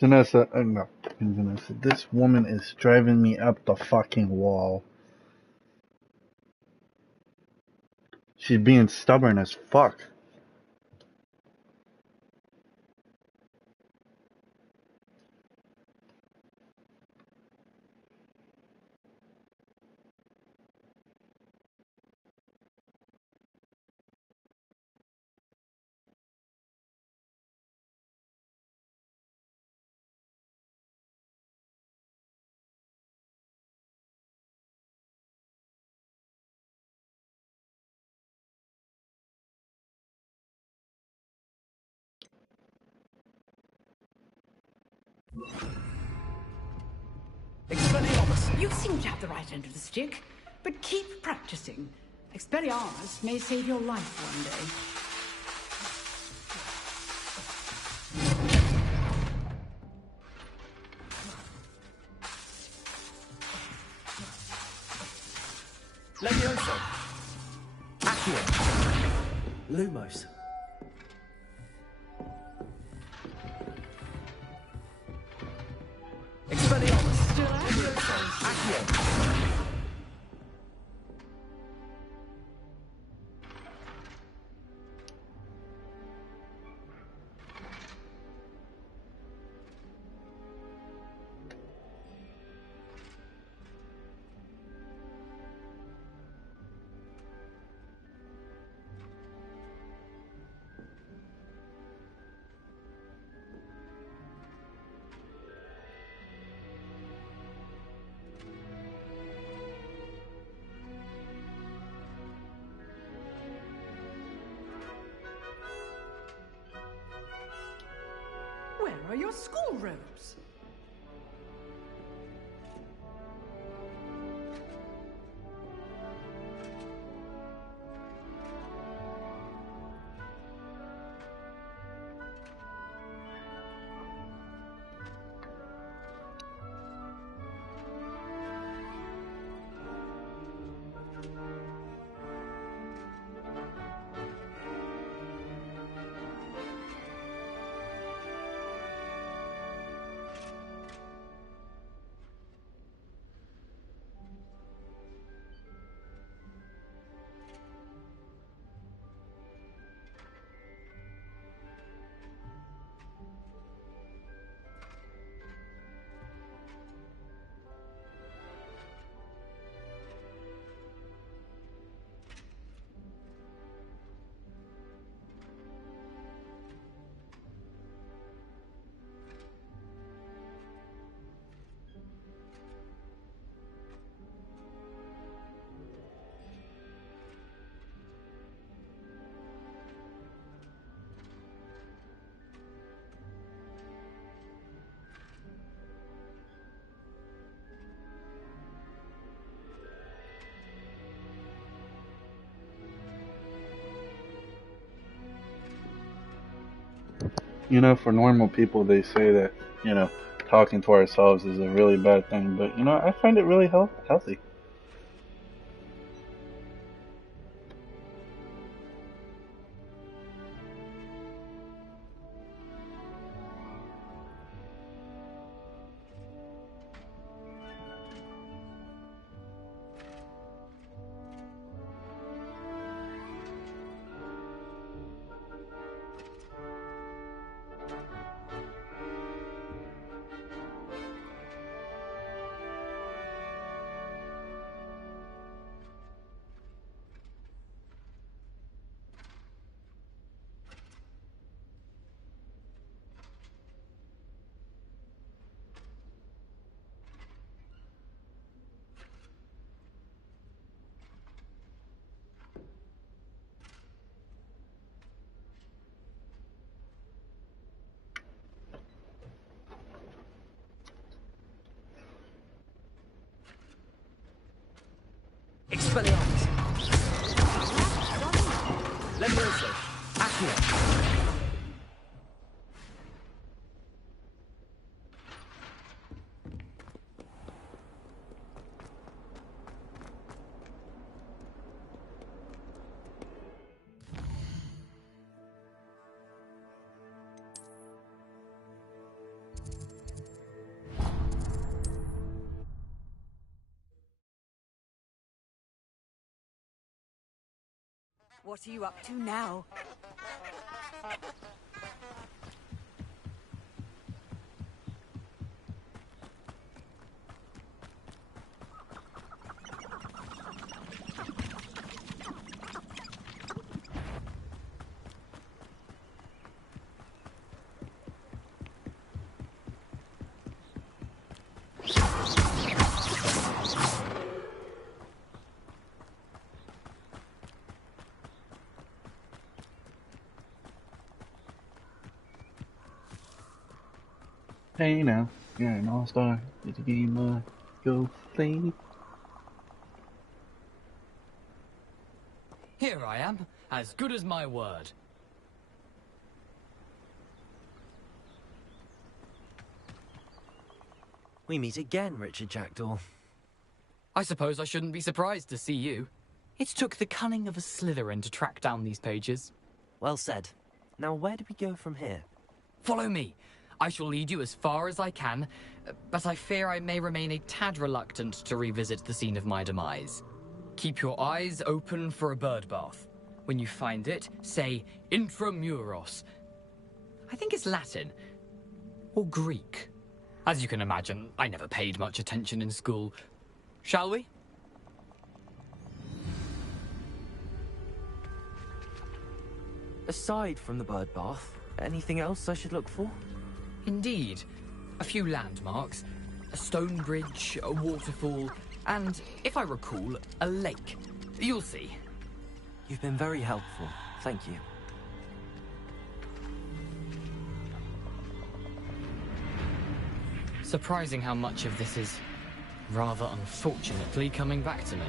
Janessa, no, Janessa, this woman is driving me up the fucking wall. She's being stubborn as fuck. Expelliarmus, you seem to have the right end of the stick, but keep practicing. Expelliarmus may save your life one day. Levioso. Accio. Lumos. Expelliarmus. Levioso. Accio. Where are your school robes? You know, for normal people, they say that, you know, talking to ourselves is a really bad thing, but, you know, I find it really healthy. Expelliarmus! Levioso! Accio! What are you up to now? Hey now, you're an all-star. Did you give you my go play? Here I am, as good as my word. We meet again, Richard Jackdaw. I suppose I shouldn't be surprised to see you. It took the cunning of a Slytherin to track down these pages. Well said. Now where do we go from here? Follow me. I shall lead you as far as I can, but I fear I may remain a tad reluctant to revisit the scene of my demise. Keep your eyes open for a bird bath. When you find it, say Intramuros. I think it's Latin. Or Greek. As you can imagine, I never paid much attention in school. Shall we? Aside from the bird bath, anything else I should look for? Indeed. A few landmarks, a stone bridge, a waterfall, and, if I recall, a lake. You'll see. You've been very helpful. Thank you. Surprising how much of this is, rather unfortunately, coming back to me.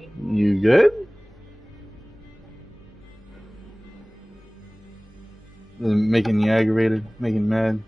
You good? Making you aggravated, making you mad.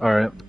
All right.